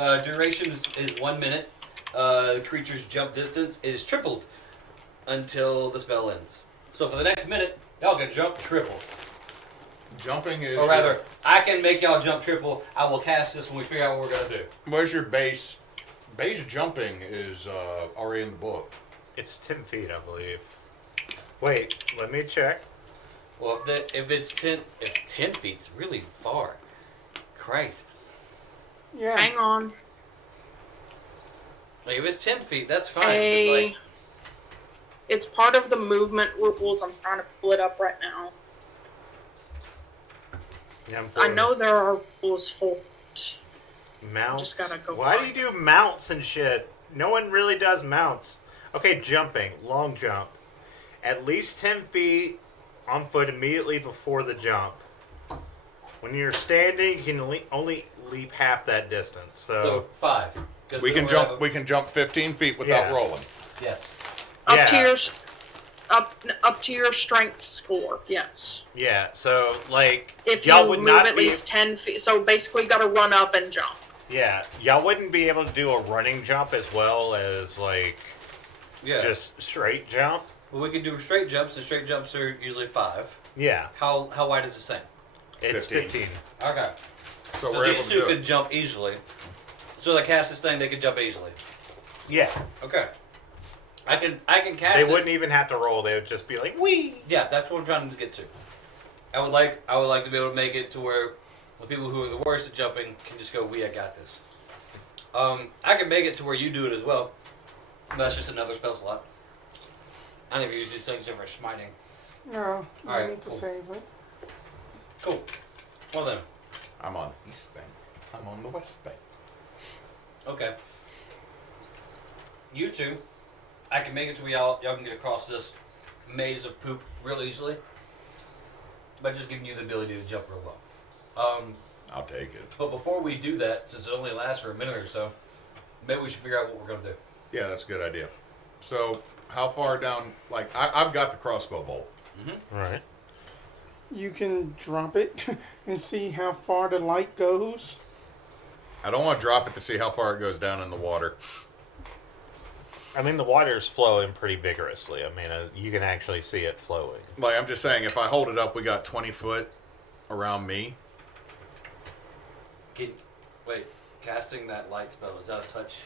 last? Duration is 1 minute. The creature's jump distance is tripled until the spell ends. So for the next minute, y'all can jump triple. Jumping is. Or rather, I can make y'all jump triple. I will cast this when we figure out what we're going to do. Where's your base? Base jumping is already in the book. It's 10 feet, I believe. Wait, let me check. Well, if 10 feet's really far. Christ. Yeah. Hang on. Like if it's 10 feet, that's fine. A. But like, It's part of the movement rules. I'm trying to pull it up right now. Yeah, I know there are rules for it. mounts. Just gotta go Why do find you do mounts and shit? No one really does mounts. Okay, jumping, long jump, at least 10 feet on foot immediately before the jump. When you're standing, you can only leap half that distance. so 5. 'Cause We can don't jump. have a- We can jump 15 feet without Yeah. rolling. Yes. Up Yeah. to your up to your strength score. Yes. Yeah, so like If y'all you would move not at be. least 10 feet, so basically, you got to run up and jump. Yeah, y'all wouldn't be able to do a running jump as well as like Yeah. just straight jump. Well, we can do straight jumps, and straight jumps are usually 5. Yeah, How wide is this thing? it's 15. 15. Okay. So So we're able these to two do could it. jump easily. So they cast this thing, they could jump easily. Yeah, Okay. I can cast they it. wouldn't even have to roll. They would just be like, "Wee." Yeah, that's what I'm trying to get to. I would like to be able to make it to where the people who are the worst at jumping can just go, "We, I got this." I can make it to where you do it as well. But that's just another spell slot. I never use these things for smiting. No, you Alright, need to cool. save it. Cool. Well then. I'm on East Bank. I'm on the West Bank. Okay. You two, I can make it to where y'all can get across this maze of poop real easily by just giving you the ability to jump real well. I'll take it. But before we do that, since it only lasts for a minute or so, maybe we should figure out what we're going to do. Yeah, that's a good idea. So, how far down? Like, I've got the crossbow bolt. Right. You can drop it and see how far the light goes. I don't want to drop it to see how far it goes down in the water. I mean, the water's flowing pretty vigorously. I mean, you can actually see it flowing. Like, I'm just saying, if I hold it up, we got 20 foot around me. Wait, casting that light spell, is that a touch?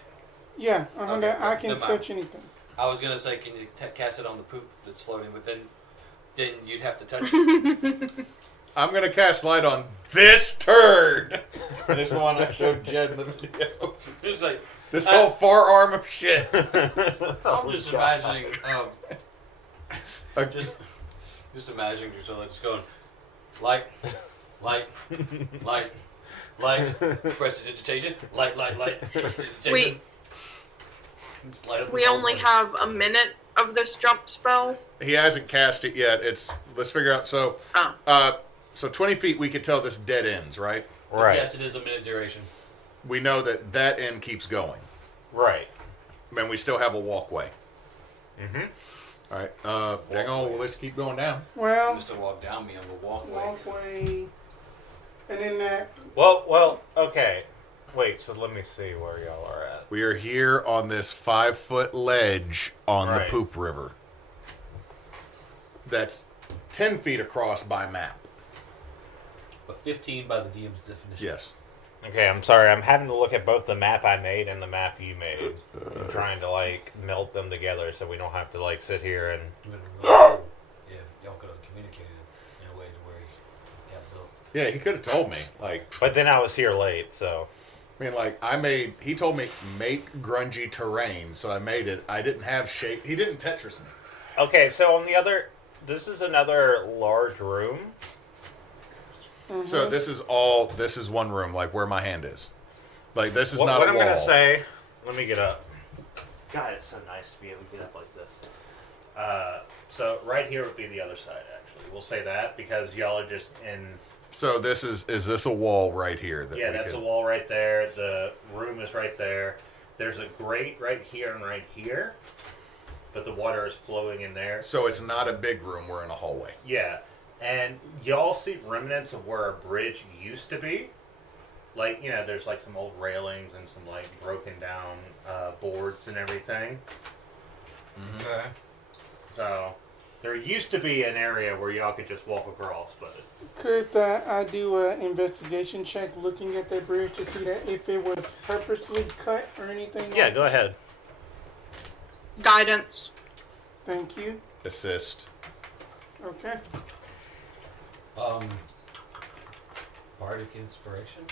Yeah, Okay, I can never mind. touch anything. I was going to say, can you cast it on the poop that's floating, but then you'd have to touch it. I'm going to cast light on this turd. This is the one I showed Jed in the video. Just like, This whole forearm of shit. I'm just imagining, Okay. just imagining yourself just going, light, prestidigitation, light, prestidigitation. Just light up We this whole only place. have a minute of this jump spell. He hasn't cast it yet. Let's figure out. So, Oh. so 20 feet, we could tell this dead ends, right? Right. Yes, it is a minute duration. We know that end keeps going. Right. And we still have a walkway. Mm-hmm. All right. Dang on. Well, let's keep going down. Well, Just to walk down me on the walkway. walkway, and then that. Well, okay. Wait, so let me see where y'all are at. We are here on this 5-foot ledge on the Right. Poop River. That's 10 feet across by map. But 15 by the DM's definition. Yes. Okay, I'm sorry. I'm having to look at both the map I made and the map you made. I'm trying to, like, melt them together so we don't have to, like, sit here and... It would have been really cool if y'all could have communicated in a way to where he got built. Yeah, he could have told me. Like, But then I was here late, so... I mean, like, he told me, make grungy terrain, so I made it. I didn't have shape. He didn't Tetris me. Okay, so on the other... This is another large room. So this is one room, like where my hand is. Like, this is not what a I'm wall. going to say... Let me get up. God, it's so nice to be able to get up like this. So right here would be the other side, actually. We'll say that because y'all are just in... So is this a wall right here? Yeah, that's a wall right there. The room is right there. There's a grate right here and right here. But the water is flowing in there. So it's not a big room. We're in a hallway. Yeah. And y'all see remnants of where a bridge used to be. Like, you know, there's like some old railings and some like broken down boards and everything. Okay. So there used to be an area where y'all could just walk across, but... Could I do an investigation check looking at that bridge to see that if it was purposely cut or anything? Yeah, like go ahead. Guidance. Thank you. Assist. Okay. Bardic inspiration.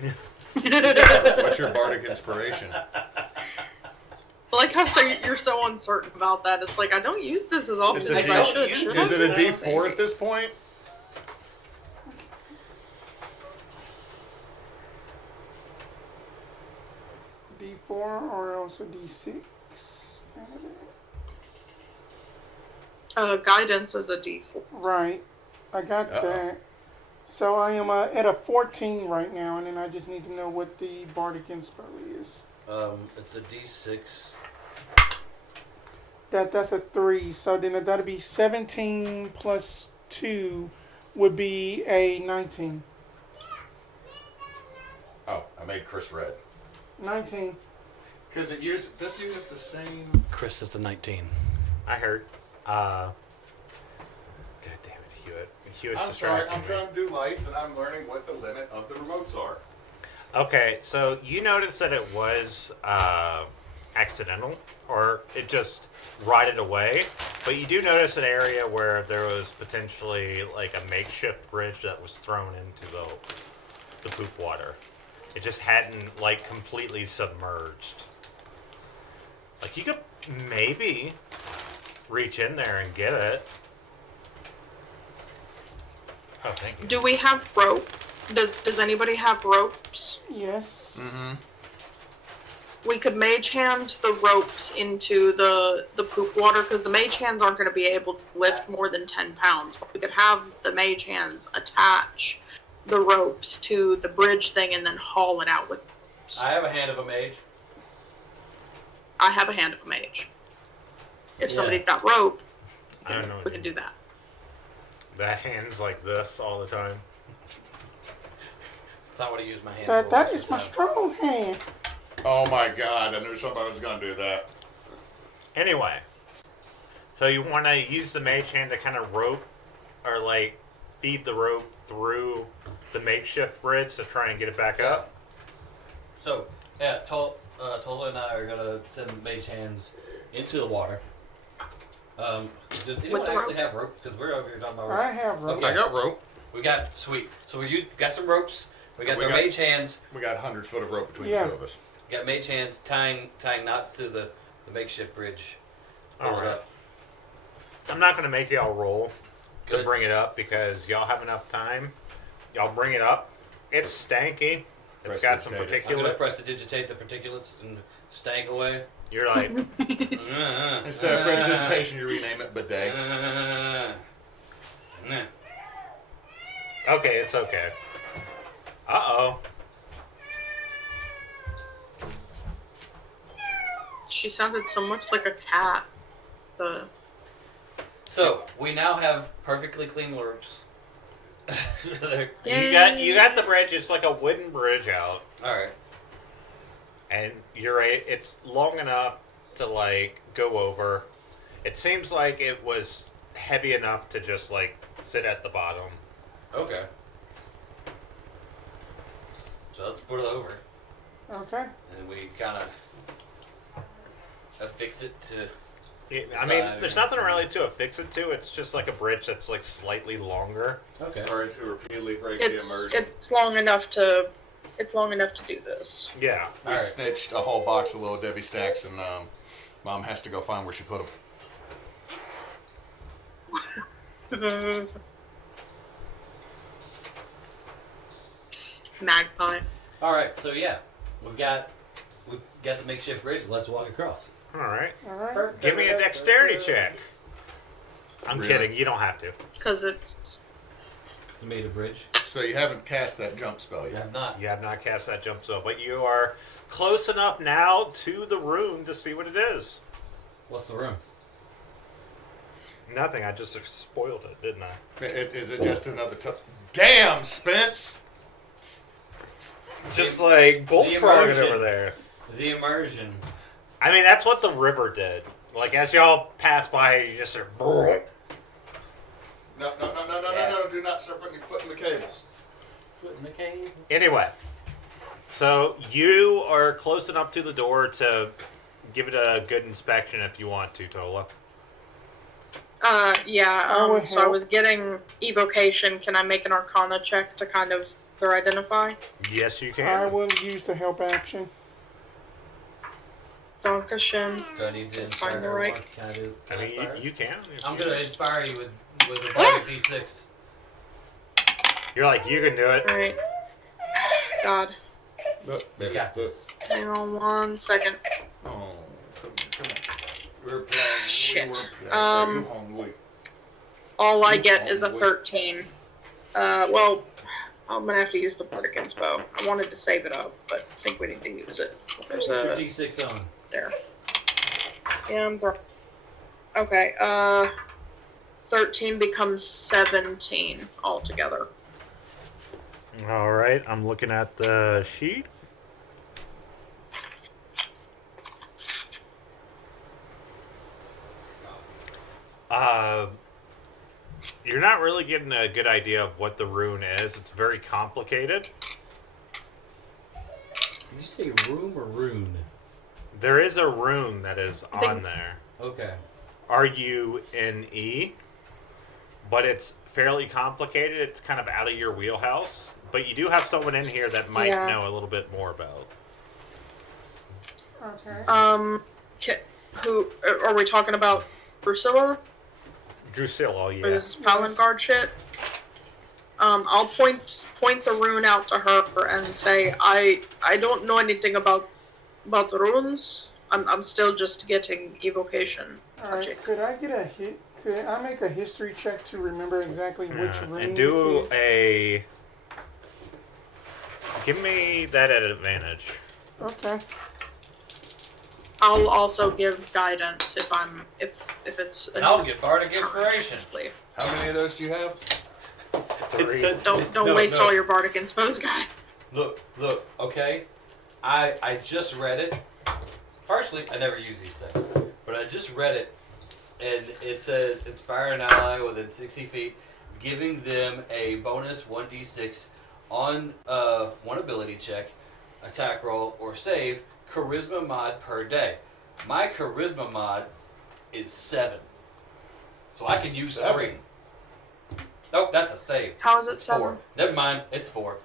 What's your bardic inspiration? I like how you're so uncertain about that. It's like I don't use this as often It's as a I D- should. use Is it a D4 at this point? D4 or also D6. Guidance is a D4. Right. I got Uh-oh. that. So I am at a 14 right now, and then I just need to know what the bardic inspo is. It's a D6. That's a 3. So then that'd be 17 plus 2 would be a 19. Oh, I made Chris red. 19. Because this uses the same. Chris is the 19. I heard. God damn it, Hewitt. Hewitt's I'm sorry, distracting I'm me. trying to do lights and I'm learning what the limit of the remotes are. Okay, so you noticed that it was accidental, or it just rotted away, but you do notice an area where there was potentially like a makeshift bridge that was thrown into the poop water. It just hadn't like completely submerged. Like you could maybe reach in there and get it. Oh, thank you. Do we have rope? Does anybody have ropes? Yes. Mm-hmm. We could mage hand the ropes into the poop water because the mage hands aren't going to be able to lift more than 10 pounds. We could have the mage hands attach the ropes to the bridge thing and then haul it out with ropes. I have a hand of a mage. I have a hand of a mage. If Yeah. somebody's got rope, I don't know. we can do that. That hand's like this all the time. That's not what I use my hand for. That most is of my the time. strong hand. Oh my god, I knew somebody was going to do that. Anyway, so you want to use the mage hand to kind of rope, or like feed the rope through the makeshift bridge to try and get it back up. So, yeah, Tolla and I are gonna send mage hands into the water. Does anyone the actually rope? have rope? Because we're over here talking about I rope. have rope. Okay. I got rope. We got sweet. So you got some ropes. We got We the got- mage hands. We got 100 foot of rope between Yeah. the two of us. We got mage hands tying knots to the makeshift bridge. Pull All it right. up. I'm not gonna make y'all roll to Good. bring it up because y'all have enough time. Y'all bring it up. It's stanky. It's got some Prestidigitate I'm gonna particulate. prestidigitate the particulates and stank away. You're like, Instead of prestidigitation, you rename it bidet. okay, it's okay. Uh-oh. She sounded so much like a cat. So we now have perfectly clean ropes. All You got the bridge. It's like a wooden bridge out. right. And it's long enough to like go over. It seems like it was heavy enough to just like sit at the bottom. Okay. So let's put it over, Okay. and we kind of affix it to. I mean, there's nothing really to affix it to. It's just like a bridge that's like slightly longer. Okay. Sorry to repeatedly break the It's immersion. it's long enough to do this. Yeah. We Alright. snitched a whole box of little Debbie stacks, and Mom has to go find where she put them. Magpie. All right. So yeah, we've got the makeshift bridge. Let's walk across. All right. All right. Give me a dexterity check. I'm Really? kidding. You don't have to. Because it's It's made a bridge. So you haven't cast that jump spell We yet. have not. You have not cast that jump spell, but you are close enough now to the room to see what it is. What's the room? Nothing. I just spoiled it, didn't I? Is it just another Damn, Spence! Just like bullfrogging immersion. over there. The immersion. I mean, that's what the river did. Like, as y'all pass by, you just sort of... No, Yes. do not start putting your foot in the cables. Foot in the cave. Anyway, so you are close enough to the door to give it a good inspection if you want to, Tolla. yeah. I would So I help. was getting evocation. Can I make an Arcana check to kind of their identify? Yes, you I can. will use the help action. Dankeschön. Do I need to Find inspire the her right- more? Can I do? I Can I mean, inspire? you can. if I'm you- gonna inspire you with a bardic D6. You're like, you can do it. Alright. God. You got this. Hang on 1 second. Oh, come on. We're playing. Shit. We were playing. Um, You hungry? All I get is a 13. Well, I'm gonna have to use the Bardic Inspo. I wanted to save it up, but I think we need to use it. There's Put your a D6 on. there. Yeah, okay. 13 becomes 17 altogether. All right, I'm looking at the sheet. You're not really getting a good idea of what the rune is. It's very complicated. Did you say room or rune? There is a rune that is I think- on there. Okay. RUNE, but it's fairly complicated. It's kind of out of your wheelhouse. But you do have someone in here that might Yeah. know a little bit more about. Okay. Who are we talking about? Drusilla? Drusilla, Or yeah. this is Palangard shit? I'll point the rune out to her and say I don't know anything about the runes. I'm still just getting evocation. Alright, could I get a hit? Could I make a history check to remember exactly which Yeah, room and this do is? a. Give me that at advantage. Okay. I'll also give guidance if it's And I'll get bardic inspiration. How many of those do you have? Three. Don't waste all your bardic inspos, guy. Look, okay? I just read it. Firstly, I never use these things, but I just read it, and it says inspire an ally within 60 feet, giving them a bonus 1d6 on one ability check, attack roll, or save, charisma mod per day. My charisma mod is 7. So I can use 7? 3. Nope, that's a save. How is it It's 7? 4. Never mind, it's 4.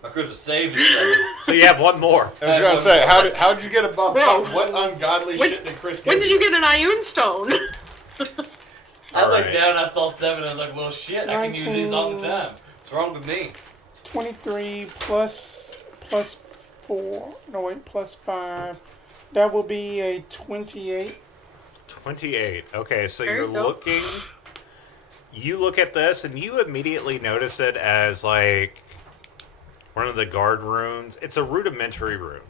My charisma save is 7. So you have one more. I was gonna say, how'd you get above? Bro. What ungodly When- shit did Chris? When give did you get an Ioun stone? I looked Alright. down, I saw 7, I was like, well, shit, I can use these all the time. What's wrong with me? 23 plus 4. No, wait, plus 5. That will be a 28. 28. Okay, so There you're you go. looking. You look at this and you immediately notice it as like one of the guard runes. It's a rudimentary rune.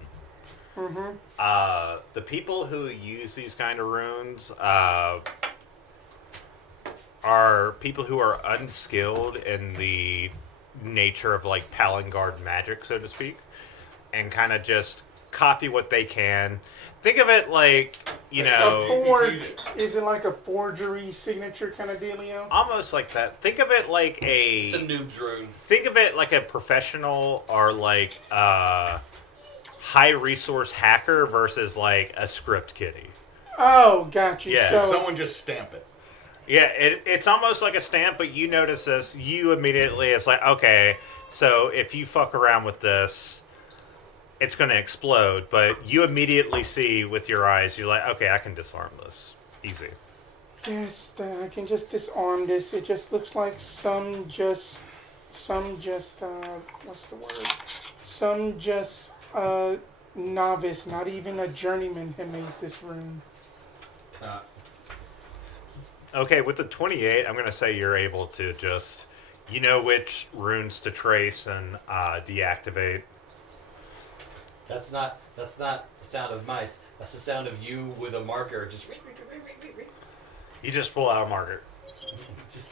The people who use these kind of runes are people who are unskilled in the nature of like Palangard magic, so to speak, and kind of just copy what they can. Think of it like, you A know, forge. Is it like a forgery signature kind of dealio? almost like that. Think of it like It's a a. noob's rune. Think of it like a professional or like high resource hacker versus like a script kiddie. Oh, got you. Yeah, Did so, someone just stamp it? Yeah, it's almost like a stamp, but you notice this. You immediately, it's like, okay, so if you fuck around with this, it's going to explode. But you immediately see with your eyes, you're like, okay, I can disarm this. Easy. yes, I can just disarm this. It just looks like some just, what's the word? Some just, novice, not even a journeyman, had made this rune. Okay, with the 28, I'm going to say you're able to just, you know which runes to trace and deactivate. That's not the sound of mice. That's the sound of you with a marker just You just pull out a marker. just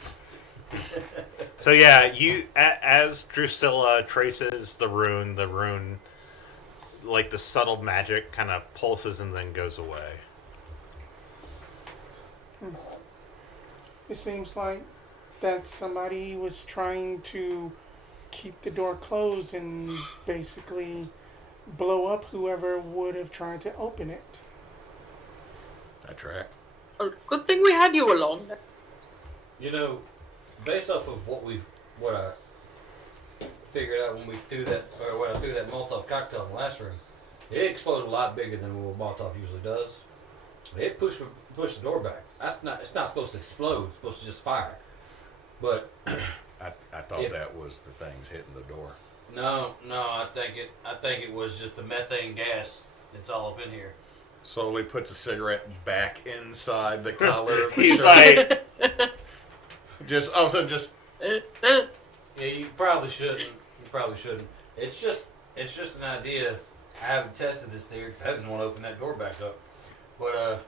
So yeah, you as Drusilla traces the rune, like the subtle magic, kind of pulses and then goes away. It seems like that somebody was trying to keep the door closed and basically blow up whoever would have tried to open it. That's right. Good thing we had you along. You know, based off of what I figured out when I threw that Molotov cocktail in the last room. It exploded a lot bigger than what Molotov usually does. It pushed the door back. It's not supposed to explode. It's supposed to just fire. But I thought that was the things hitting the door. no, I think it was just the methane gas that's all up in here. Slowly puts a cigarette back inside the collar of the He's shirt. like, Just all of a sudden, just Yeah, you probably shouldn't. It's just an idea. I haven't tested this theory because I didn't want to open that door back up. But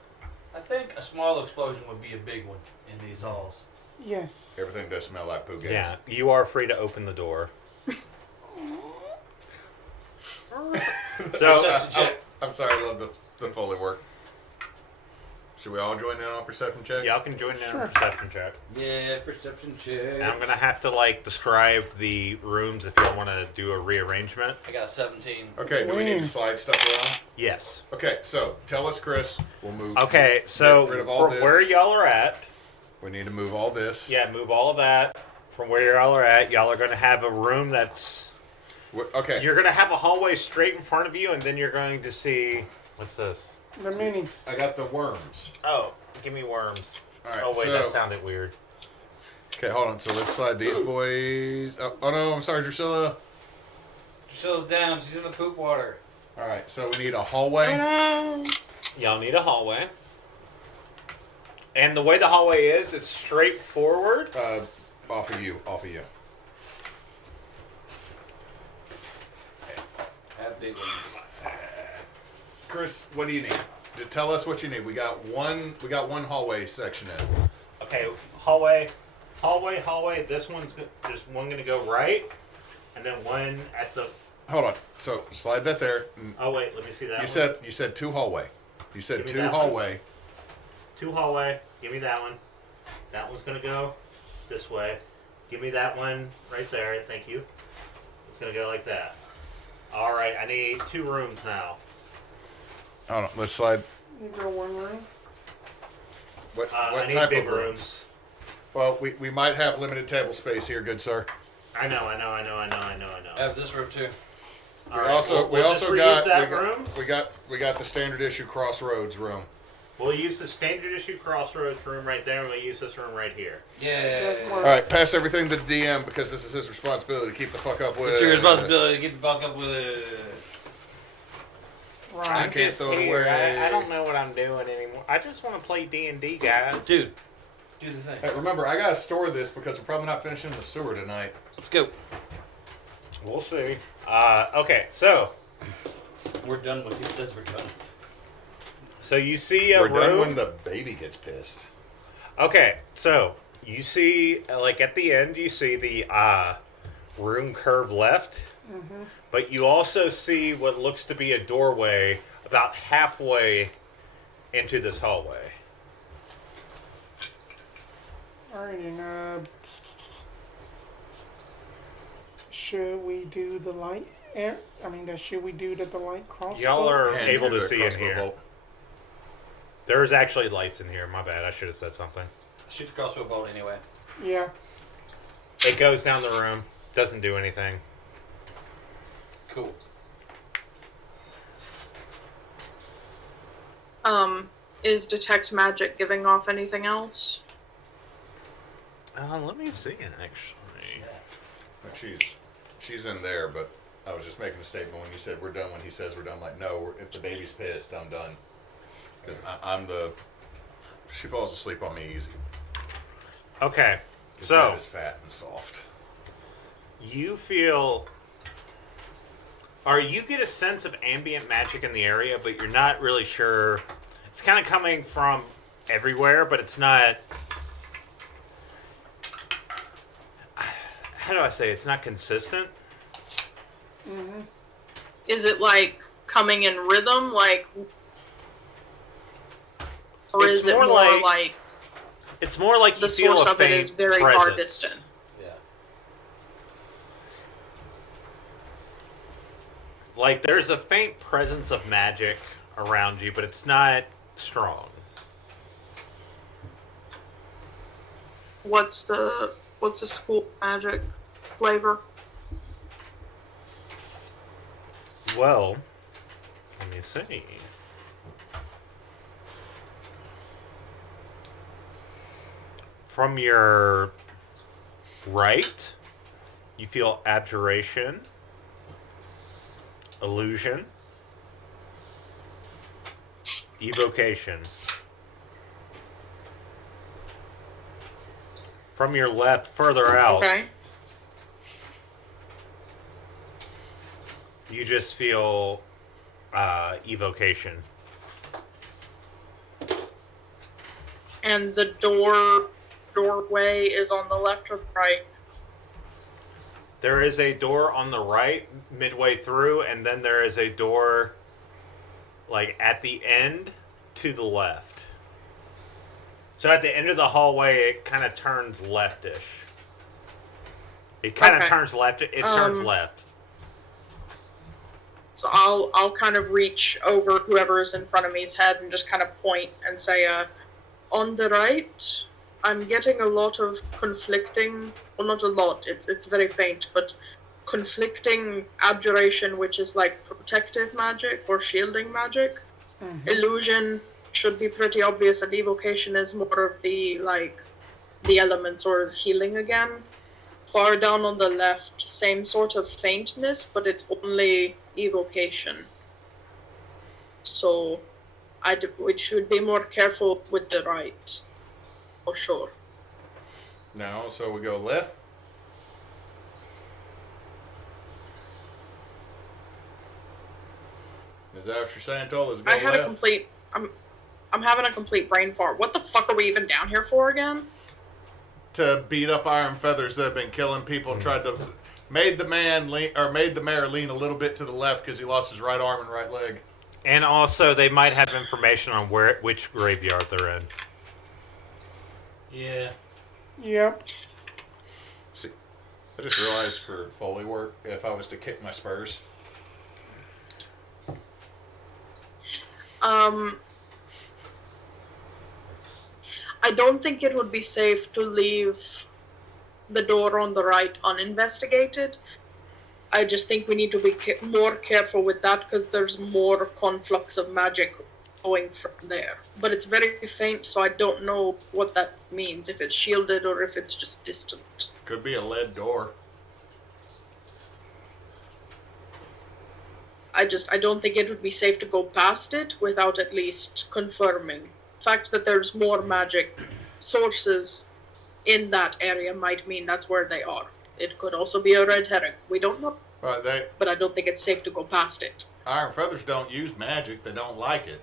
I think a small explosion would be a big one in these halls. Yes. everything does smell like poo gas. yeah, you are free to open the door. So, Perception check. I'm sorry, I love the Foley work. Should we all join in on perception check? y'all can join in on Sure. a perception check. Yeah, perception check. And I'm going to have to, like, describe the rooms if y'all want to do a rearrangement. I got a 17. Okay, do we need to slide stuff around? Yes. Okay, so tell us, Chris. We'll move. Okay, so Get rid of all from this. where y'all are at, We need to move all this. yeah, move all of that. From where y'all are at, y'all are going to have a room that's... Okay. You're going to have a hallway straight in front of you, and then you're going to see... What's this? The minis. I got the worms. Oh, give me worms. All right. Oh, wait, so, that sounded weird. Okay, hold on. So let's slide these boys. Oh no, I'm sorry, Drusilla. Drusilla's down. She's in the poop water. All right, so we need a hallway. Y'all need a hallway. And the way the hallway is, it's straight forward. Off of you. Have big ones. Chris, what do you need? Tell us what you need. We got one hallway section in. Okay, hallway. This one's there's one going to go right, and then one at the... Hold on. So slide that there. Oh, wait, let me see that You said two hallway. You said Give me two that one. hallway. Two hallway. Give me that one. That one's going to go this way. Give me that one right there. Thank you. It's going to go like that. All right, I need 2 rooms now. Hold on. Let's slide. You go one room. What I need type big of room? rooms. Well, we might have limited table space here, good sir. I know. I have this room too. All We right, also we'll also just got reuse that room. we got the standard issue crossroads room. We'll use the standard issue crossroads room right there, and we'll use this room right here. Yeah. All right, pass everything to the DM because this is his responsibility to keep the fuck up with. It's your responsibility to get the buck up with it. I Right. can't throw it away. I don't know what I'm doing anymore. I just want to play D&D, guys. Dude, do the thing. Hey, remember, I gotta store this because we're probably not finishing the sewer tonight. Let's go. We'll see. Okay, so We're done when he says we're done. you see a We're room. done when the baby gets pissed. Okay, so you see, like at the end, you see the room curve left, but you also see what looks to be a doorway about halfway into this hallway. Alright, and should we do the light air? Should we do the light crossbow? Y'all are Hand able through to the see in crossbow here. bolt. There's actually lights in here. My bad. I should have said something. Shoot the crossbow bolt anyway. Yeah. It goes down the room. Doesn't do anything. Cool. Is detect magic giving off anything else? Let me see it actually. She's in there, but I was just making a statement when you said we're done when he says we're done. Like, no, if the baby's pissed, I'm done. Because I'm the... She falls asleep on me easy. Okay, 'Cause so Dad is fat and soft. you feel, or you get a sense of ambient magic in the area, but you're not really sure. It's kind of coming from everywhere, but it's not. How do I say? It's not consistent. Is it like coming in rhythm, like, or It's is it more more like- like It's more like you the feel source a of it faint is very presence. far distant? Yeah. Like there's a faint presence of magic around you, but it's not strong. What's the school magic flavor? Well, let me see. From your right, you feel abjuration, illusion, evocation. From your left, further out, Okay. you just feel evocation. And the doorway is on the left or the right? There is a door on the right midway through, and then there is a door like at the end to the left. So at the end of the hallway, it kind of turns leftish. It kind of Okay. turns left. It turns left. So I'll kind of reach over whoever's in front of me's head and just kind of point and say, on the right, I'm getting a lot of conflicting, well, not a lot, it's very faint, but conflicting abjuration, which is like protective magic or shielding magic. Illusion should be pretty obvious, and evocation is more of the, like, the elements or healing again. Far down on the left, same sort of faintness, but it's only evocation. So we should be more careful with the right, for sure. No, so we go left. Is that what you're saying, Tolla? Is go I had left? a complete. I'm having a complete brain fart. What the fuck are we even down here for again? To beat up Iron Feathers that have been killing people and tried to made the mayor lean a little bit to the left because he lost his right arm and right leg. And also, they might have information on which graveyard they're in. Yeah. Yep. See, I just realized for Foley work, if I was to kick my spurs, I don't think it would be safe to leave the door on the right uninvestigated. I just think we need to be more careful with that because there's more conflux of magic going from there. But it's very faint, so I don't know what that means, if it's shielded or if it's just distant. could be a lead door. I don't think it would be safe to go past it without at least confirming. The fact that there's more magic sources in that area might mean that's where they are. It could also be a red herring. We don't know. But I don't think it's safe to go past it. Iron Feathers don't use magic. They don't like it.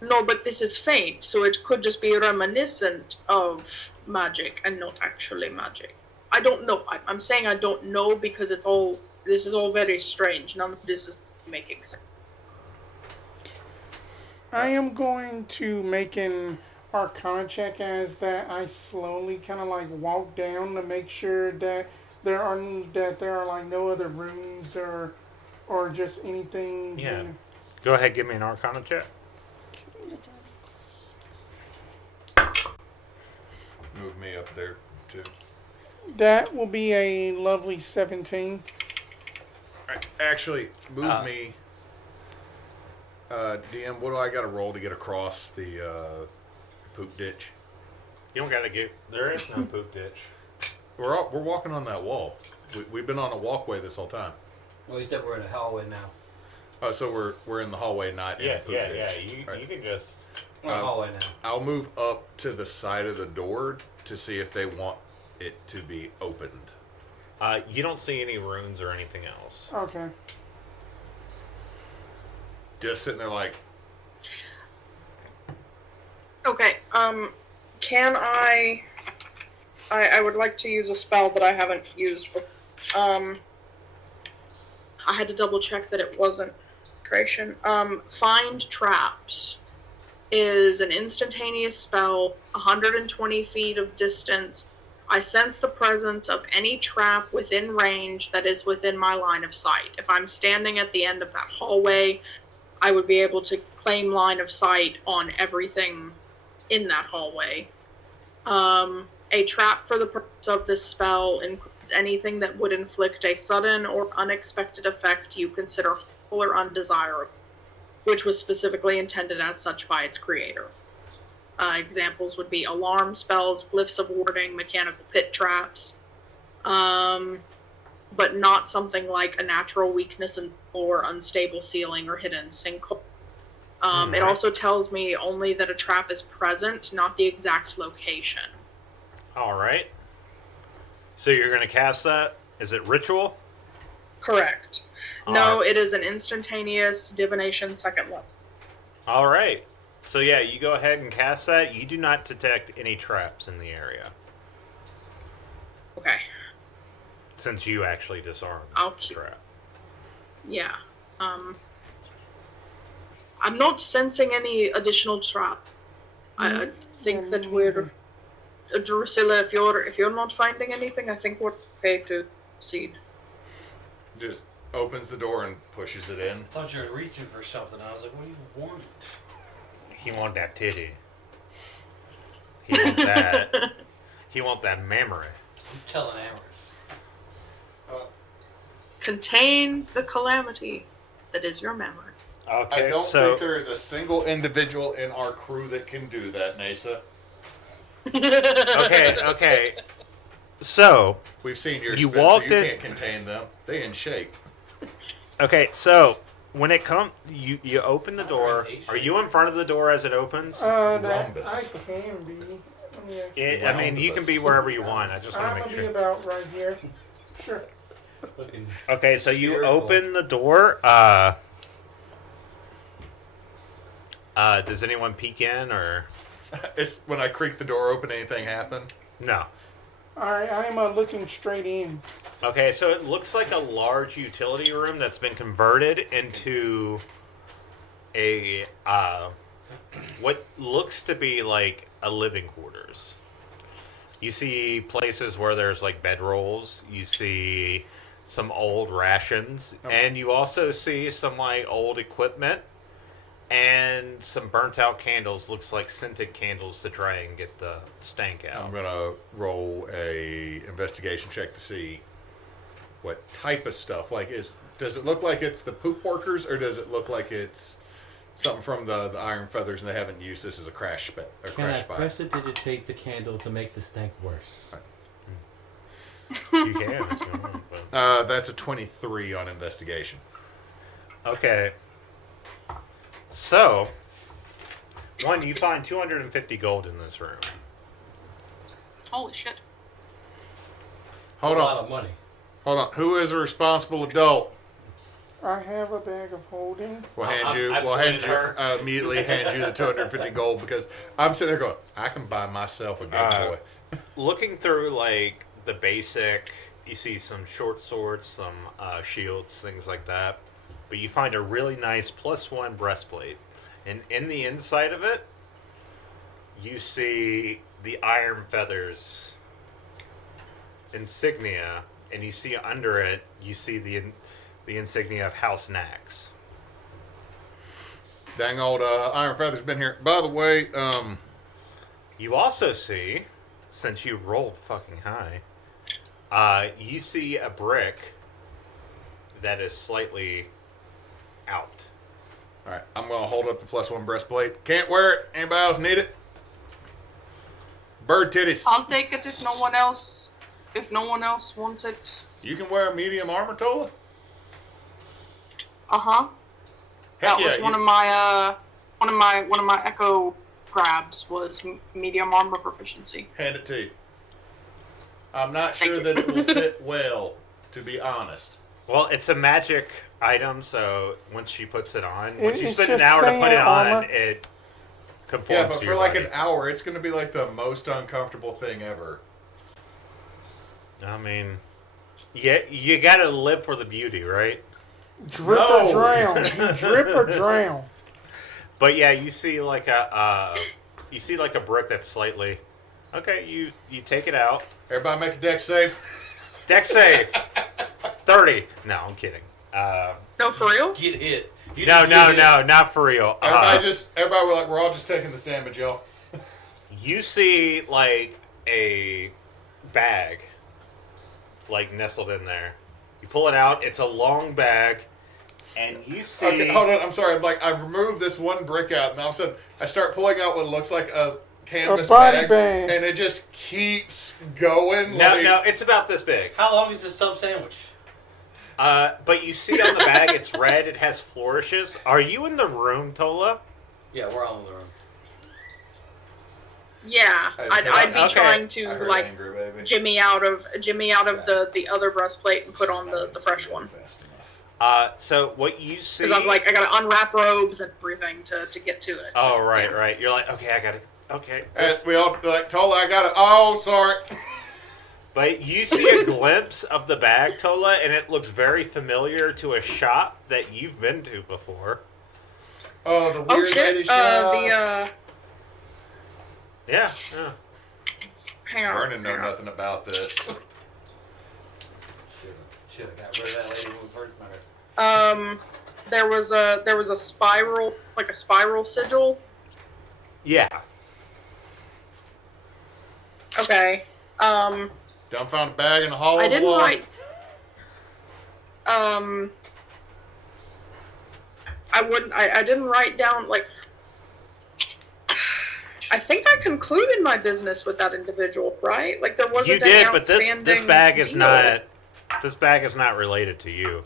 No, but this is faint, so it could just be reminiscent of magic and not actually magic. I don't know. I'm saying I don't know because this is all very strange. None of this is making sense. I am going to make an Arcana check as that I slowly kind of like walk down to make sure that there are like no other rooms or just anything. Yeah. Go ahead, give me an Arcana check. Move me up there too. That will be a lovely 17. Actually, move me. DM, what do I got to roll to get across the poop ditch? You don't gotta get. There is no poop ditch. We're walking on that wall. We've been on a walkway this whole time. Well, you said we're in a hallway now. Oh, so we're in the hallway, not in the poop ditch. You, Right. you can just. We're in a hallway now. I'll move up to the side of the door to see if they want it to be opened. You don't see any runes or anything else. Okay. Just sitting there like, Okay, can I would like to use a spell that I haven't used before. I had to double check that it wasn't concentration. Find Traps is an instantaneous spell, 120 feet of distance. I sense the presence of any trap within range that is within my line of sight. If I'm standing at the end of that hallway, I would be able to claim line of sight on everything in that hallway. A trap for the purpose of this spell includes anything that would inflict a sudden or unexpected effect you consider harmful or undesirable, which was specifically intended as such by its creator. Examples would be alarm spells, glyphs of warding, mechanical pit traps, but not something like a natural weakness or unstable ceiling or hidden sinkhole. It also tells me only that a trap is present, not the exact location. All right. So you're going to cast that? Is it ritual? Correct. All No, right. it is an instantaneous divination second level. All right. So yeah, you go ahead and cast that. You do not detect any traps in the area Okay. since you actually disarmed I'll the keep- trap. Yeah. I'm not sensing any additional trap. I think that we're Dusilla, if you're not finding anything, I think we're okay to proceed. Just opens the door and pushes it in. I thought you were reaching for something. I was like, what do you want? He want that titty. He want that. He want that memory. I'm telling Amherst. Contain the calamity that is your memory. Okay. I don't so think there is a single individual in our crew that can do that, Neysa. okay. So We've seen your You Spencer. walked You in- can't contain them. They in shape. okay. So when it comes, you open the door. Are you in front of the door as it opens? That Rhombus. I can be. Let me actually- Yeah, I mean, you can be wherever you want. I just want I'm to gonna make be sure. about right here. Sure. Looking Okay, so you spherical. open the door. Does anyone peek in or It's when I creak the door open, anything happen? no? Alright, I'm looking straight in. Okay, so it looks like a large utility room that's been converted into a what looks to be like a living quarters. You see places where there's like bedrolls. You see some old rations, and you also see some like old equipment and some burnt out candles. Looks like scented candles to try and get the stank out. I'm gonna roll a investigation check to see what type of stuff. Like, does it look like it's the poop workers, or does it look like it's something from the Iron Feathers and they haven't used this as a crash Can I crash spot? prestidigitate the candle to make the stank worse? You can. If you want, but... That's a 23 on investigation. Okay. So, one, you find 250 gold in this room. Holy shit. Hold a lot on, of money. hold on. Who is a responsible adult? I have a bag of holding. We'll I hand pointed you her. immediately hand you the 250 gold because I'm sitting there going, I can buy myself a Game Boy. Looking through, like, the basic, you see some short swords, some shields, things like that. But you find a really nice +1 breastplate. And in the inside of it, you see the Iron Feathers insignia. And you see under it, you see the insignia of House Nax. Dang old Iron Feather's been here. By the way, You also see, since you rolled fucking high, you see a brick that is slightly out. all right, I'm going to hold up the +1 breastplate. Can't wear it. Anybody else need it? Bird titties. I'll take it if no one else wants it. You can wear a medium armor, Tolla? Uh-huh. Heck That yeah. was one of my echo grabs was medium armor proficiency. Hand it to you. I'm not sure that it will fit well, to be honest. Well, it's a magic item, so once she puts it on, once you It's spend an just hour to put saying it on, armor. it conforms Yeah, but to for your like body. an hour, it's going to be like the most uncomfortable thing ever. I mean, yeah, you gotta live for the beauty, right? Drip No. or drown. You drip or drown. But yeah, you see like a brick that's slightly okay. You take it out. Everybody make a deck save. Deck save 30. No, I'm kidding. No, for real? Get hit. You No, just get hit. not for real. Everybody were like, we're all just taking this damage, y'all. You see like a bag like nestled in there. You pull it out. It's a long bag, and you see. Okay, hold on. I'm sorry. I'm like, I removed this one brick out, and all of a sudden I start pulling out what looks like a canvas body bag. and it just keeps going. No, like, no, it's about this big. How long is this sub sandwich? But you see on the bag, it's red. It has flourishes. Are you in the room, Tolla? Yeah, we're all in the room. Yeah, I'd be Okay. trying I to heard like angry, baby. jimmy out of the other breastplate and put on the fresh one. Fast enough. So what you see? Because I'm like, I gotta unwrap robes and everything to get to it. Oh, right, Yeah. right. You're like, okay, I got it. Okay. And we all like, Tolla, I got it. Oh, sorry. But you see a glimpse of the bag, Tolla, and it looks very familiar to a shop that you've been to before. Oh, the Oh weird lady shit! shop. Yeah. Hang on. Vernon know hang on. nothing about this. Should have got rid of that lady when we first met her. There was a spiral, like a spiral sigil. Yeah. Okay. Done found a bag in the hall. I of the didn't wall. write. I didn't write down like. I think I concluded my business with that individual, right? Like there wasn't. You did, any but this outstanding bag is deal. not. This bag is not related to you.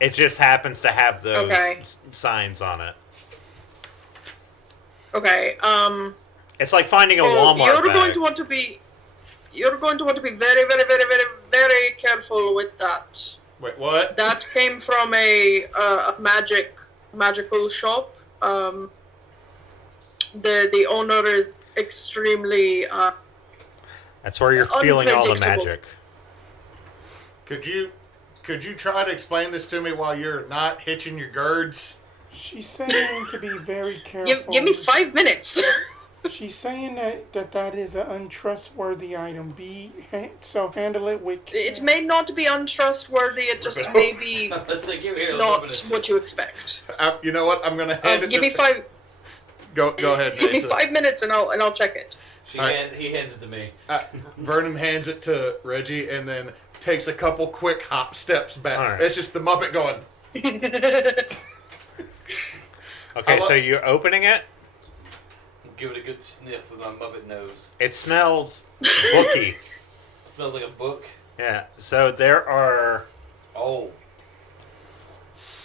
It just happens to have those Okay. signs on it. Okay. It's like finding a Well, Walmart you're bag. going to want to be. You're going to want to be very, very, very, very, very careful with that. Wait, what? That came from a magical shop. The owner is extremely That's where you're feeling all the Unpredictable. magic. Could you try to explain this to me while you're not hitching your girds? She's saying to be very careful. give me 5 minutes. She's saying that is an untrustworthy item. So handle it with care. It may not be untrustworthy. It just may be Let's like, here, let's not open it. what you expect. You know what? I'm gonna hand it. Give to me 5. Go ahead, Give me Neysa. 5 minutes and I'll check it. He hands it to me. Vernon hands it to Reggie and then takes a couple quick hop steps back. All right. It's just the Muppet going. Okay, so you're opening it. Give it a good sniff with my Muppet nose. It smells booky. Smells like a book. Yeah. So Oh.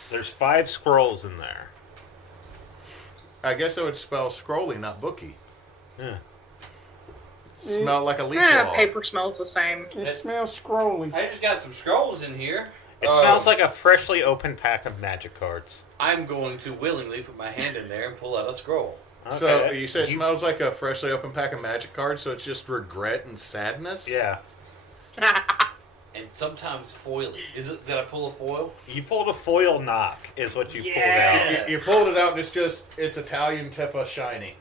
there's 5 scrolls in there. I guess it would spell scrolly, not booky. Yeah. Smell like a leaf ball. Paper smells the same. It smells scrolly. I just got some scrolls in here. It smells like a freshly opened pack of magic cards. I'm going to willingly put my hand in there and pull out a scroll. Okay. So you said it smells like a freshly opened pack of magic cards, so it's just regret and sadness? Yeah. And sometimes foily. Did I pull a foil? You pulled a foil knock, is what you Yeah. pulled out. You pulled it out and it's Italian Tifa shiny.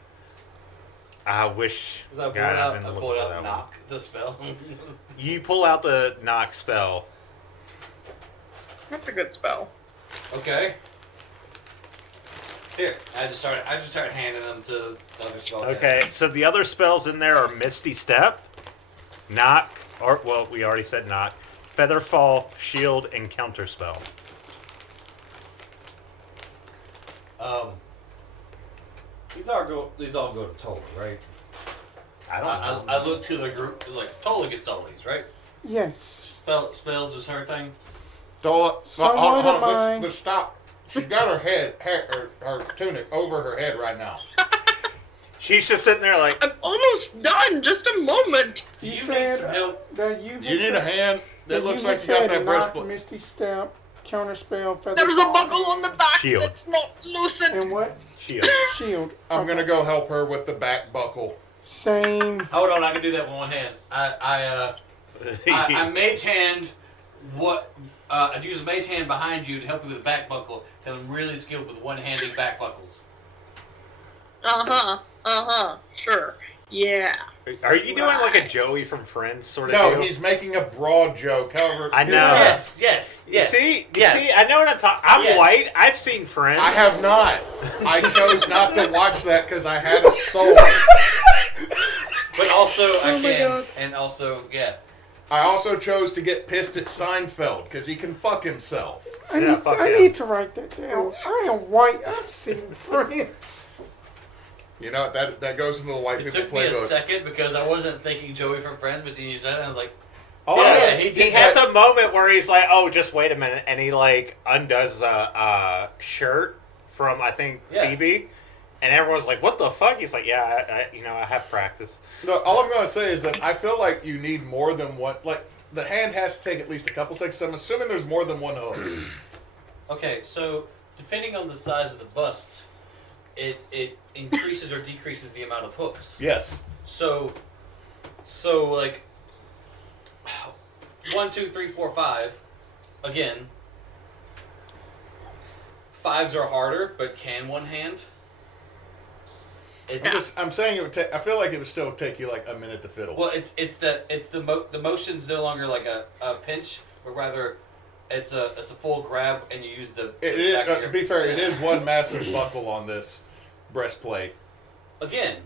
I wish. Because I God, pulled out knock, the spell. You pull out the knock spell. That's a good spell. Okay. Here, I just started handing them to the other spell. Okay, so the other spells in there are Misty Step, Knock, we already said Knock, Featherfall, Shield, and Counterspell. These all go to Tolla, right? I don't know. I look to the group. Like Tolla gets all these, right? Yes. Spells is her thing. Dola, Somewhat hold of on, mine. let's stop. She's got her tunic over her head right now. She's just sitting there like, I'm almost done. Just a moment. You need said some help? that You need a hand that looks like you got that knock, breastplate. Misty Step, Counterspell, Feather There's a Fall, buckle on the back Shield. that's not loosened. and what? Shield. Shield. I'm Okay. gonna go help her with the back buckle. Same. Hold on, I can do that with one hand. I mage hand what. I'd use a mage hand behind you to help you with the back buckle because I'm really skilled with one-handed back buckles. Sure. Yeah. Are you doing like a Joey from Friends sort of No, deal? he's making a broad joke. However, I know. Yes. See, I know what I'm talking. I'm Yes. white. I've seen Friends. I have not. I chose not to watch that because I had a soul. But also, I Oh my can, God. and also, yeah. I also chose to get pissed at Seinfeld because he can fuck himself. I fuck him. need to write that down. I am white. I've seen Friends. You know, that goes into the white It people took me a playbook. second because I wasn't thinking Joey from Friends, but then you said it, and I was like, Oh, yeah, he did He has that. a moment where he's like, "Oh, just wait a minute," and he like undoes a shirt from I think Yeah. Phoebe, and everyone's like, "What the fuck?" He's like, "Yeah, I have practice." No, all I'm going to say is that I feel like you need more than one. Like, the hand has to take at least a couple seconds. So I'm assuming there's more than one hook. Okay, so depending on the size of the bust, it increases or decreases the amount of hooks. Yes. So like 1, 2, 3, 4, 5. Again, 5s are harder, but can one hand? I'm saying it would take. I feel like it would still take you like a minute to fiddle. Well, the motion's no longer like a pinch, but rather it's a full grab, and you use the. It is, back of to your- be fair, it is one massive buckle on this breastplate. Again,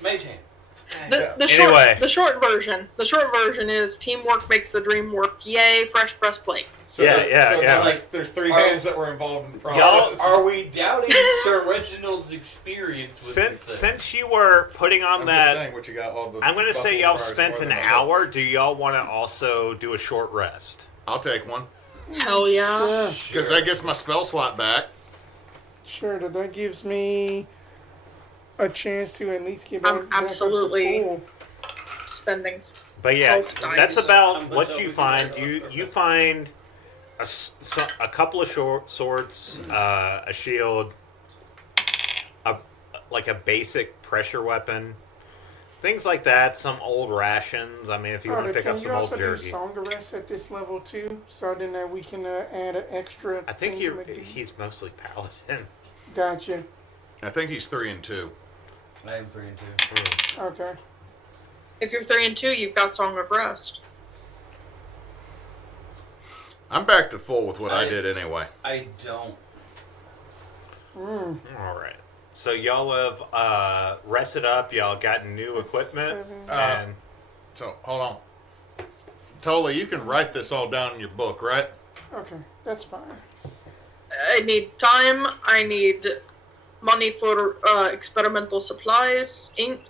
mage hand. Anyway. The short version is teamwork makes the dream work. Yay, fresh breastplate. So Yeah, there- yeah, so yeah. now there's three Are- hands that were involved in the process. Y'all, are we doubting Sir Reginald's experience with Since this thing? since you were putting on I'm that, just saying what you got. All the I'm gonna say buckle y'all priors spent more an than I hour. Do y'all want to also do a short rest? I'll take one Hell yeah. because that gets my spell slot back. Sure, that gives me a chance to at least get back, back up to Absolutely. full. Spending. But yeah, Both that's dice. about But what so you we can find. write You off you the- find a couple of short swords, a shield, like a basic pressure weapon, things like that. Some old rations. I mean, if you want to Alright, pick up can some you old also do jerky. song arrest at this level too? So then that we can add an extra. I think thing he's mostly paladin. Gotcha. I think he's 3 and 2. I am 3 and 2. Okay. If you're 3 and 2, you've got Song of Rest. I'm back to full with what I I- did anyway. I don't. Mm. All right. So y'all have rested up. Y'all got new equipment, 7. and So hold on, Tolla, you can write this all down in your book, right? Okay, that's fine. I need time. I need money for experimental supplies. Ink.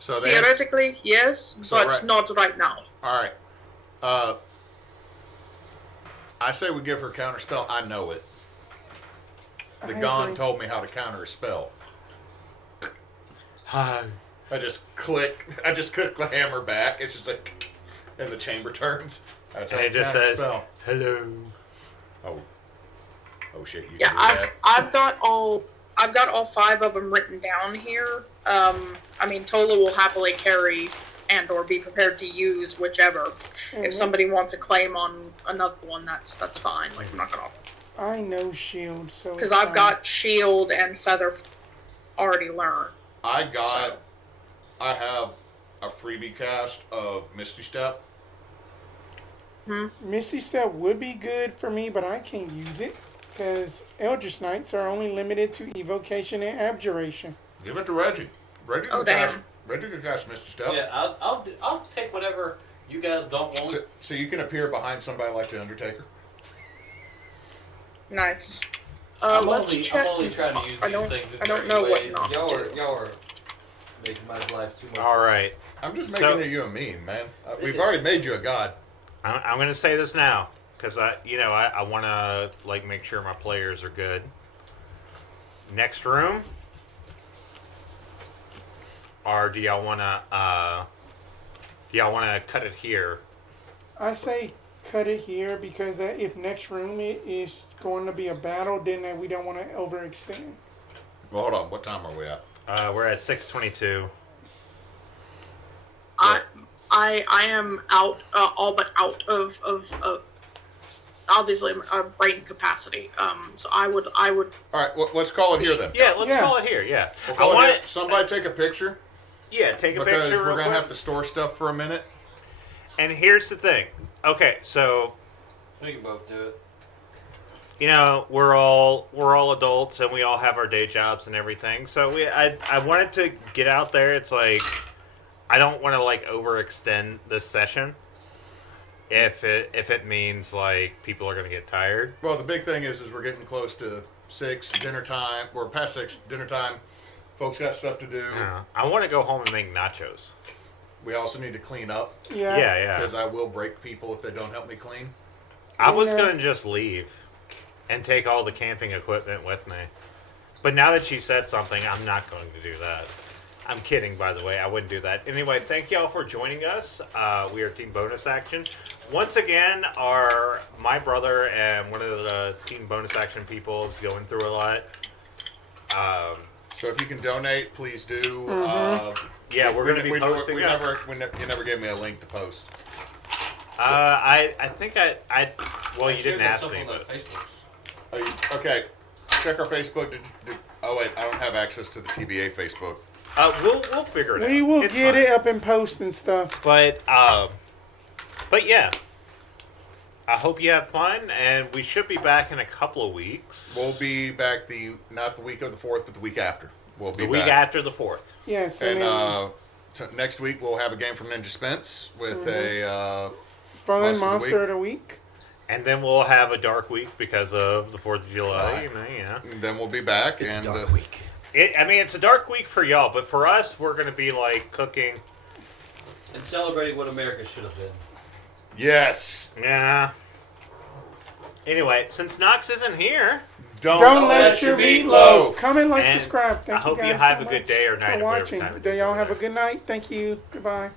So the answer, Theoretically, yes, So but right- not right now. all right. I say we give her counter spell. I know it. The I Gon agree. told me how to counter a spell. uh, I just click the hammer back. It's just like, and the chamber turns. That's how and you it just counter says spell. hello. Oh shit! You Yeah, can do that. I've got all 5 of them written down here. I mean, Tolla will happily carry and or be prepared to use whichever. If somebody wants a claim on another one, that's fine. Like, I'm not gonna, I know shield, so because it's I've fine. got shield and feather already learned. I have a freebie cast of Misty Step. Misty Step would be good for me, but I can't use it because Eldritch Knights are only limited to evocation and abjuration. Give it to Reggie. Reggie Oh, can damn. cast. Reggie can cast Misty Step. Yeah, I'll take whatever you guys don't want. So you can appear behind somebody like the Undertaker. Nice. I'm Let's only check. trying to use I these don't- things in I don't dirty know what ways. not to Y'all are making my life too much. All right. I'm just So- making you a meme, man. We've is. already made you a god. I'm gonna say this now because I want to like make sure my players are good. Next room, or do y'all wanna cut it here? I say cut it here because if next room is going to be a battle, then we don't want to overextend. Well, hold on. What time are we at? We're at 6:22. I am out, all but out of obviously brain capacity. So I would. All right. Let's call it here then. Yeah, let's Yeah. call it here. Yeah, We'll I call it want here. it. Somebody take a picture Yeah, take a because picture. we're real gonna quick. have to store stuff for a minute. And here's the thing. Okay, so We can both do it. we're all adults and we all have our day jobs and everything. So I wanted to get out there. It's like I don't want to like overextend this session. If it means like people are gonna get tired. Well, the big thing is we're getting close to 6 dinner time. We're past 6 dinner time. Folks got stuff to do. I want to go home and make nachos. We also need to clean up Yeah. because I will break people if they don't help me clean. I was gonna just leave and take all the camping equipment with me, but now that she said something, I'm not going to do that. I'm kidding, by the way. I wouldn't do that. Anyway, thank y'all for joining us. We are Team Bonus Action. Once again, my brother and one of the Team Bonus Action people is going through a lot. So if you can donate, please do. Yeah, we're going to be posting. You never gave me a link to post. I think I well, you shared didn't ask stuff me, on the but Facebooks. Okay, check our Facebook. Oh wait, I don't have access to the TBA Facebook. we'll figure it out. We will It's get fine. it up and post and stuff. But yeah. I hope you have fun, and we should be back in a couple of weeks. We'll be back not the week of the 4th, but the week after. We'll be the week back. after the 4th. Yes, And then next week we'll have a game from NinjaSpence with a Frozen Monster Monster of the of the Week. And then we'll have a dark week because of the 4th of July. Right. And then we'll be back. It's and a dark week. It's a dark week for y'all, but for us, we're going to be like cooking. And celebrating what America should have been. Yes. Yeah. Anyway, since Knox isn't here, Don't let your meat loaf. Comment, like, And subscribe. Thank I hope you you guys have so a good much day or night for or whatever watching. time it Do is y'all over have a there. good night? Thank you. Goodbye.